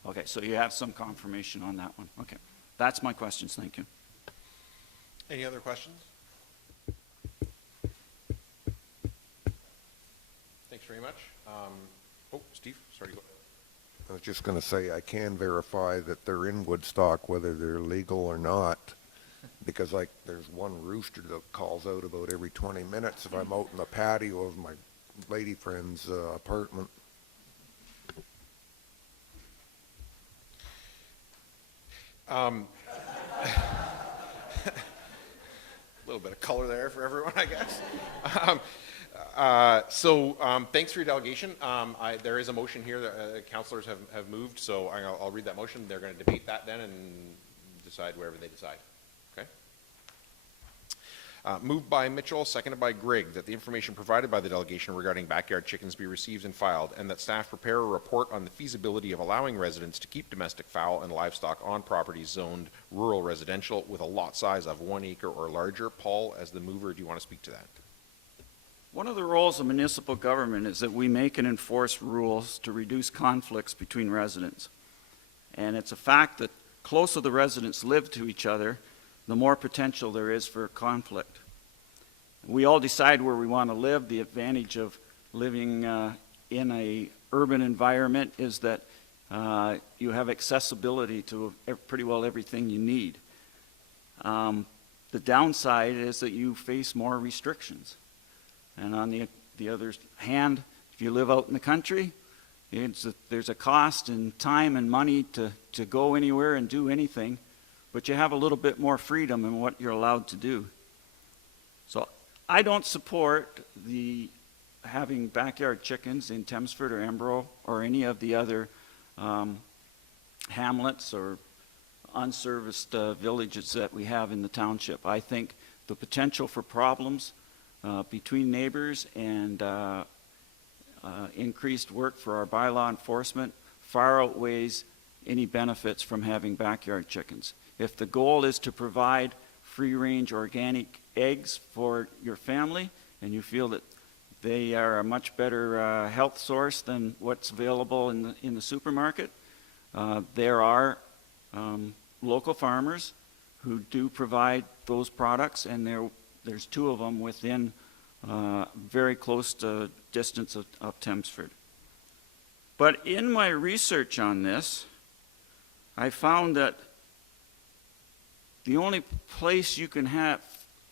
Okay, so you have some confirmation on that one. Okay, that's my questions. Thank you. Any other questions? Thanks very much. Steve, sorry to go. I was just going to say, I can verify that they're in Woodstock, whether they're legal or not, because there's one rooster that calls out about every 20 minutes if I'm out in the patio of my lady friend's apartment. A little bit of color there for everyone, I guess. Thanks for your delegation. There is a motion here that councillors have moved, so I'll read that motion. They're going to debate that then and decide wherever they decide. Okay? Moved by Mitchell, seconded by Grigg, that the information provided by the delegation regarding backyard chickens be received and filed, and that staff prepare a report on the feasibility of allowing residents to keep domestic fowl and livestock on properties zoned rural residential with a lot size of 1 acre or larger. Paul, as the mover, do you want to speak to that? One of the roles of municipal government is that we make and enforce rules to reduce conflicts between residents. And it's a fact that closer the residents live to each other, the more potential there is for conflict. We all decide where we want to live. The advantage of living in a urban environment is that you have accessibility to pretty well everything you need. The downside is that you face more restrictions. And on the other hand, if you live out in the country, there's a cost in time and money to go anywhere and do anything, but you have a little bit more freedom in what you're allowed to do. So I don't support having backyard chickens in Thamesford or Embro or any of the other hamlets or unserviced villages that we have in the township. I think the potential for problems between neighbors and increased work for our bylaw enforcement far outweighs any benefits from having backyard chickens. If the goal is to provide free-range organic eggs for your family, and you feel that they are a much better health source than what's available in the supermarket, there are local farmers who do provide those products, and there's 2 of them within very close to distance of Thamesford. But in my research on this, I found that the only place you can have,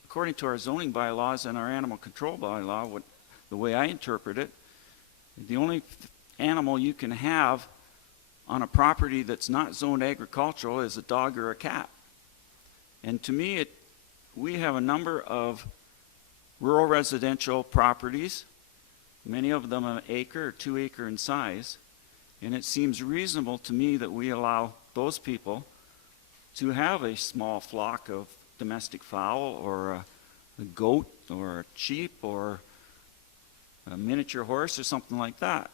according to our zoning bylaws and our animal control bylaw, the way I interpret it, the only animal you can have on a property that's not zoned agricultural is a dog or a cat. And to me, we have a number of rural residential properties, many of them an acre or 2 acre in size, and it seems reasonable to me that we allow those people to have a small flock of domestic fowl or a goat or a sheep or a miniature horse or something like that.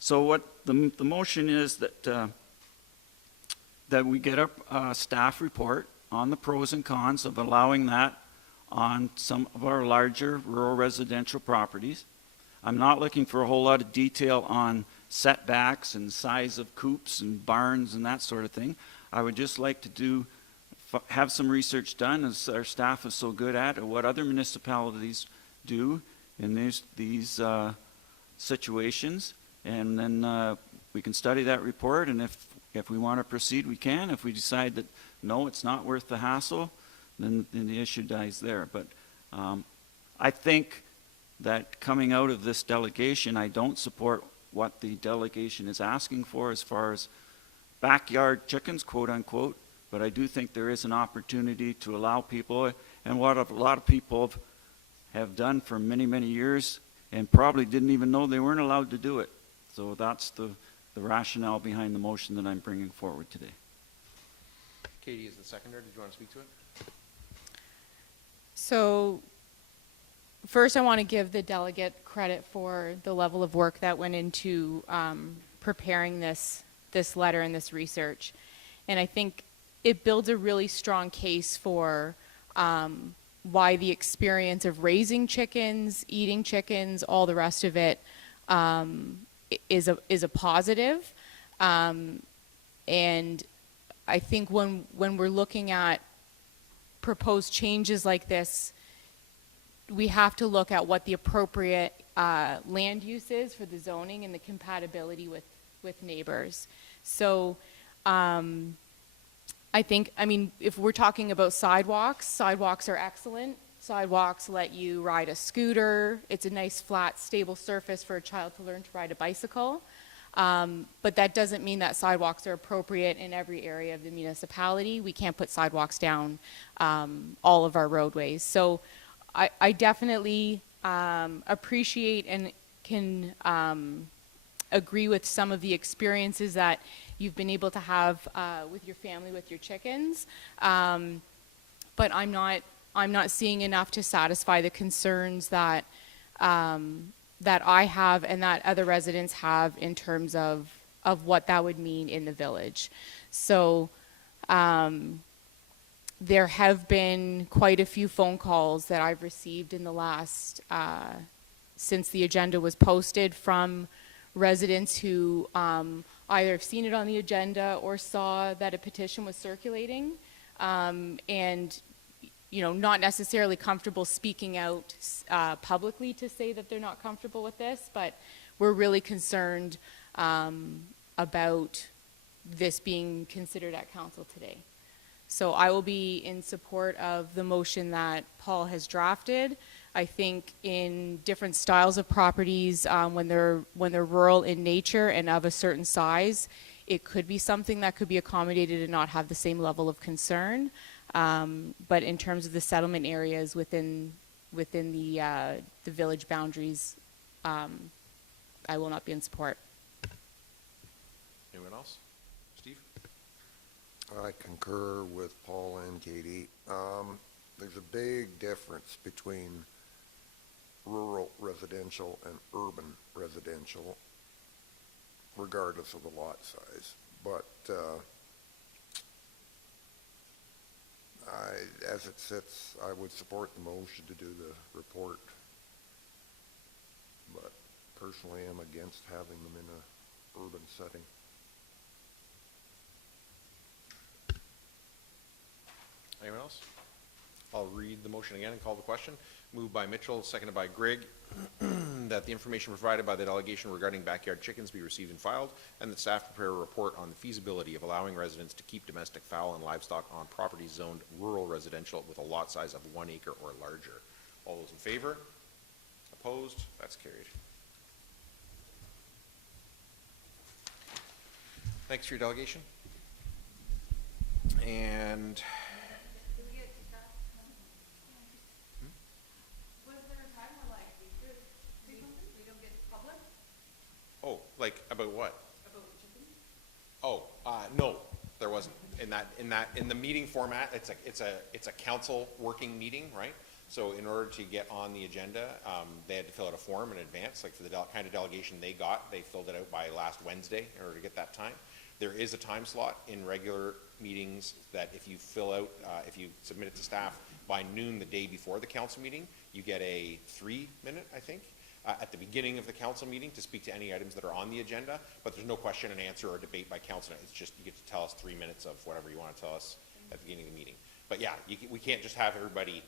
So what the motion is that we get a staff report on the pros and cons of allowing that on some of our larger rural residential properties. I'm not looking for a whole lot of detail on setbacks and size of coops and barns and that sort of thing. I would just like to have some research done, as our staff is so good at what other municipalities do in these situations, and then we can study that report, and if we want to proceed, we can. If we decide that no, it's not worth the hassle, then the issue dies there. But I think that coming out of this delegation, I don't support what the delegation is asking for as far as backyard chickens, quote unquote, but I do think there is an opportunity to allow people, and what a lot of people have done for many, many years and probably didn't even know they weren't allowed to do it. So that's the rationale behind the motion that I'm bringing forward today. Katie is the seconder. Did you want to speak to it? So first I want to give the delegate credit for the level of work that went into preparing this letter and this research. And I think it builds a really strong case for why the experience of raising chickens, eating chickens, all the rest of it is a positive. And I think when we're looking at proposed changes like this, we have to look at what the appropriate land use is for the zoning and the compatibility with neighbors. So I think, if we're talking about sidewalks are excellent. Sidewalks let you ride a scooter. It's a nice, flat, stable surface for a child to learn to ride a bicycle. But that doesn't mean that sidewalks are appropriate in every area of the municipality. We can't put sidewalks down all of our roadways. So I definitely appreciate and can agree with some of the experiences that you've been able to have with your family, with your chickens. But I'm not seeing enough to satisfy the concerns that that I have and that other residents have in terms of what that would mean in the village. So there have been quite a few phone calls that I've received in the last, since the agenda was posted, from residents who either have seen it on the agenda or saw that a petition was circulating, and not necessarily comfortable speaking out publicly to say that they're not comfortable with this, but we're really concerned about this being considered at council today. So I will be in support of the motion that Paul has drafted. I think in different styles of properties, when they're rural in nature and of a certain size, it could be something that could be accommodated and not have the same level of concern. But in terms of the settlement areas within the village boundaries, I will not be in support. Anyone else? Steve? I concur with Paul and Katie. There's a big difference between rural residential and urban residential, regardless of the lot size. but, as it sits, I would support the motion to do the report. But personally, I'm against having them in a urban setting. Anyone else? I'll read the motion again and call the question. Moved by Mitchell, seconded by Grigg, that the information provided by the delegation regarding backyard chickens be received and filed, and that staff prepare a report on the feasibility of allowing residents to keep domestic fowl and livestock on properties zoned rural residential with a lot size of 1 acre or larger. All those in favor? Opposed? That's carried. Thanks for your delegation. And oh, like about what? Oh, no, there wasn't. In the meeting format, it's a council working meeting, right? So in order to get on the agenda, they had to fill out a form in advance, like for the kind of delegation they got, they filled it out by last Wednesday in order to get that time. There is a time slot in regular meetings that if you fill out, if you submit it to staff by noon the day before the council meeting, you get a 3-minute, I think, at the beginning of the council meeting to speak to any items that are on the agenda, but there's no question and answer or debate by council. It's just you get to tell us 3 minutes of whatever you want to tell us at the beginning of the meeting. But yeah, we can't just have everybody,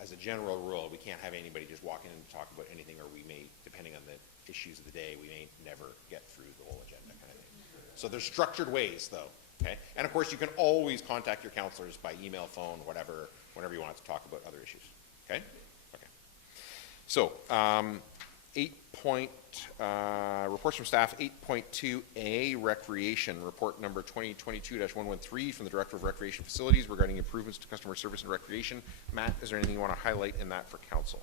as a general rule, we can't have anybody just walk in and talk about anything, or we may, depending on the issues of the day, we may never get through the whole agenda kind of thing. So there's structured ways, though, okay? And of course, you can always contact your councilors by email, phone, whatever, whenever you want to talk about other issues, okay? Okay. So, reports from staff, 8.2A, Recreation, report number 2022-113 from the Director of Recreation Facilities regarding improvements to customer service and recreation. Matt, is there anything you want to highlight in that for council?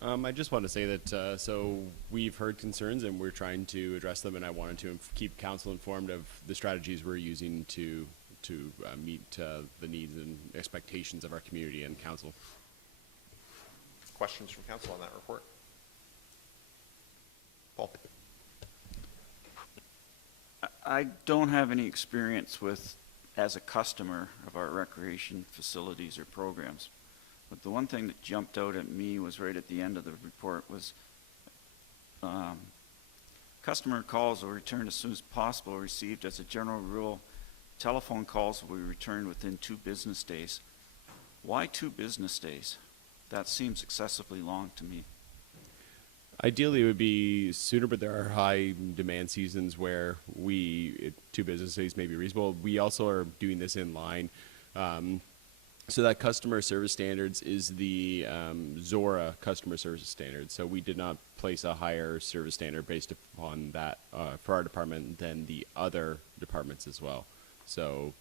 I just want to say that, so we've heard concerns and we're trying to address them, and I wanted to keep council informed of the strategies we're using to meet the needs and expectations of our community and council. Questions from council on that report? Paul? I don't have any experience with, as a customer of our recreation facilities or programs. But the one thing that jumped out at me was right at the end of the report was customer calls will return as soon as possible, received as a general rule. Telephone calls will be returned within 2 business days. Why 2 business days? That seems excessively long to me. Ideally, it would be sooner, but there are high demand seasons where 2 business days may be reasonable. We also are doing this in line. So that customer service standards is the Zorra customer service standard. So we did not place a higher service standard based upon that for our department than the other departments as well. So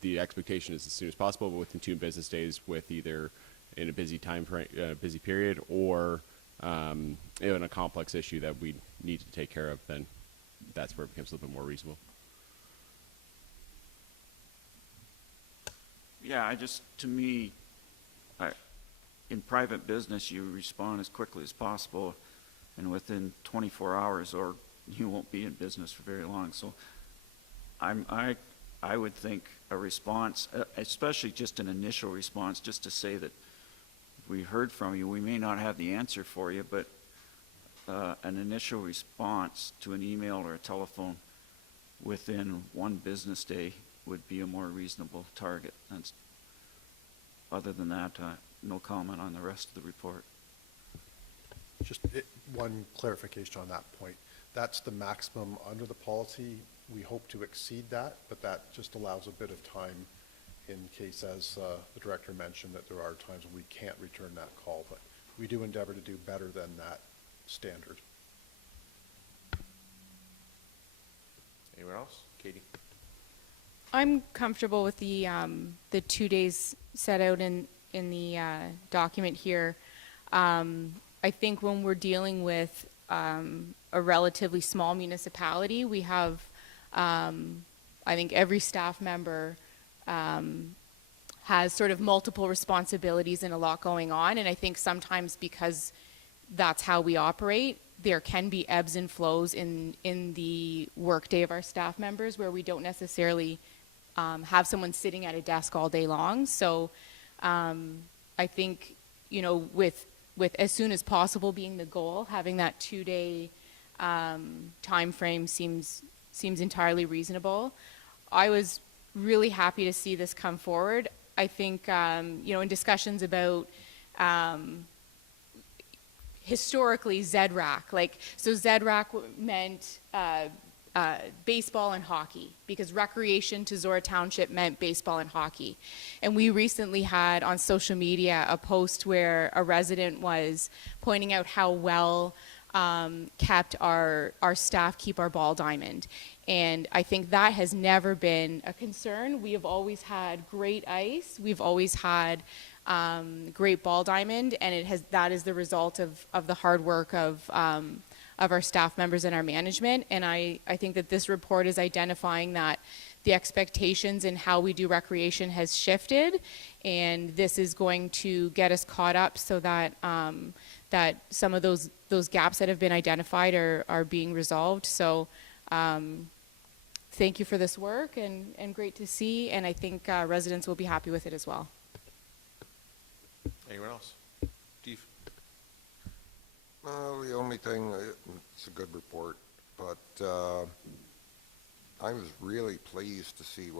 the expectation is as soon as possible, but within 2 business days, with either in a busy time frame, busy period, or in a complex issue that we need to take care of, then that's where it becomes a little bit more reasonable. Yeah, to me, in private business, you respond as quickly as possible and within 24 hours, or you won't be in business for very long. So I would think a response, especially just an initial response, just to say that we heard from you, we may not have the answer for you, but an initial response to an email or a telephone within 1 business day would be a more reasonable target. Other than that, no comment on the rest of the report. Just one clarification on that point. That's the maximum under the policy. We hope to exceed that, but that just allows a bit of time in case, as the director mentioned, that there are times when we can't return that call, but we do endeavor to do better than that standard. Anyone else? Katie? I'm comfortable with the 2 days set out in the document here. I think when we're dealing with a relatively small municipality, we have, I think every staff member has sort of multiple responsibilities and a lot going on. And I think sometimes because that's how we operate, there can be ebbs and flows in the workday of our staff members where we don't necessarily have someone sitting at a desk all day long. So I think, you know, with as soon as possible being the goal, having that 2-day time frame seems entirely reasonable. I was really happy to see this come forward. I think, you know, in discussions about historically ZRAC, like, so ZRAC meant baseball and hockey, because recreation to Zorra Township meant baseball and hockey. And we recently had on social media a post where a resident was pointing out how well kept our staff keep our ball diamond. And I think that has never been a concern. We have always had great ice. We've always had great ball diamond, and that is the result of the hard work of our staff members and our management. And I think that this report is identifying that the expectations in how we do recreation has shifted, and this is going to get us caught up so that that some of those gaps that have been identified are being resolved. So thank you for this work, and great to see, and I think residents will be happy with it as well. Anyone else? Steve? The only thing, it's a good report, but I was really pleased to see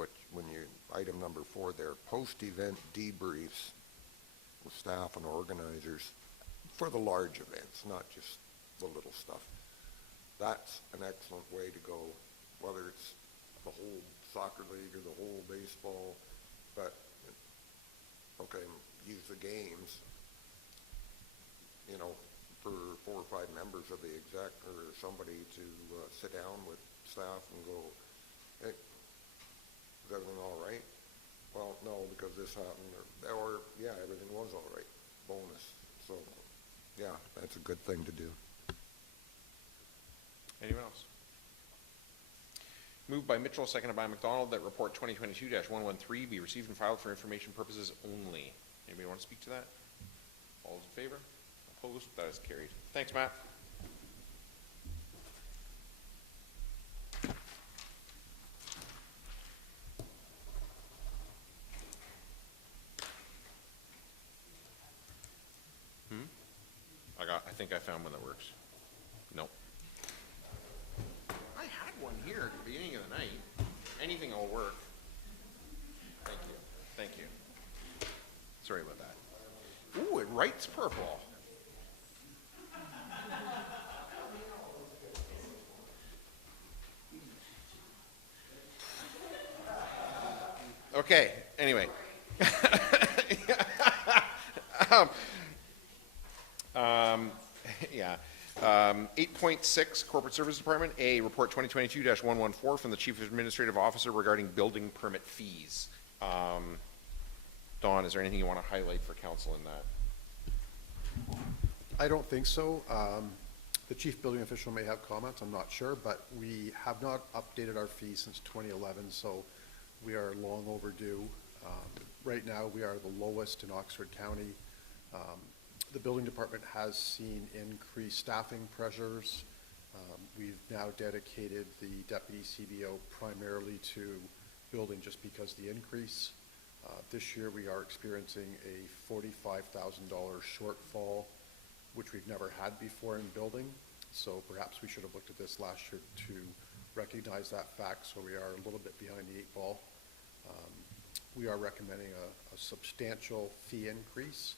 item number 4 there, post-event debriefs with staff and organizers for the large events, not just the little stuff. That's an excellent way to go, whether it's the whole soccer league or the whole baseball, but, okay, use the games, you know, for 4 or 5 members of the exec or somebody to sit down with staff and go, hey, is everything all right? Well, no, because this happened, or yeah, everything was all right, bonus. So, yeah, that's a good thing to do. Anyone else? Moved by Mitchell, seconded by McDonald, that report 2022-113 be received and filed for information purposes only. Anybody want to speak to that? All those in favor? Opposed? That is carried. Thanks, Matt. I think I found one that works. Nope. I had one here at the beginning of the night. Anything will work. Thank you. Thank you. Sorry about that. Ooh, it writes purple. Okay, anyway. Yeah. 8.6, Corporate Services Department. A, Report 2022-114 from the Chief Administrative Officer regarding building permit fees. Dawn, is there anything you want to highlight for council in that? I don't think so. The chief building official may have comments, I'm not sure, but we have not updated our fees since 2011, so we are long overdue. Right now, we are the lowest in Oxford County. The building department has seen increased staffing pressures. We've now dedicated the deputy CBO primarily to building just because of the increase. This year we are experiencing a $45,000 shortfall, which we've never had before in building. So perhaps we should have looked at this last year to recognize that fact, so we are a little bit behind the 8 ball. We are recommending a substantial fee increase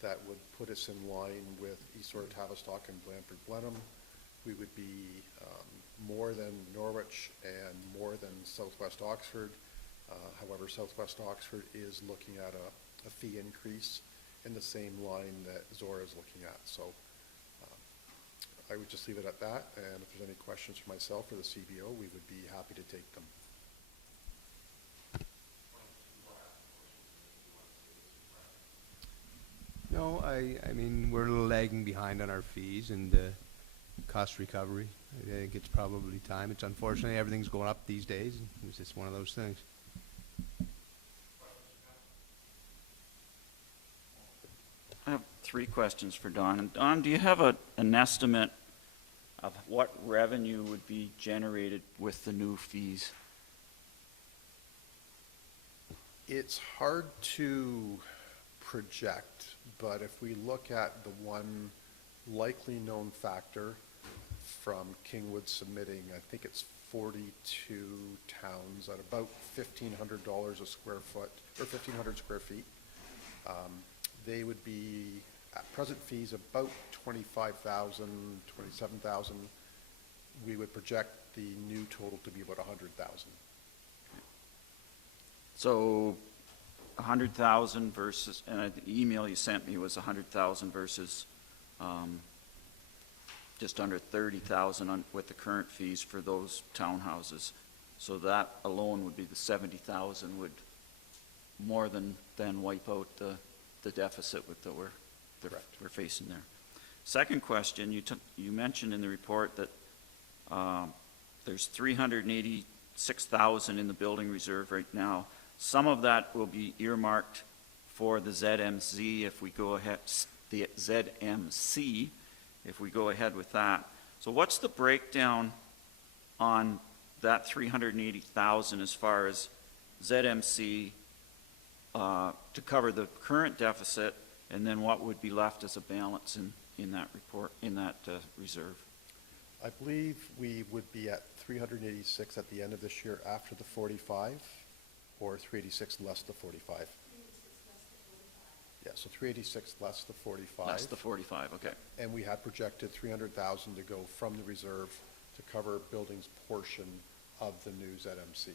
that would put us in line with East Zorra, Tavistock, and Blandford Blenheim. We would be more than Norwich and more than Southwest Oxford. However, Southwest Oxford is looking at a fee increase in the same line that Zorra is looking at. So I would just leave it at that, and if there's any questions for myself or the CBO, we would be happy to take them. No, I mean, we're a little lagging behind on our fees and cost recovery. I think it's probably time. It's unfortunately everything's going up these days. It's just one of those things. I have 3 questions for Don. And Don, do you have an estimate of what revenue would be generated with the new fees? It's hard to project, but if we look at the one likely known factor from Kingwood submitting, I think it's 42 towns at about $1,500 a square foot, or 1,500 square feet. They would be, at present fees, about 25,000, 27,000. We would project the new total to be about 100,000. So 100,000 versus, and the email you sent me was 100,000 versus just under 30,000 with the current fees for those townhouses. So that alone would be the 70,000 would more than wipe out the deficit that we're facing there. Second question, you mentioned in the report that there's 386,000 in the building reserve right now. Some of that will be earmarked for the ZMC if we go ahead, the ZMC, if we go ahead with that. So what's the breakdown on that 380,000 as far as ZMC to cover the current deficit, and then what would be left as a balance in that report, in that reserve? I believe we would be at 386 at the end of this year after the 45, or 386 less the 45. Yeah, so 386 less the 45. Less the 45, okay. And we had projected 300,000 to go from the reserve to cover buildings portion of the new ZMC.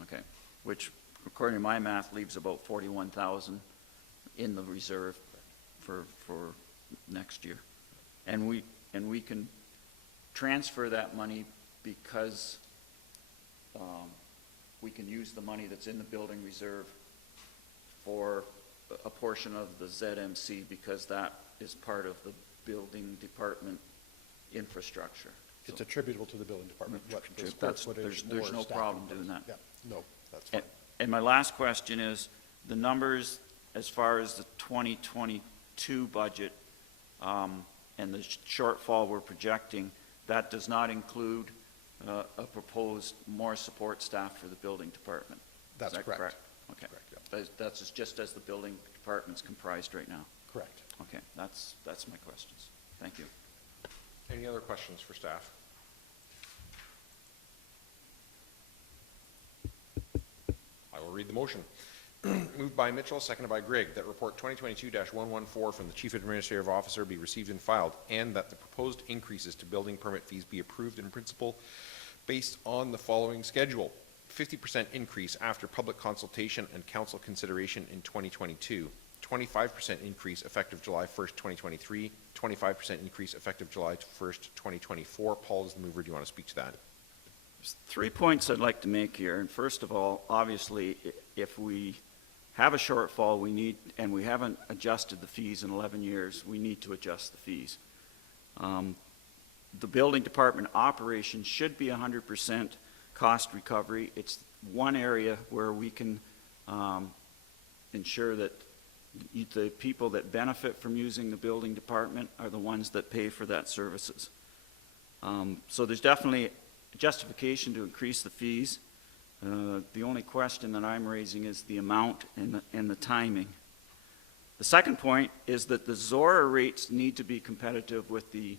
Okay, which according to my math leaves about 41,000 in the reserve for next year. And we can transfer that money because we can use the money that's in the building reserve for a portion of the ZMC because that is part of the building department infrastructure. It's attributable to the building department. There's no problem doing that. Yeah, no, that's fine. And my last question is, the numbers as far as the 2022 budget and the shortfall we're projecting, that does not include a proposed more support staff for the building department. That's Is that correct. Okay. Correct, yeah. That's just as the building department's comprised right now. Correct. Okay, that's my questions. Thank you. Any other questions for staff? I will read the motion. Moved by Mitchell, seconded by Grigg, that report 2022-114 from the Chief Administrative Officer be received and filed, and that the proposed increases to building permit fees be approved in principle based on the following schedule. 50% increase after public consultation and council consideration in 2022. 25% increase effective July 1st, 2023. 25% increase effective July 1st, 2024. Paul is the mover. Do you want to speak to that? There's 3 points I'd like to make here. And first of all, obviously, if we have a shortfall, and we haven't adjusted the fees in 11 years, we need to adjust the fees. The building department operation should be 100% cost recovery. It's one area where we can ensure that the people that benefit from using the building department are the ones that pay for that services. So there's definitely justification to increase the fees. The only question that I'm raising is the amount and the timing. The second point is that the Zorra rates need to be competitive with the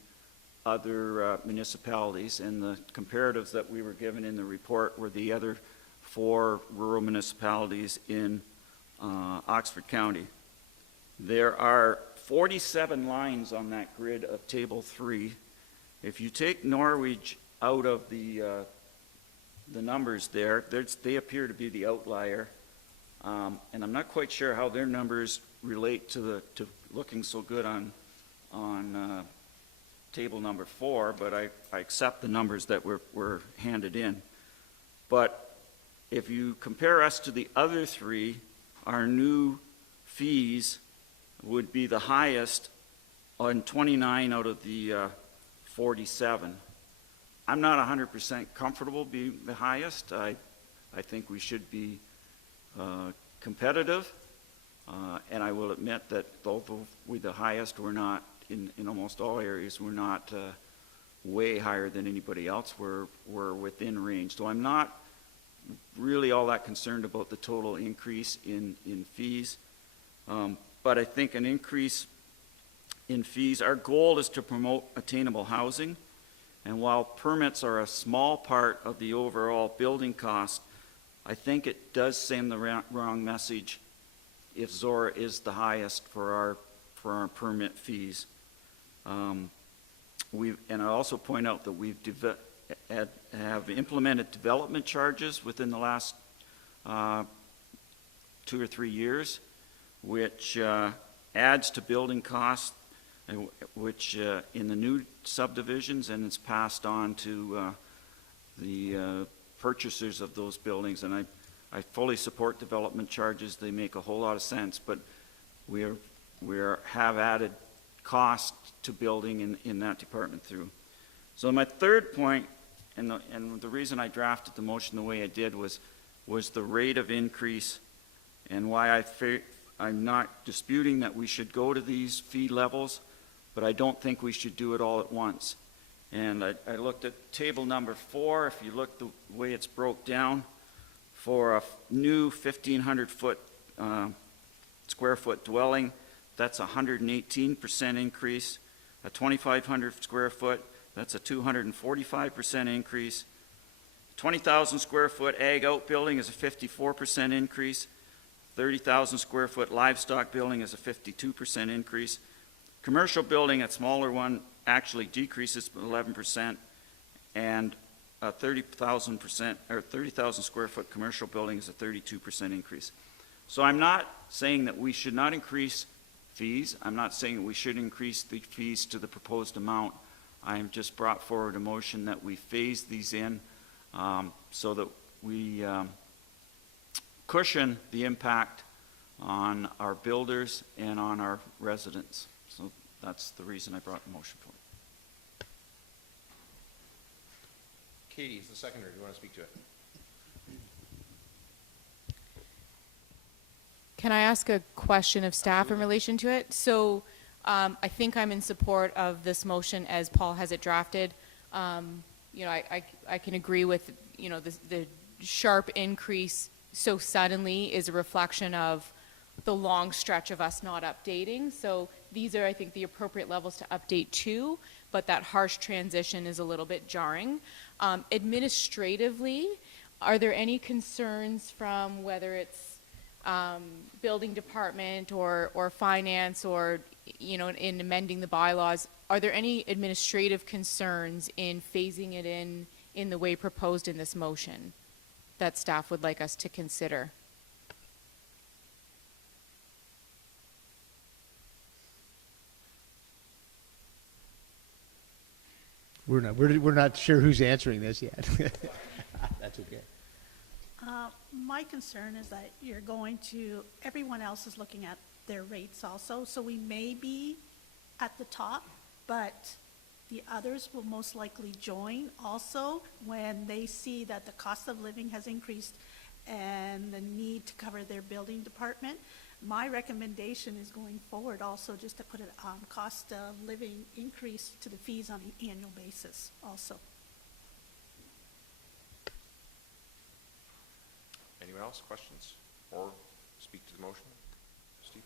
other municipalities, and the comparatives that we were given in the report were the other 4 rural municipalities in Oxford County. There are 47 lines on that grid of Table 3. If you take Norwich out of the numbers there, they appear to be the outlier, and I'm not quite sure how their numbers relate to looking so good on table number 4, but I accept the numbers that were handed in. But if you compare us to the other 3, our new fees would be the highest on 29 out of the 47. I'm not 100% comfortable being the highest. I think we should be competitive, and I will admit that although we're the highest, we're not, in almost all areas, we're not way higher than anybody else. We're within range. So I'm not really all that concerned about the total increase in fees. But I think an increase in fees, our goal is to promote attainable housing. And while permits are a small part of the overall building cost, I think it does send the wrong message if Zorra is the highest for our permit fees. And I also point out that we've have implemented development charges within the last 2 or 3 years, which adds to building costs, which in the new subdivisions, and it's passed on to the purchasers of those buildings. And I fully support development charges. They make a whole lot of sense, but we have added cost to building in that department through. So my third point, and the reason I drafted the motion the way I did was the rate of increase, and why I'm not disputing that we should go to these fee levels, but I don't think we should do it all at once. And I looked at table number 4. If you look the way it's broke down, for a new 1,500 square foot dwelling, that's a 118% increase. A 2,500 square foot, that's a 245% increase. 20,000 square foot ag outbuilding is a 54% increase. 30,000 square foot livestock building is a 52% increase. Commercial building, a smaller one, actually decreases 11%, and a 30,000 square foot commercial building is a 32% increase. So I'm not saying that we should not increase fees. I'm not saying that we should increase the fees to the proposed amount. I have just brought forward a motion that we phase these in so that we cushion the impact on our builders and on our residents. So that's the reason I brought the motion forward. Katie is the seconder. Do you want to speak to it? Can I ask a question of staff in relation to it? So I think I'm in support of this motion as Paul has it drafted. You know, I can agree with, you know, the sharp increase so suddenly is a reflection of the long stretch of us not updating. So these are, I think, the appropriate levels to update to, but that harsh transition is a little bit jarring. Administratively, are there any concerns from whether it's building department or finance or, you know, in amending the bylaws? Are there any administrative concerns in phasing it in the way proposed in this motion that staff would like us to consider? We're not sure who's answering this yet. That's okay. My concern is that you're going to, everyone else is looking at their rates also, so we may be at the top, but the others will most likely join also when they see that the cost of living has increased and the need to cover their building department. My recommendation is going forward also just to put a cost of living increase to the fees on an annual basis also. Anyone else? Questions? Or speak to the motion? Steve?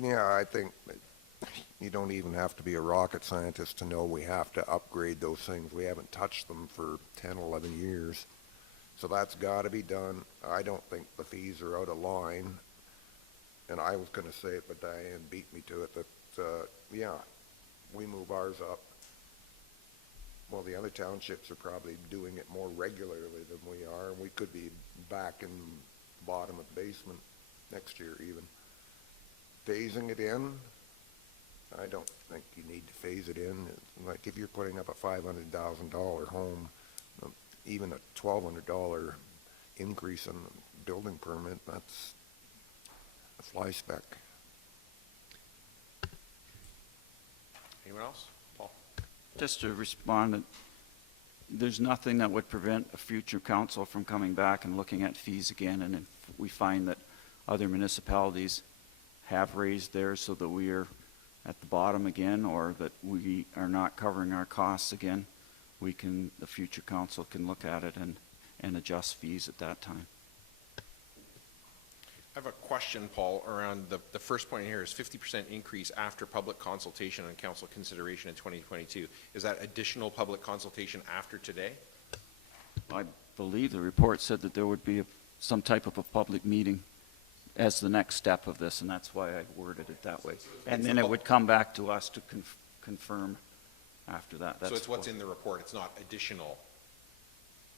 Yeah, I think that you don't even have to be a rocket scientist to know we have to upgrade those things. We haven't touched them for 10, 11 years. So that's got to be done. I don't think the fees are out of line. And I was going to say it, but Diane beat me to it, that, yeah, we move ours up. Well, the other townships are probably doing it more regularly than we are, and we could be back in the bottom of the basement next year even. Phasing it in, I don't think you need to phase it in. Like if you're putting up a $500,000 home, even a $1,200 increase in the building permit, that's a fly speck. Anyone else? Paul? Just to respond, there's nothing that would prevent a future council from coming back and looking at fees again, and if we find that other municipalities have raised theirs so that we are at the bottom again, or that we are not covering our costs again, the future council can look at it and adjust fees at that time. I have a question, Paul, around the first point here is 50% increase after public consultation and council consideration in 2022. Is that additional public consultation after today? I believe the report said that there would be some type of a public meeting as the next step of this, and that's why I worded it that way. And then it would come back to us to confirm after that. So it's what's in the report, it's not additional,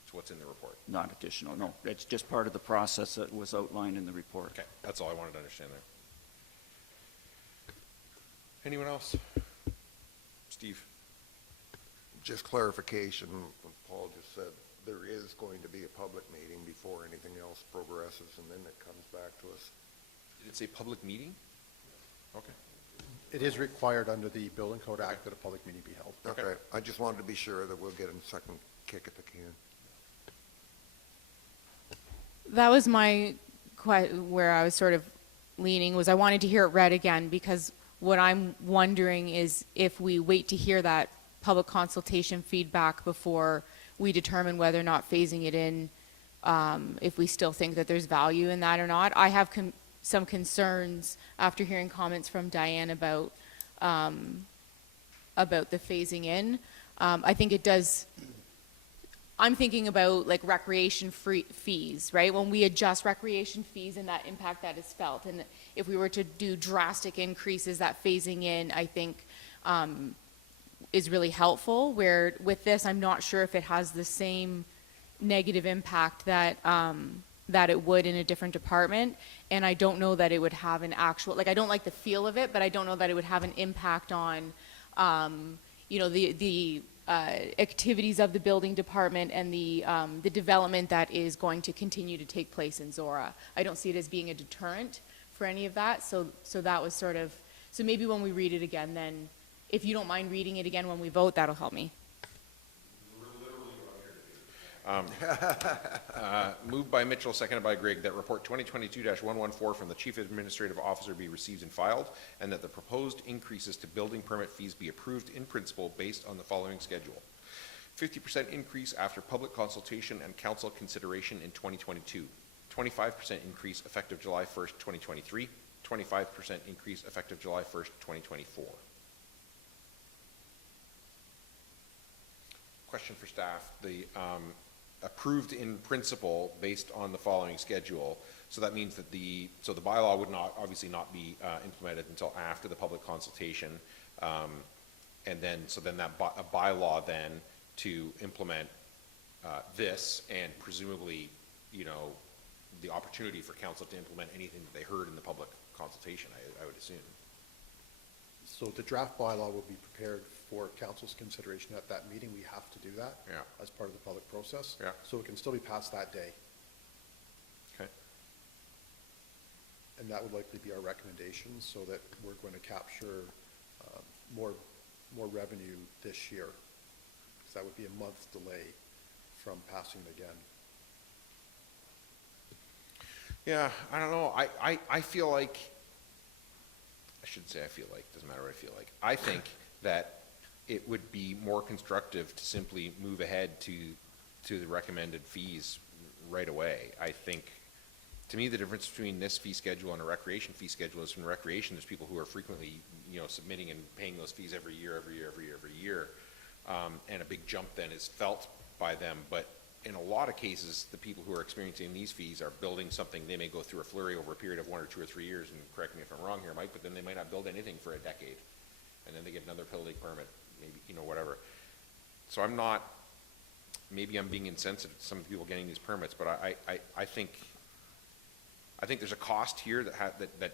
it's what's in the report? Not additional, no. It's just part of the process that was outlined in the report. Okay, that's all I wanted to understand there. Anyone else? Steve? Just clarification, what Paul just said, there is going to be a public meeting before anything else progresses, and then it comes back to us. Did it say public meeting? Okay. It is required under the Building Code Act that a public meeting be held. Okay, I just wanted to be sure that we'll get a second kick at the can. That was my where I was sort of leaning, was I wanted to hear it read again, because what I'm wondering is if we wait to hear that public consultation feedback before we determine whether or not phasing it in, if we still think that there's value in that or not. I have some concerns after hearing comments from Diane about the phasing in. I think it does. I'm thinking about like recreation fees, right? When we adjust recreation fees and that impact that is felt, and if we were to do drastic increases, that phasing in, I think, is really helpful. Where with this, I'm not sure if it has the same negative impact that that it would in a different department, and I don't know that it would have an actual, like, I don't like the feel of it, but I don't know that it would have an impact on, you know, the activities of the building department and the development that is going to continue to take place in Zorra. I don't see it as being a deterrent for any of that, so that was sort of, so maybe when we read it again, then if you don't mind reading it again when we vote, that'll help me. Moved by Mitchell, seconded by Grigg, that report 2022-114 from the Chief Administrative Officer be received and filed, and that the proposed increases to building permit fees be approved in principle based on the following schedule. 50% increase after public consultation and council consideration in 2022. 25% increase effective July 1st, 2023. 25% increase effective July 1st, 2024. Question for staff. The approved in principle based on the following schedule. So that means that the bylaw would not obviously not be implemented until after the public consultation, and then that a bylaw then to implement this, and presumably, you know, the opportunity for council to implement anything that they heard in the public consultation, I would assume. So the draft bylaw will be prepared for council's consideration at that meeting. We have to do that as part of the public process. Yeah. So it can still be passed that day. Okay. And that would likely be our recommendation, so that we're going to capture more revenue this year, because that would be a month's delay from passing it again. Yeah, I don't know. I feel like, I shouldn't say I feel like, doesn't matter what I feel like. I think that it would be more constructive to simply move ahead to the recommended fees right away. I think, to me, the difference between this fee schedule and a recreation fee schedule is, in recreation, there's people who are frequently, you know, submitting and paying those fees every year, and a big jump then is felt by them. But in a lot of cases, the people who are experiencing these fees are building something. They may go through a flurry over a period of 1 or 2 or 3 years, and correct me if I'm wrong here, Mike, but then they might not build anything for a decade, and then they get another building permit, maybe, you know, whatever. So I'm not, maybe I'm being insensitive to some people getting these permits, but I think there's a cost here that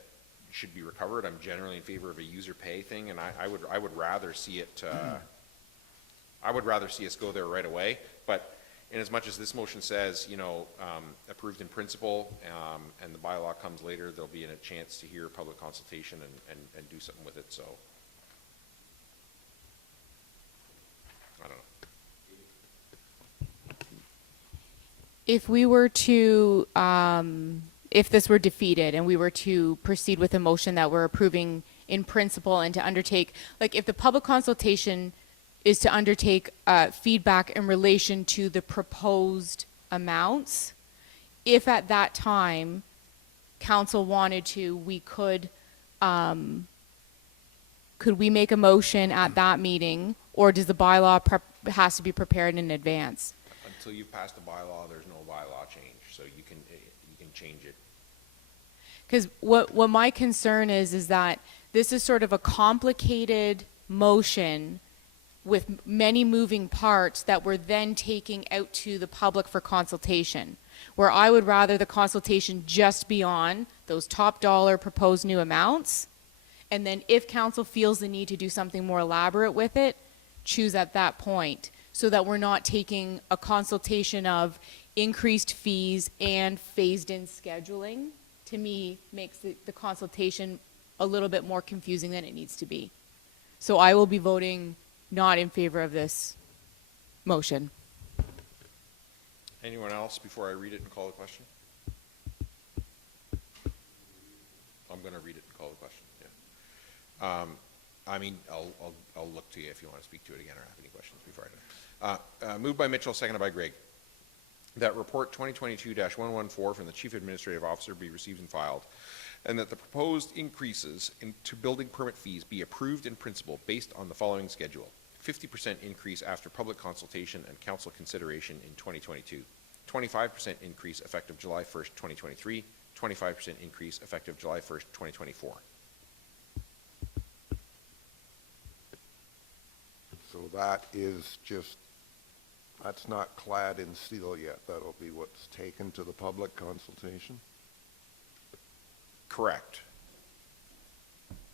should be recovered. I'm generally in favor of a user pay thing, and I would rather see it. I would rather see us go there right away. But in as much as this motion says, you know, approved in principle, and the bylaw comes later, there'll be a chance to hear public consultation and do something with it. So I don't know. If we were to, if this were defeated and we were to proceed with a motion that we're approving in principle and to undertake, like if the public consultation is to undertake feedback in relation to the proposed amounts, if at that time council wanted to, we could we make a motion at that meeting, or does the bylaw has to be prepared in advance? Until you've passed the bylaw, there's no bylaw change, so you can change it. Because what my concern is that this is sort of a complicated motion with many moving parts that we're then taking out to the public for consultation, where I would rather the consultation just be on those top dollar proposed new amounts, and then if council feels the need to do something more elaborate with it, choose at that point, so that we're not taking a consultation of increased fees and phased in scheduling. To me, makes the consultation a little bit more confusing than it needs to be. So I will be voting not in favor of this motion. Anyone else before I read it and call the question? I'm going to read it and call the question, yeah. I mean, I'll look to you if you want to speak to it again or have any questions before I do. Moved by Mitchell, seconded by Greg. That report 2022-114 from the Chief Administrative Officer be received and filed, and that the proposed increases to building permit fees be approved in principle based on the following schedule: 50% increase after public consultation and council consideration in 2022, 25% increase effective July 1st, 2023, 25% increase effective July 1st, 2024. So that is just, that's not clad in steel yet. That'll be what's taken to the public consultation? Correct.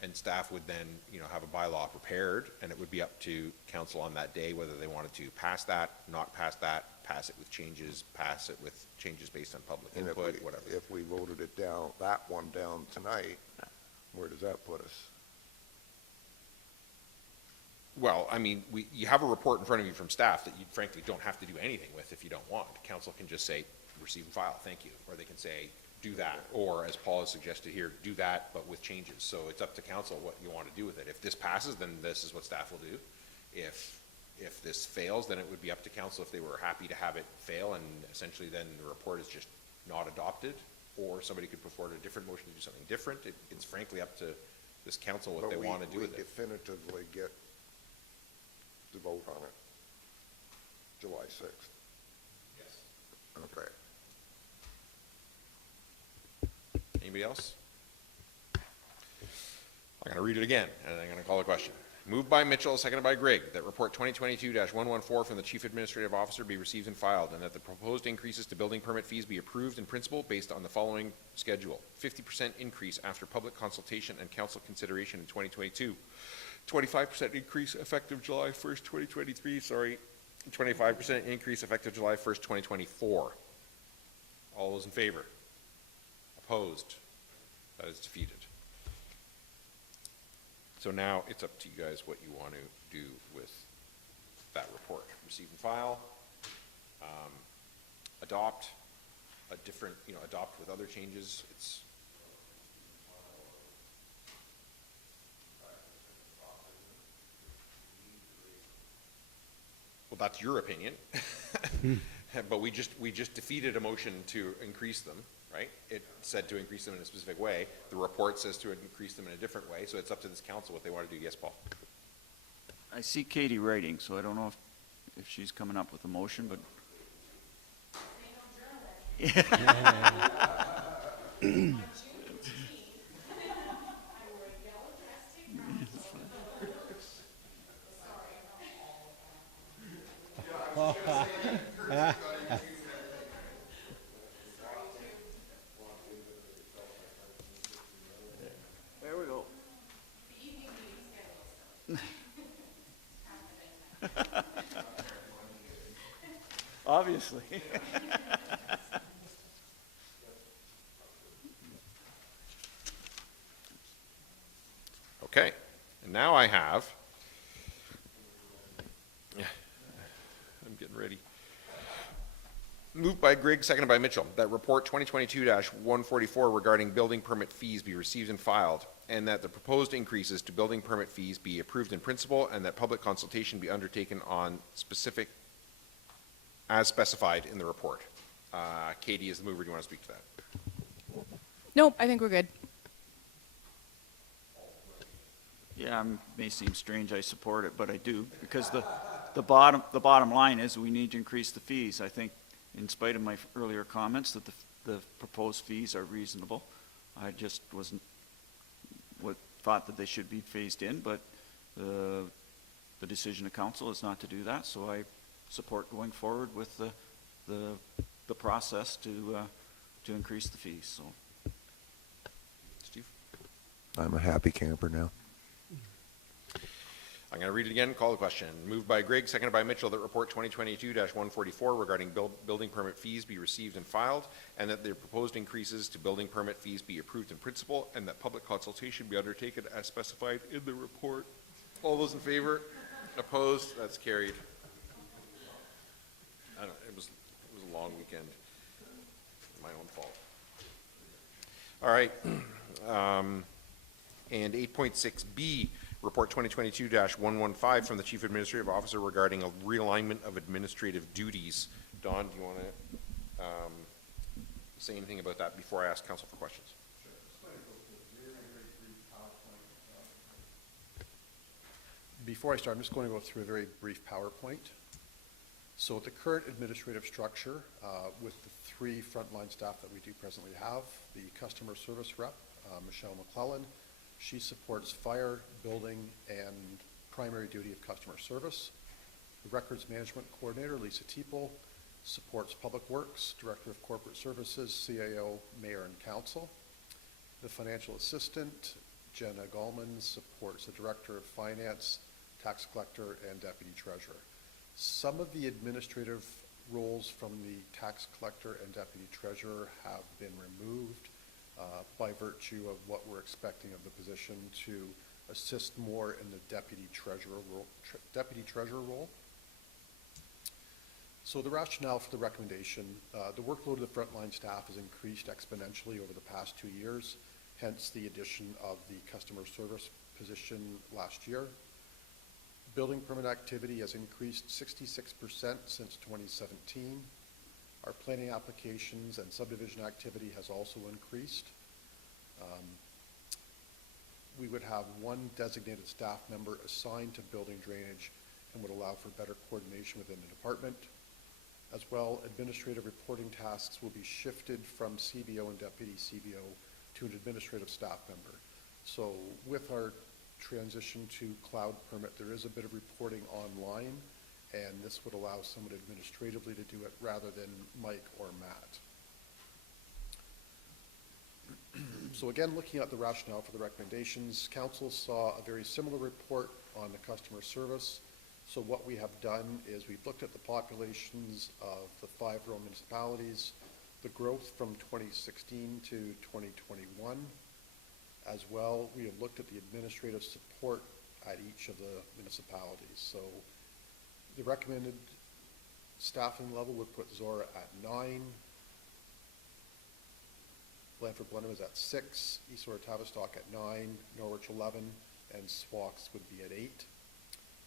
And staff would then, have a bylaw prepared, and it would be up to council on that day whether they wanted to pass that, not pass that, pass it with changes, pass it with changes based on public input, whatever. If we voted it down, that one down tonight, where does that put us? Well, I mean, you have a report in front of you from staff that you frankly don't have to do anything with if you don't want. Council can just say, receive and file, thank you. Or they can say, do that. Or as Paul has suggested here, do that, but with changes. So it's up to council what you want to do with it. If this passes, then this is what staff will do. If this fails, then it would be up to council if they were happy to have it fail, and essentially then the report is just not adopted, or somebody could put forward a different motion to do something different. It's frankly up to this council what they want to do with it. We definitively get to vote on it July 6th. Yes. Okay. Anybody else? I'm going to read it again, and I'm going to call a question. Moved by Mitchell, seconded by Grigg, that report 2022-114 from the Chief Administrative Officer be received and filed, and that the proposed increases to building permit fees be approved in principle based on the following schedule: 50% increase after public consultation and council consideration in 2022, 25% increase effective July 1st, 2023, 25% increase effective July 1st, 2024. All those in favor? Opposed? That is defeated. So now it's up to you guys what you want to do with that report. Receive and file, adopt a different, adopt with other changes. It's well, that's your opinion. But we just defeated a motion to increase them, right? It said to increase them in a specific way. The report says to increase them in a different way, so it's up to this council what they want to do. Yes, Paul? I see Katie writing, so I don't know if she's coming up with a motion, but. There we go. Obviously. Okay, and now I have, I'm getting ready. Moved by Grigg, seconded by Mitchell, that report 2022-144 regarding building permit fees be received and filed, and that the proposed increases to building permit fees be approved in principle, and that public consultation be undertaken on specific, as specified in the report. Katie is the mover. Do you want to speak to that? Nope, I think we're good. Yeah, may seem strange, I support it, but I do, because the bottom line is we need to increase the fees. I think, in spite of my earlier comments, that the proposed fees are reasonable. I just thought that they should be phased in, but the decision of council is not to do that, so I support going forward with the process to increase the fees, so. Steve? I'm a happy camper now. I'm going to read it again. Call the question. Moved by Grigg, seconded by Mitchell, that report 2022-144 regarding building permit fees be received and filed, and that the proposed increases to building permit fees be approved in principle, and that public consultation be undertaken as specified in the report. All those in favor? Opposed? That's carried. I don't know, it was a long weekend. My own fault. All right. And 8.6B, report 2022-115 from the Chief Administrative Officer regarding a realignment of administrative duties. Don, do you want to say anything about that before I ask council for questions? Before I start, I'm just going to go through a very brief PowerPoint. So the current administrative structure, with the 3 frontline staff that we do presently have, the customer service rep, Michelle McClellan, she supports fire, building, and primary duty of customer service. The records management coordinator, Lisa Teeple, supports public works, director of corporate services, CAO, mayor, and council. The financial assistant, Jenna Gallman, supports the director of finance, tax collector, and deputy treasurer. Some of the administrative roles from the tax collector and deputy treasurer have been removed by virtue of what we're expecting of the position to assist more in the deputy treasurer role. So the rationale for the recommendation, the workload of the frontline staff has increased exponentially over the past 2 years, hence the addition of the customer service position last year. Building permit activity has increased 66% since 2017. Our planning applications and subdivision activity has also increased. We would have 1 designated staff member assigned to building drainage and would allow for better coordination within the department. As well, administrative reporting tasks will be shifted from CBO and deputy CBO to an administrative staff member. So with our transition to cloud permit, there is a bit of reporting online, and this would allow someone administratively to do it rather than Mike or Matt. So again, looking at the rationale for the recommendations, council saw a very similar report on the customer service. So what we have done is we've looked at the populations of the 5 rural municipalities, the growth from 2016 to 2021. As well, we have looked at the administrative support at each of the municipalities. So the recommended staffing level would put Zorra at 9, Blandford Blenheim is at 6, East Zorra Tavistock at 9, Norwich 11, and Swax would be at 8.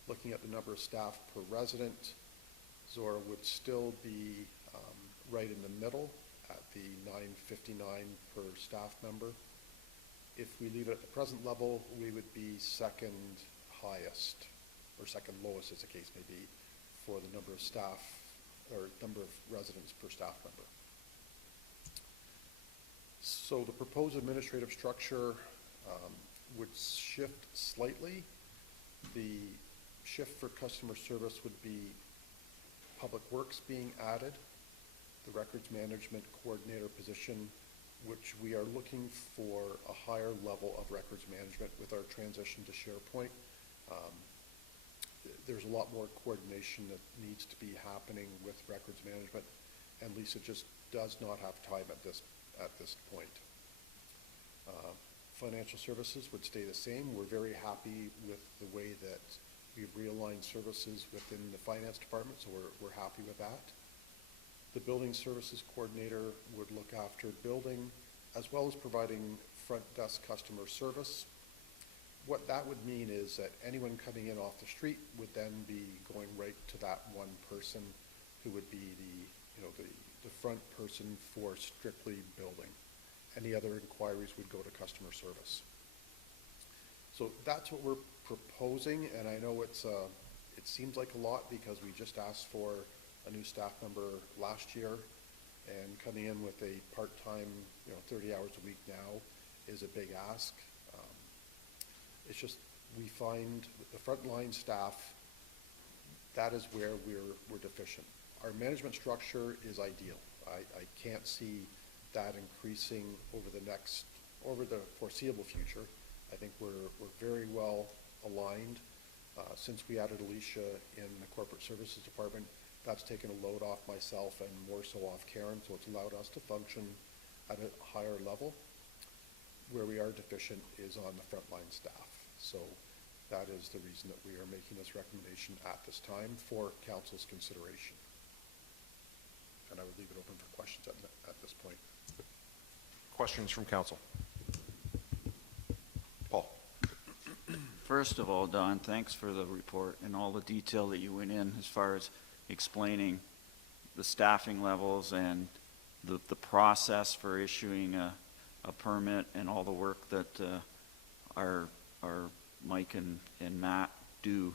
Looking at the number of staff per resident, Zorra would still be right in the middle at the 959 per staff member. If we leave it at the present level, we would be second highest, or second lowest as the case may be, for the number of staff, or number of residents per staff member. So the proposed administrative structure would shift slightly. The shift for customer service would be public works being added, the records management coordinator position, which we are looking for a higher level of records management with our transition to SharePoint. There's a lot more coordination that needs to be happening with records management, and Lisa just does not have time at this point. Financial services would stay the same. We're very happy with the way that we've realigned services within the finance department, so we're happy with that. The building services coordinator would look after building, as well as providing front desk customer service. What that would mean is that anyone coming in off the street would then be going right to that one person who would be the front person for strictly building. Any other inquiries would go to customer service. So that's what we're proposing, and I know it seems like a lot because we just asked for a new staff member last year, and coming in with a part-time, 30 hours a week now is a big ask. It's just, we find the frontline staff, that is where we're deficient. Our management structure is ideal. I can't see that increasing over the foreseeable future. I think we're very well aligned. Since we added Alicia in the corporate services department, that's taken a load off myself and more so off Karen, so it's allowed us to function at a higher level. Where we are deficient is on the frontline staff. So that is the reason that we are making this recommendation at this time for council's consideration. And I would leave it open for questions at this point. Questions from council? Paul. First of all, Don, thanks for the report and all the detail that you went in as far as explaining the staffing levels and the process for issuing a permit and all the work that our Mike and Matt do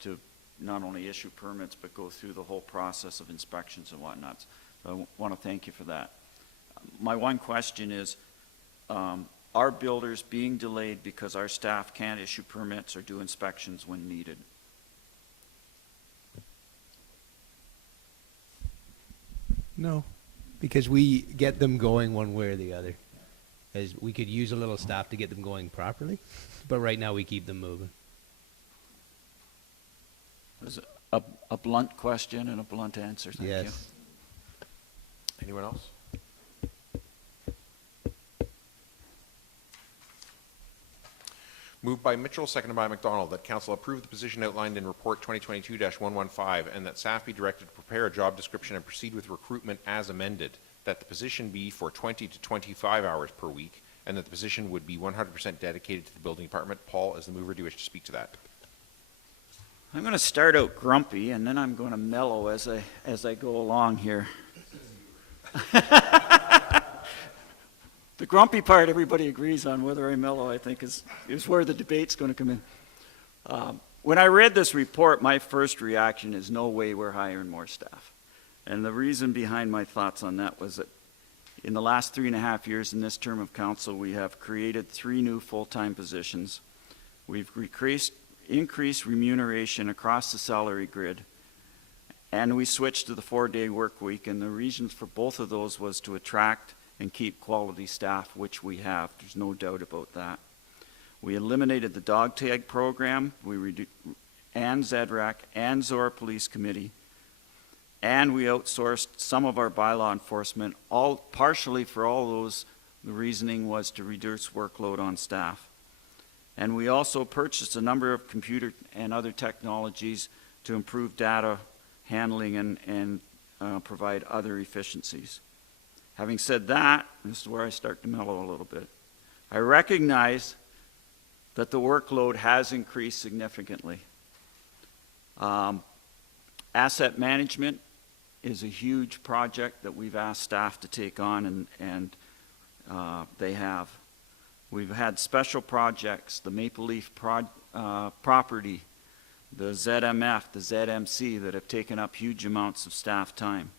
to not only issue permits but go through the whole process of inspections and whatnot. So I want to thank you for that. My one question is, are builders being delayed because our staff can't issue permits or do inspections when needed? No, because we get them going one way or the other. As we could use a little staff to get them going properly, but right now we keep them moving. It was a blunt question and a blunt answer. Thank you. Anyone else? Moved by Mitchell, seconded by McDonald, that council approve the position outlined in report 2022-115 and that staff be directed to prepare a job description and proceed with recruitment as amended, that the position be for 20 to 25 hours per week, and that the position would be 100% dedicated to the building department. Paul, as the mover, do you wish to speak to that? I'm going to start out grumpy and then I'm going to mellow as I go along here. The grumpy part, everybody agrees on. Whether I mellow, I think, is where the debate's going to come in. When I read this report, my first reaction is no way we're hiring more staff. And the reason behind my thoughts on that was that in the last 3.5 years in this term of council, we have created 3 new full-time positions. We've increased remuneration across the salary grid, and we switched to the 4-day work week, and the reason for both of those was to attract and keep quality staff, which we have. There's no doubt about that. We eliminated the dog tag program, and ZRAC, and Zorra Police Committee, and we outsourced some of our bylaw enforcement, partially for all those, the reasoning was to reduce workload on staff. And we also purchased a number of computer and other technologies to improve data handling and provide other efficiencies. Having said that, this is where I start to mellow a little bit. I recognize that the workload has increased significantly. Asset management is a huge project that we've asked staff to take on, and they have. We've had special projects, the Maple Leaf property, the ZMF, the ZMC, that have taken up huge amounts of staff time.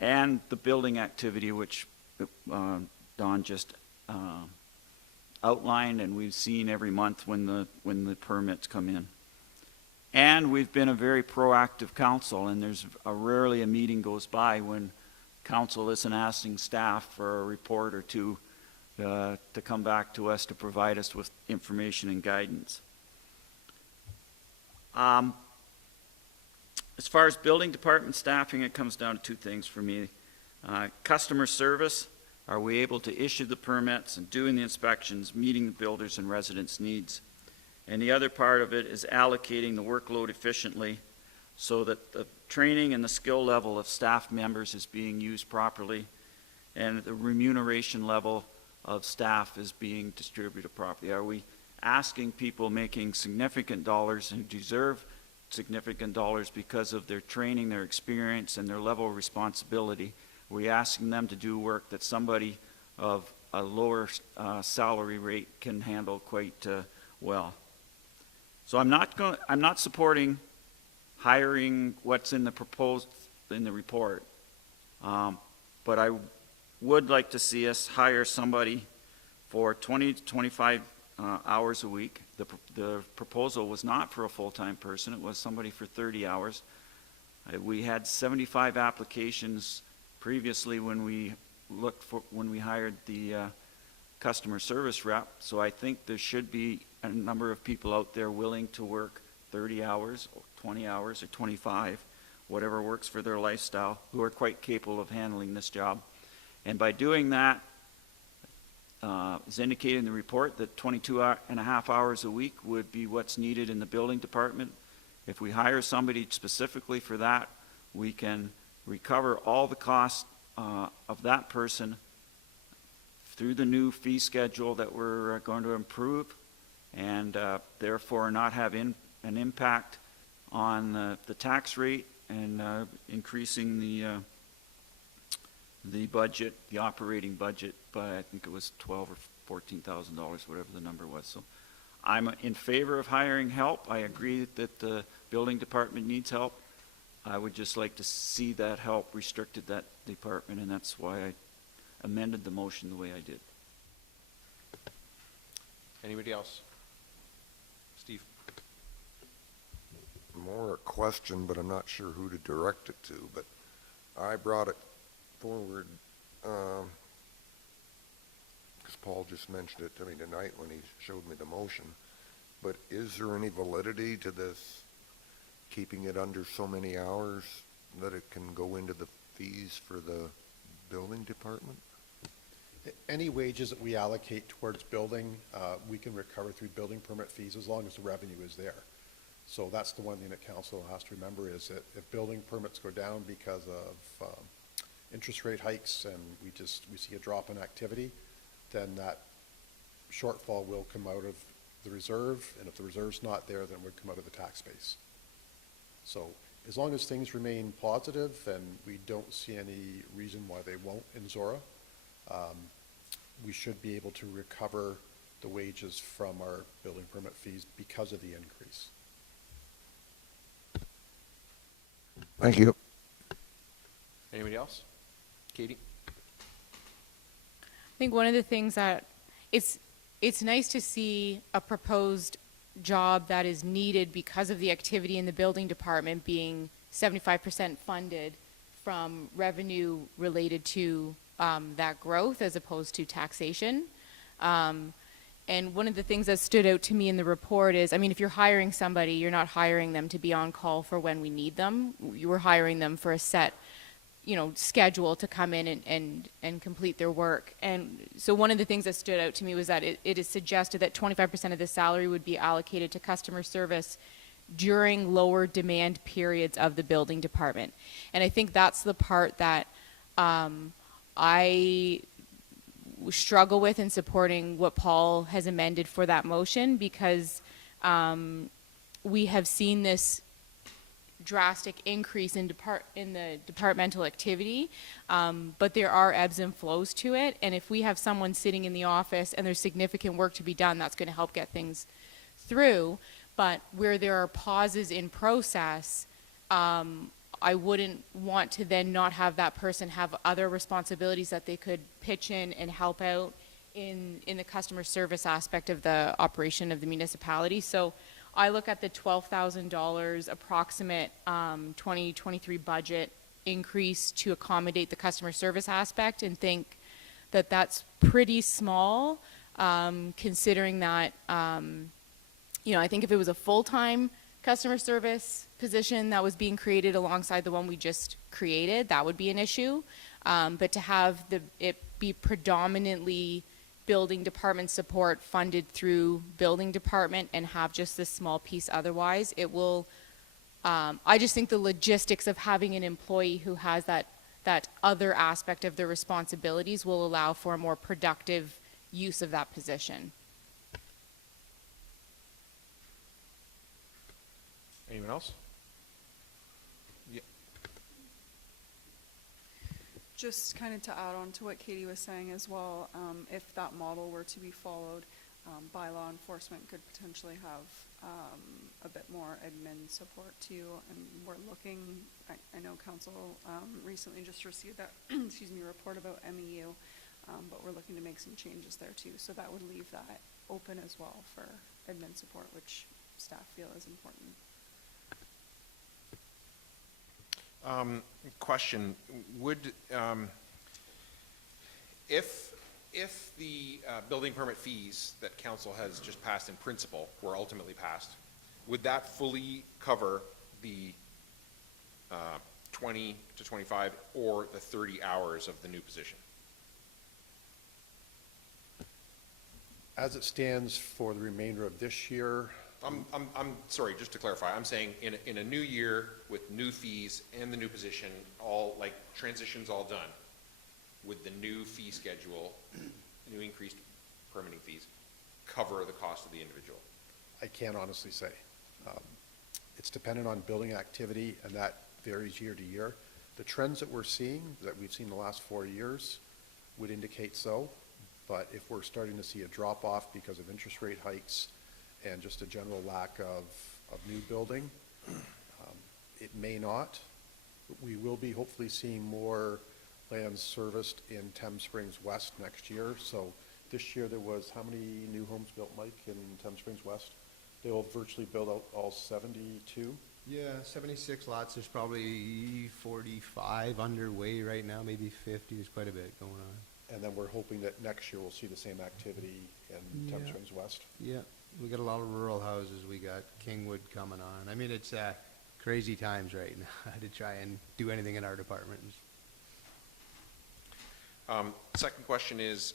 And the building activity, which Don just outlined, and we've seen every month when the permits come in. And we've been a very proactive council, and there's rarely a meeting goes by when council isn't asking staff for a report or two to come back to us to provide us with information and guidance. As far as building department staffing, it comes down to 2 things for me. Customer service, are we able to issue the permits and doing the inspections, meeting the builders and residents' needs? And the other part of it is allocating the workload efficiently so that the training and the skill level of staff members is being used properly, and the remuneration level of staff is being distributed properly? Are we asking people making significant dollars who deserve significant dollars because of their training, their experience, and their level of responsibility? Are we asking them to do work that somebody of a lower salary rate can handle quite well? So I'm not supporting hiring what's in the report, but I would like to see us hire somebody for 20 to 25 hours a week. The proposal was not for a full-time person, it was somebody for 30 hours. We had 75 applications previously when we hired the customer service rep, so I think there should be a number of people out there willing to work 30 hours, or 20 hours, or 25, whatever works for their lifestyle, who are quite capable of handling this job. And by doing that, as indicated in the report, that 22 and a half hours a week would be what's needed in the building department. If we hire somebody specifically for that, we can recover all the costs of that person through the new fee schedule that we're going to improve, and therefore not have an impact on the tax rate and increasing the budget, the operating budget, by I think it was $12,000 or $14,000, whatever the number was. So I'm in favor of hiring help. I agree that the building department needs help. I would just like to see that help restricted that department, and that's why I amended the motion the way I did. Anybody else? Steve? More a question, but I'm not sure who to direct it to, but I brought it forward because Paul just mentioned it to me tonight when he showed me the motion. But is there any validity to this, keeping it under so many hours that it can go into the fees for the building department? Any wages that we allocate towards building, we can recover through building permit fees as long as the revenue is there. So that's the one thing that council has to remember, is that if building permits go down because of interest rate hikes and we see a drop in activity, then that shortfall will come out of the reserve, and if the reserve's not there, then it would come out of the tax base. So as long as things remain positive, and we don't see any reason why they won't in Zorra, we should be able to recover the wages from our building permit fees because of the increase. Thank you. Anybody else? Katie? I think one of the things that it's nice to see a proposed job that is needed because of the activity in the building department being 75% funded from revenue related to that growth as opposed to taxation. And one of the things that stood out to me in the report is, I mean, if you're hiring somebody, you're not hiring them to be on call for when we need them. You were hiring them for a set, schedule to come in and complete their work. And so one of the things that stood out to me was that it is suggested that 25% of the salary would be allocated to customer service during lower demand periods of the building department. And I think that's the part that I struggle with in supporting what Paul has amended for that motion, because we have seen this drastic increase in the departmental activity, but there are ebbs and flows to it, and if we have someone sitting in the office and there's significant work to be done, that's going to help get things through. But where there are pauses in process, I wouldn't want to then not have that person have other responsibilities that they could pitch in and help out in the customer service aspect of the operation of the municipality. So I look at the $12,000 approximate 2023 budget increase to accommodate the customer service aspect and think that that's pretty small, considering that, I think if it was a full-time customer service position that was being created alongside the one we just created, that would be an issue. But to have it be predominantly building department support funded through building department and have just this small piece otherwise, it will, I just think the logistics of having an employee who has that that other aspect of their responsibilities will allow for a more productive use of that position. Anyone else? Yeah. Just kind of to add on to what Katie was saying as well, if that model were to be followed, by law enforcement could potentially have a bit more admin support too. And we're looking, I know council recently just received that excuse me, report about MEU, but we're looking to make some changes there too. So that would leave that open as well for admin support, which staff feel is important. Question, would, if the building permit fees that council has just passed in principle were ultimately passed, would that fully cover the 20 to 25 or the 30 hours of the new position? As it stands for the remainder of this year, I'm sorry, just to clarify, I'm saying in a new year with new fees and the new position, all like transitions all done, would the new fee schedule, new increased permitting fees, cover the cost of the individual? I can't honestly say. It's dependent on building activity, and that varies year to year. The trends that we're seeing, that we've seen the last 4 years, would indicate so. But if we're starting to see a drop off because of interest rate hikes and just a general lack of new building, it may not. We will be hopefully seeing more lands serviced in Thames Springs West next year. So this year there was how many new homes built, Mike, in Thames Springs West? They will virtually build out all 72? Yeah, 76 lots. There's probably 45 underway right now, maybe 50. There's quite a bit going on. And then we're hoping that next year we'll see the same activity in Thames Springs West. Yeah, we got a lot of rural houses. We got Kingwood coming on. I mean, it's crazy times right now to try and do anything in our department. Second question is,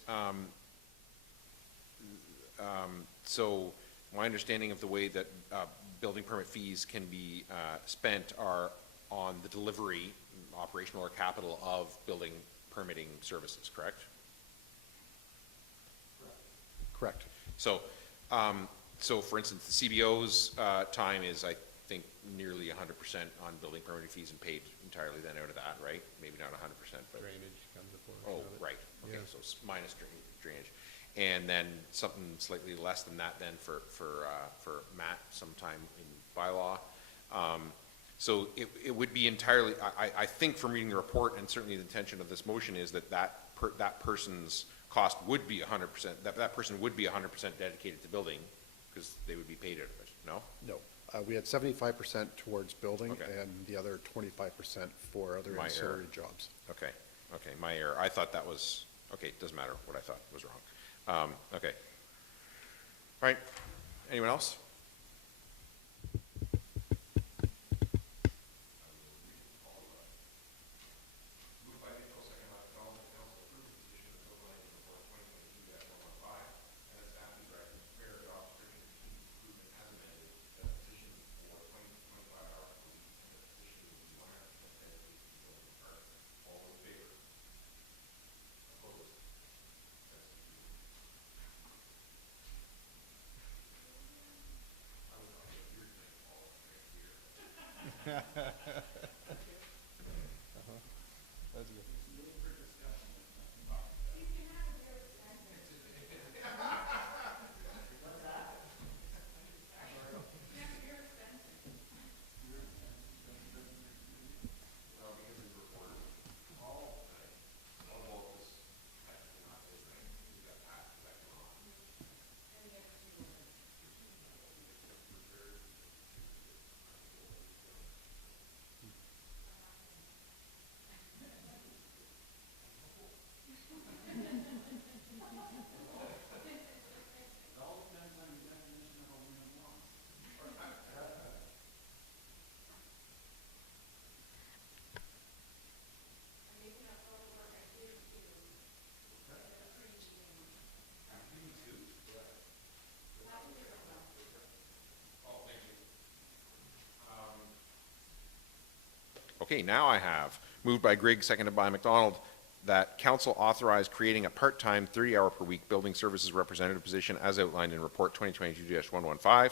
so my understanding of the way that building permit fees can be spent are on the delivery, operational or capital, of building permitting services, correct? Correct. So, so for instance, the CBO's time is, I think, nearly 100% on building permitting fees and paid entirely then out of that, right? Maybe not 100%, but. Drainage comes a portion of it. Right. Okay, Yeah. so it's minus drainage. And then something slightly less than that then for Matt sometime in bylaw. So it would be entirely, I think from reading the report, and certainly the intention of this motion is that that person's cost would be 100%, that person would be 100% dedicated to building, because they would be paid out of it, no? No. We had 75% towards building, Okay. and the other 25% for other My ancillary error. jobs. Okay, okay, my error. I thought that was, okay, it doesn't matter what I thought was wrong. Okay. All right, anyone else? Okay, now I have, moved by Grigg, seconded by McDonald, that council authorize creating a part-time 30-hour per week building services representative position as outlined in report 2022-115,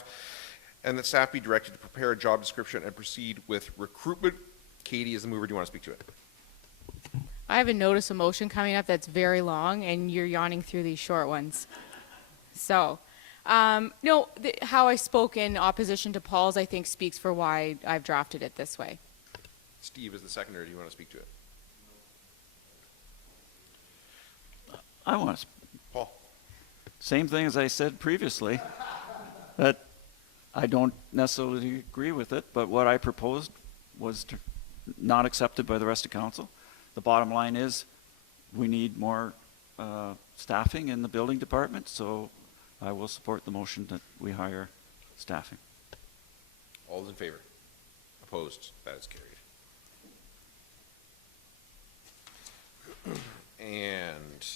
and that staff be directed to prepare a job description and proceed with recruitment. Katie is the mover. Do you want to speak to it? I have a notice of motion coming up that's very long, and you're yawning through these short ones. So, no, how I spoke in opposition to Paul's, I think, speaks for why I've drafted it this way. Steve is the seconder. Do you want to speak to it? I want to. Paul. Same thing as I said previously, that I don't necessarily agree with it, but what I proposed was not accepted by the rest of council. The bottom line is we need more staffing in the building department, so I will support the motion that we hire staffing. All those in favor? Opposed? That is carried. And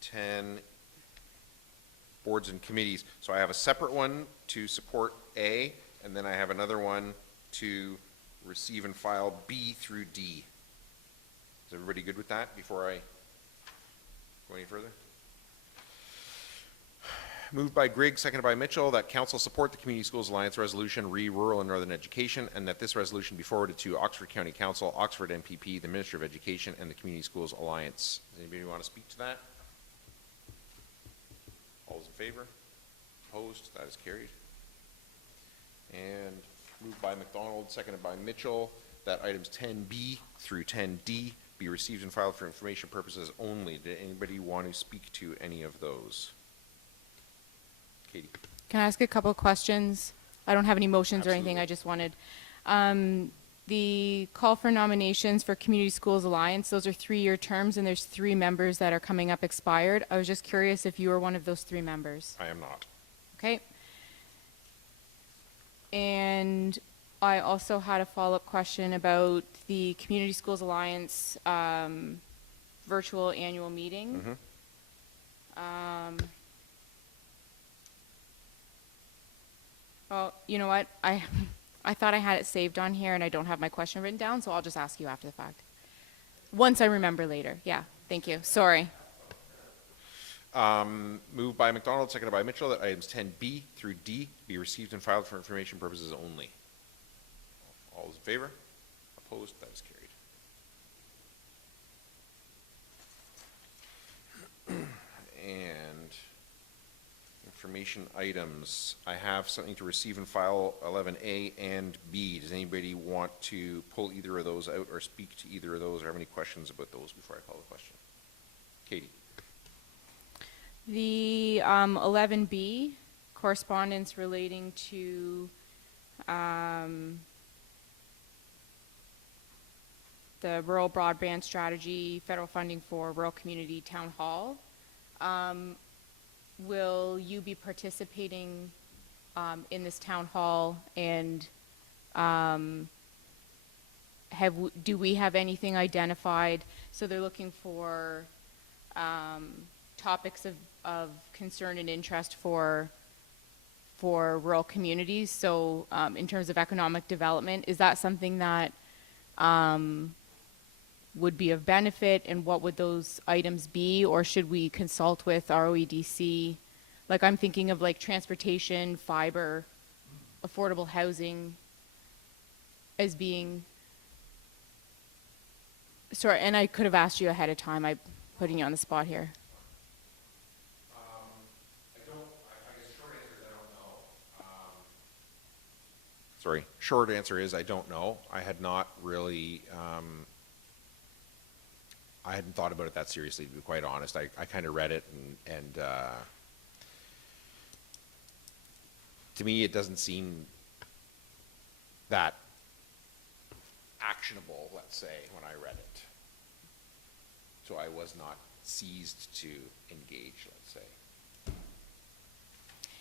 10 boards and committees. So I have a separate one to support A, and then I have another one to receive and file B through D. Is everybody good with that before I go any further? Moved by Grigg, seconded by Mitchell, that council support the Community Schools Alliance Resolution re Rural and Northern Education, and that this resolution be forwarded to Oxford County Council, Oxford MPP, the Minister of Education, and the Community Schools Alliance. Does anybody want to speak to that? All those in favor? Opposed? That is carried. And moved by McDonald, seconded by Mitchell, that items 10B through 10D be received and filed for information purposes only. Did anybody want to speak to any of those? Katie. Can I ask a couple of questions? I don't have any motions or anything. Absolutely. I just wanted the call for nominations for Community Schools Alliance. Those are 3-year terms, and there's 3 members that are coming up expired. I was just curious if you were one of those 3 members. I am not. Okay. And I also had a follow-up question about the Community Schools Alliance virtual annual meeting. Oh, you know what? I thought I had it saved on here, and I don't have my question written down, so I'll just ask you after the fact. Once I remember later. Yeah, thank you. Sorry. Moved by McDonald, seconded by Mitchell, that items 10B through D be received and filed for information purposes only. All those in favor? Opposed? That is carried. And information items. I have something to receive and file 11A and B. Does anybody want to pull either of those out or speak to either of those or have any questions about those before I call the question? Katie. The 11B, correspondence relating to the rural broadband strategy, federal funding for rural community town hall. Will you be participating in this town hall, and do we have anything identified? So they're looking for topics of concern and interest for rural communities. So in terms of economic development, is that something that would be of benefit, and what would those items be, or should we consult with ROEDC? Like, I'm thinking of like transportation, fiber, affordable housing as being, sorry, and I could have asked you ahead of time. I'm putting you on the spot here. Sorry, short answer is I don't know. I had not really, I hadn't thought about it that seriously, to be quite honest. I kind of read it, and to me, it doesn't seem that actionable, let's say, when I read it. So I was not seized to engage, let's say.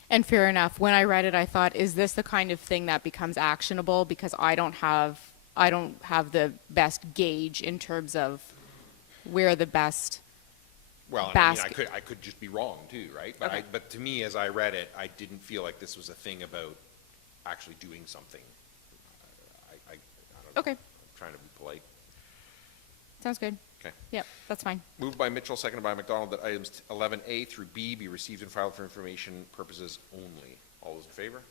And fair enough. When I read it, I thought, is this the kind of thing that becomes actionable? Because I don't have the best gauge in terms of where the best Well, basket. I could just be wrong too, right? But Okay. but to me, as I read it, I didn't feel like this was a thing about actually doing something. I don't know. Okay. I'm trying to be polite. Sounds good. Okay. Yep, that's fine. Moved by Mitchell, seconded by McDonald, that items 11A through B be received and filed for information purposes only. All those in favor?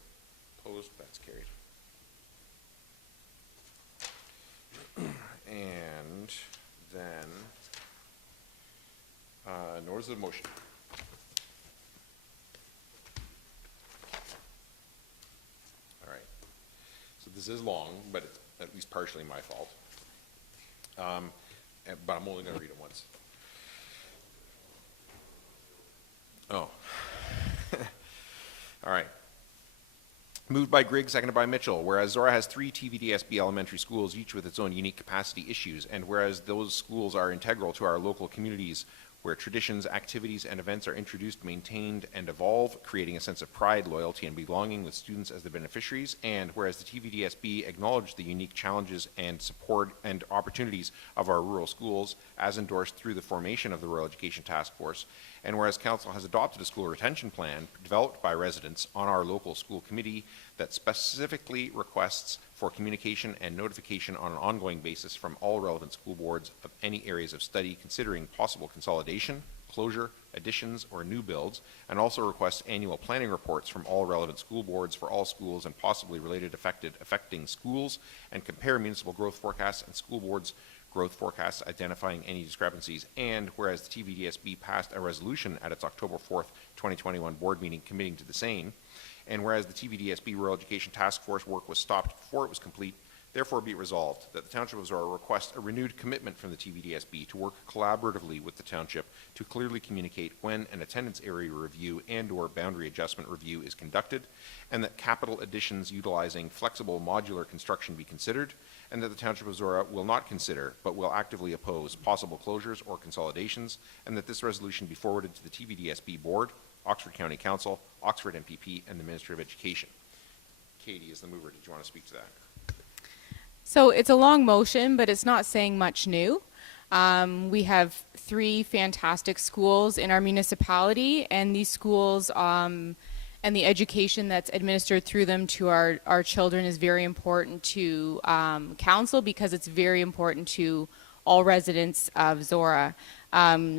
Opposed? That's carried. And then, notice of motion. All right. So this is long, but it's at least partially my fault. But I'm only going to read it once. Oh. All right. Moved by Grigg, seconded by Mitchell. Whereas Zorra has 3 TVDSB elementary schools, each with its own unique capacity issues, and whereas those schools are integral to our local communities, where traditions, activities, and events are introduced, maintained, and evolve, creating a sense of pride, loyalty, and belonging with students as the beneficiaries, and whereas the TVDSB acknowledged the unique challenges and support and opportunities of our rural schools, as endorsed through the formation of the Rural Education Task Force, and whereas Council has adopted a school retention plan developed by residents on our local school committee that specifically requests for communication and notification on an ongoing basis from all relevant school boards of any areas of study considering possible consolidation, closure, additions, or new builds, and also requests annual planning reports from all relevant school boards for all schools and possibly related affecting schools, and compare municipal growth forecasts and school boards' growth forecasts, identifying any discrepancies. And whereas the TVDSB passed a resolution at its October 4th, 2021 board meeting committing to the same, and whereas the TVDSB Rural Education Task Force work was stopped before it was complete, therefore be it resolved that the Township of Zorra requests a renewed commitment from the TVDSB to work collaboratively with the Township to clearly communicate when an attendance area review and/or boundary adjustment review is conducted, and that capital additions utilizing flexible modular construction be considered, and that the Township of Zorra will not consider but will actively oppose possible closures or consolidations, and that this resolution be forwarded to the TVDSB Board, Oxford County Council, Oxford MPP, and the Ministry of Education. Katie is the mover. Did you want to speak to that? So it's a long motion, but it's not saying much new. We have 3 fantastic schools in our municipality, and these schools and the education that's administered through them to our children is very important to council, because it's very important to all residents of Zorra.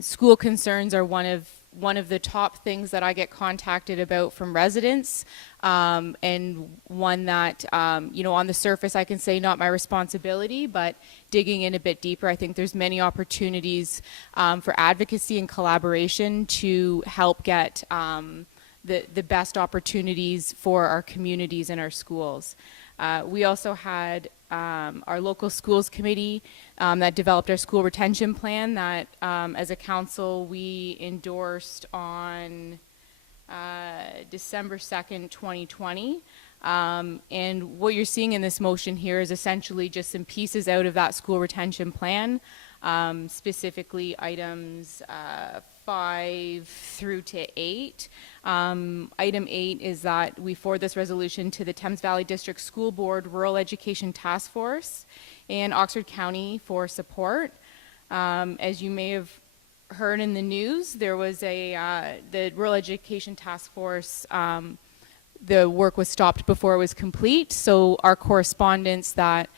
School concerns are one of the top things that I get contacted about from residents, and one that, on the surface I can say not my responsibility, but digging in a bit deeper, I think there's many opportunities for advocacy and collaboration to help get the best opportunities for our communities and our schools. We also had our local schools committee that developed our school retention plan that as a council we endorsed on December 2nd, 2020. And what you're seeing in this motion here is essentially just some pieces out of that school retention plan, specifically items 5 through to 8. Item 8 is that we forward this resolution to the Thames Valley District School Board Rural Education Task Force and Oxford County for support. As you may have heard in the news, there was the Rural Education Task Force, the work was stopped before it was complete, so our correspondence that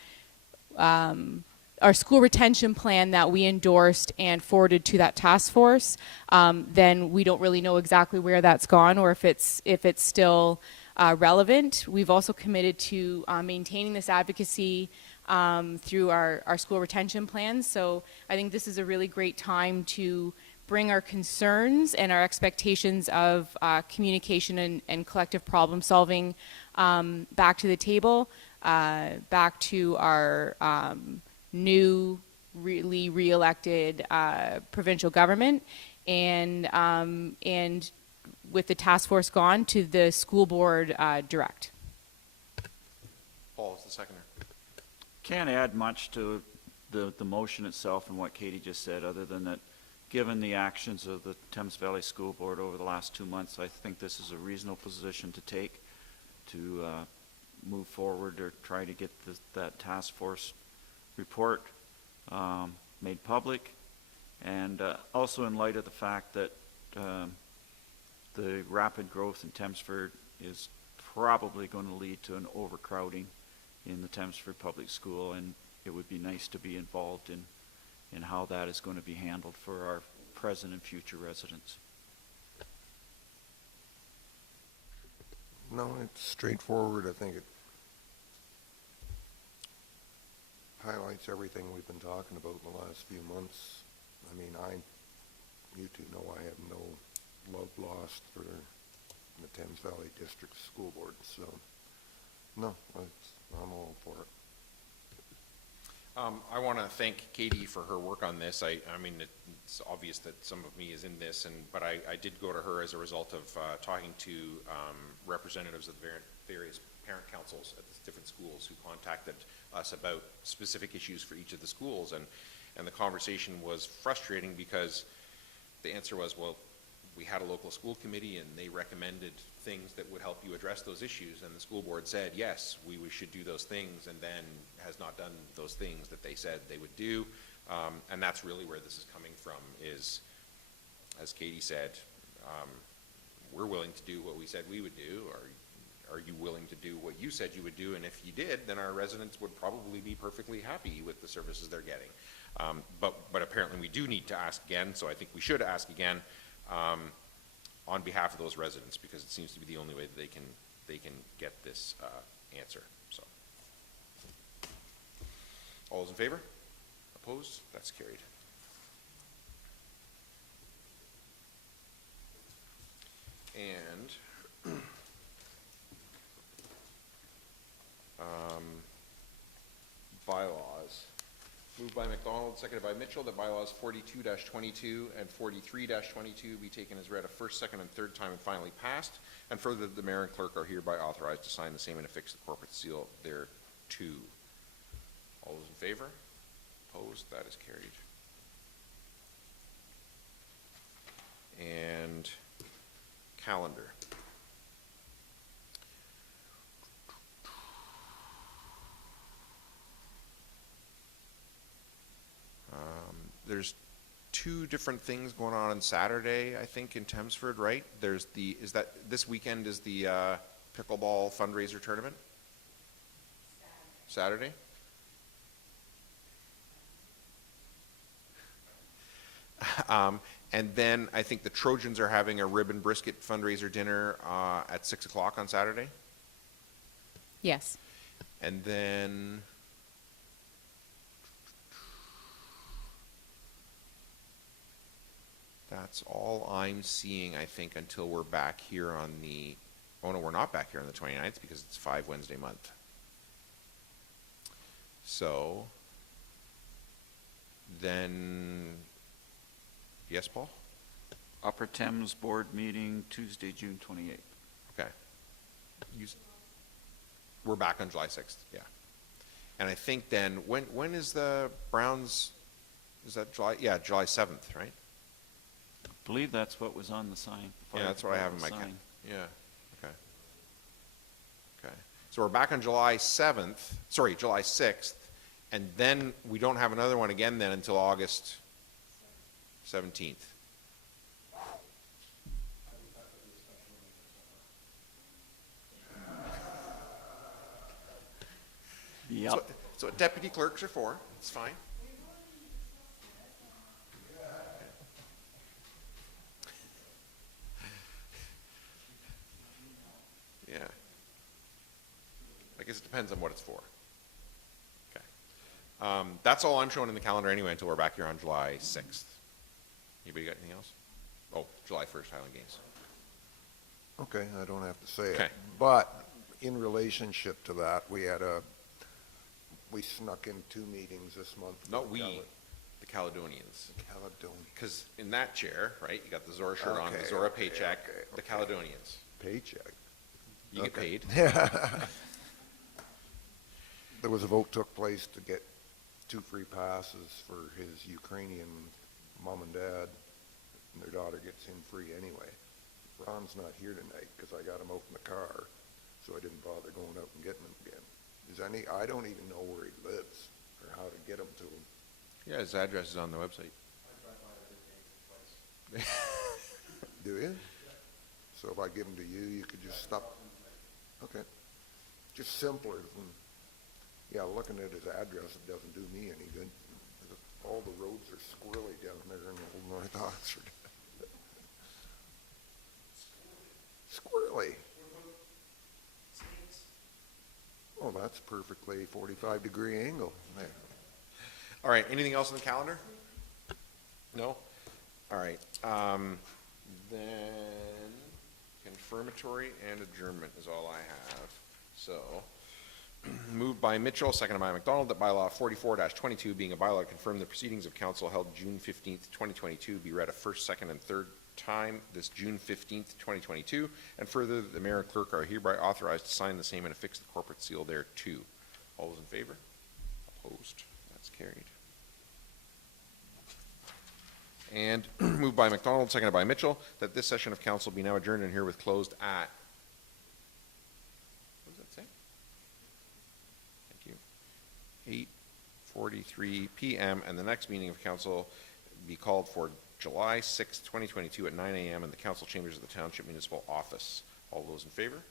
our school retention plan that we endorsed and forwarded to that task force, then we don't really know exactly where that's gone or if it's still relevant. We've also committed to maintaining this advocacy through our school retention plans. So I think this is a really great time to bring our concerns and our expectations of communication and collective problem solving back to the table, back to our newly re-elected provincial government, and with the task force gone, to the school board direct. Paul is the seconder. Can't add much to the motion itself and what Katie just said, other than that given the actions of the Thames Valley School Board over the last 2 months, I think this is a reasonable position to take to move forward or try to get that task force report made public, and also in light of the fact that the rapid growth in Thamesford is probably going to lead to an overcrowding in the Thamesford Public School, and it would be nice to be involved in how that is going to be handled for our present and future residents. No, it's straightforward. I think it highlights everything we've been talking about in the last few months. I mean, you two know I have no love lost for the Thames Valley District School Board, so no, I'm all for it. I want to thank Katie for her work on this. I mean, it's obvious that some of me is in this, but I did go to her as a result of talking to representatives of the various parent councils at the different schools who contacted us about specific issues for each of the schools, and the conversation was frustrating because the answer was, well, we had a local school committee and they recommended things that would help you address those issues, and the school board said, yes, we should do those things, and then has not done those things that they said they would do. And that's really where this is coming from is, as Katie said, we're willing to do what we said we would do. Are you willing to do what you said you would do? And if you did, then our residents would probably be perfectly happy with the services they're getting. But apparently we do need to ask again, so I think we should ask again on behalf of those residents, because it seems to be the only way that they can get this answer. So, all those in favor? Opposed? That's carried. And bylaws. Moved by McDonald, seconded by Mitchell, that bylaws 42-22 and 43-22 be taken as read a first, second, and third time and finally passed. And further, that the mayor and clerk are hereby authorized to sign the same and affix the corporate seal thereto. All those in favor? Opposed? That is carried. And calendar. There's two different things going on Saturday, I think, in Thamesford, right? There's this weekend is the pickleball fundraiser tournament? Saturday? And then I think the Trojans are having a rib and brisket fundraiser dinner at 6 o'clock on Saturday. Yes. And then that's all I'm seeing, I think, until we're back here on the, oh no, we're not back here on the 29th because it's 5 Wednesday month. So then, yes, Paul? Upper Thames Board meeting Tuesday, June 28th. Okay. We're back on July 6th, yeah. And I think then, when is the Browns, is that July? Yeah, July 7th, right? I believe that's what was on the sign. Yeah, that's what I have in my sign. Yeah, okay. Okay. So we're back on July 6th, and then we don't have another one again then until August 17th. Yep. That's what deputy clerks are for. It's fine. Yeah. I guess it depends on what it's for. Okay. That's all I'm showing in the calendar anyway until we're back here on July 6th. Anybody got anything else? Oh, July 1st, Highland Games. Okay, I don't have to say it. Okay. But in relationship to that, we snuck in 2 meetings this month. No, the Caledonians. Caledonians. Because in that chair, right, you got the Zorra shirt on, the Okay, Zorra okay, paycheck, okay, the okay. Caledonians. Paycheck. You get paid. There was a vote took place to get 2 free passes for his Ukrainian mom and dad, and their daughter gets in free anyway. Ron's not here tonight because I got him out in the car, so I didn't bother going out and getting him again. I don't even know where he lives or how to get him to him. Yeah, his address is on the website. Do you? So if I give him to you, you could just stop. Okay. Just simpler than, yeah, looking at his address, it doesn't do me any good. All the roads are squirrely down there in Old North Oxford. Squirrely. Oh, that's perfectly 45-degree angle there. All right, anything else on the calendar? No? All right, then confirmatory and adjournment is all I have. So, moved by Mitchell, seconded by McDonald, that bylaw 44-22, being a bylaw to confirm the proceedings of council held June 15th, 2022, be read a first, second, and third time this June 15th, 2022, and further, the mayor and clerk are hereby authorized to sign the same and affix the corporate seal thereto. All those in favor? Opposed? That's carried. And moved by McDonald, seconded by Mitchell, that this session of council be now adjourned and herewith closed at, what does that say? Thank you. 8:43 p.m. and the next meeting of council be called for July 6th, 2022 at 9 a.m. in the council chambers of the Township Municipal Office. All those in favor?